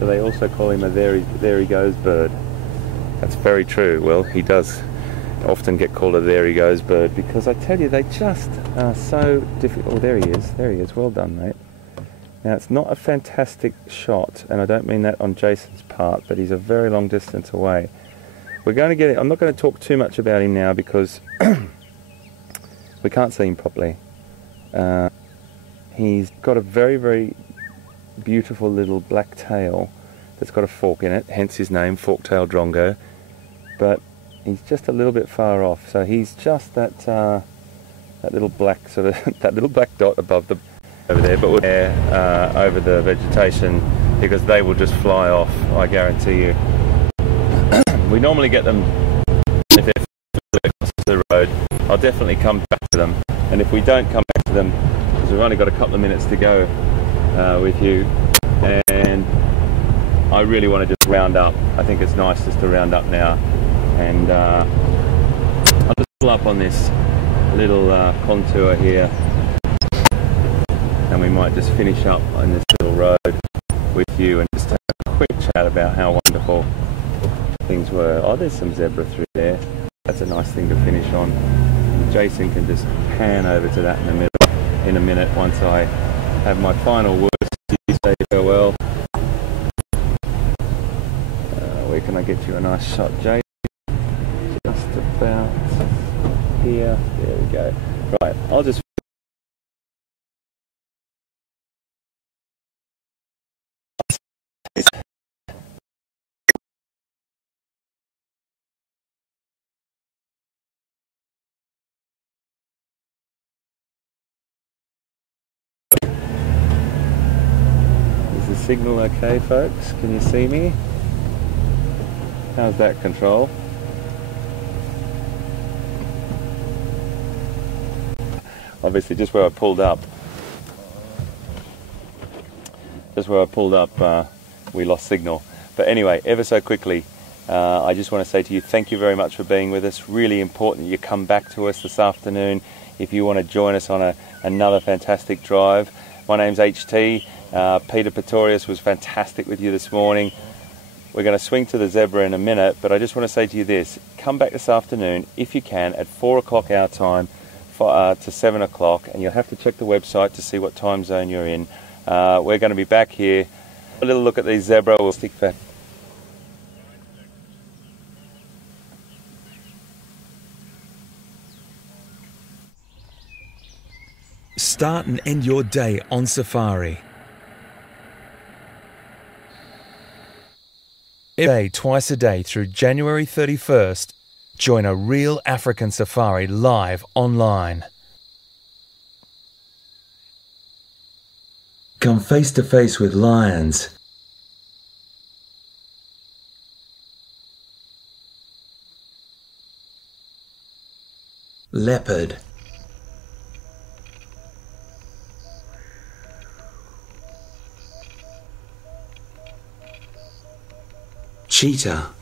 they also call him a there he goes bird? That's very true. Well, he does often get called a there he goes bird, because I tell you, they just are so difficult. Oh, there he is. Well done, mate. Now, it's not a fantastic shot, and I don't mean that on Jason's part, but he's a very long distance away. We're going to get it. I'm not going to talk too much about him now because we can't see him properly. He's got a very, very beautiful little black tail that's got a fork in it, hence his name, fork-tailed drongo. But he's just a little bit far off, so he's just that little black sort of that little black dot above the over there, but we're over the vegetation, because they will just fly off, I guarantee you. We normally get them if they're across the road. I'll definitely come back to them, and if we don't come back to them, because we've only got a couple of minutes to go with you, and I really want to just round up. I think it's nice just to round up now, and I'll just pull up on this little contour here, and we might just finish up on this little road with you and just have a quick chat about how wonderful things were. Oh, there's some zebra through there. That's a nice thing to finish on. Jason can just pan over to that in a minute once I have my final words to say farewell. Where can I get you a nice shot, Jason? Just about here. There we go. Right, I'll just... Is the signal okay, folks? Can you see me? How's that, control? Obviously, just where I pulled up, we lost signal. But anyway, ever so quickly, I just want to say to you, thank you very much for being with us. Really important you come back to us this afternoon if you want to join us on another fantastic drive. My name's HT. Peter Pretorius was fantastic with you this morning. We're going to swing to the zebra in a minute, but I just want to say to you this: come back this afternoon if you can at 4 o'clock our time to 7 o'clock, and you'll have to check the website to see what time zone you're in. We're going to be back here. A little look at these zebra. We'll stick back. Start and end your day on safari. Every day, twice a day through January 31st, join a real African safari live online. Come face to face with lions, leopard, cheetah,